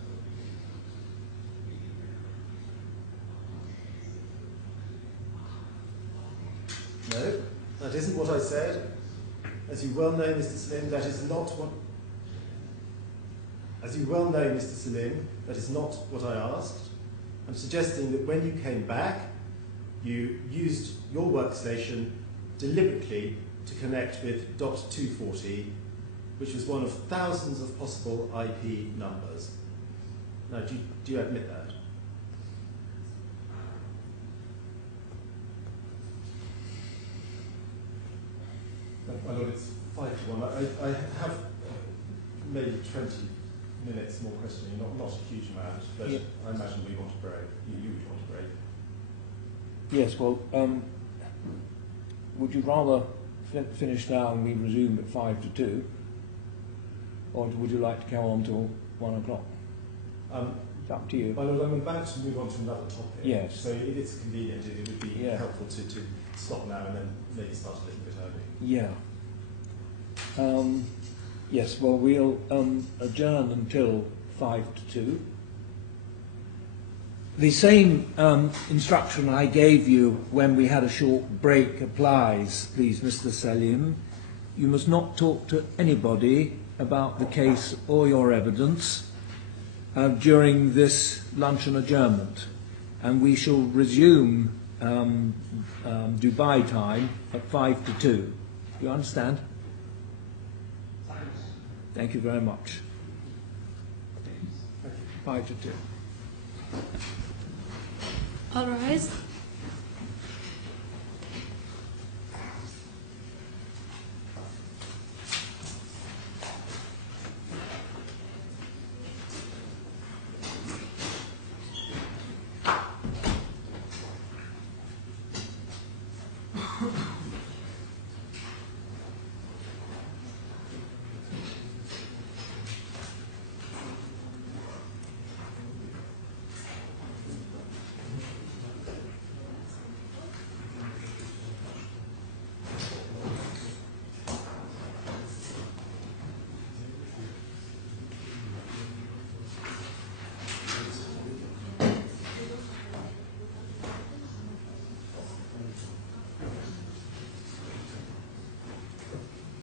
No, that isn't what I said. As you well know, Mr. Salim, that is not what... As you well know, Mr. Salim, that is not what I asked. I'm suggesting that when you came back, you used your workstation deliberately to connect with .240, which was one of thousands of possible IP numbers. Now, do you admit that? My lord, it's 5 to 1. I have maybe 20 minutes more questioning, not a huge amount, but yeah. I imagine we want to break. You would want to break. Yes, well, would you rather finish now and we resume at 1:55, or would you like to go on till 1 o'clock? It's up to you. My Lord, I'm about to move on to another topic. Yes. So if it's convenient, it would be Yeah. helpful to stop now and then maybe start a little bit early. Yeah. Yes, well, we'll adjourn until 5 to 2. The same instruction I gave you when we had a short break applies, please, Mr. Salim. You must not talk to anybody about the case or your evidence during this luncheon adjournment. And we shall resume Dubai time at 5 to 2. You understand? Thank you very much. 5 to 2. All rise.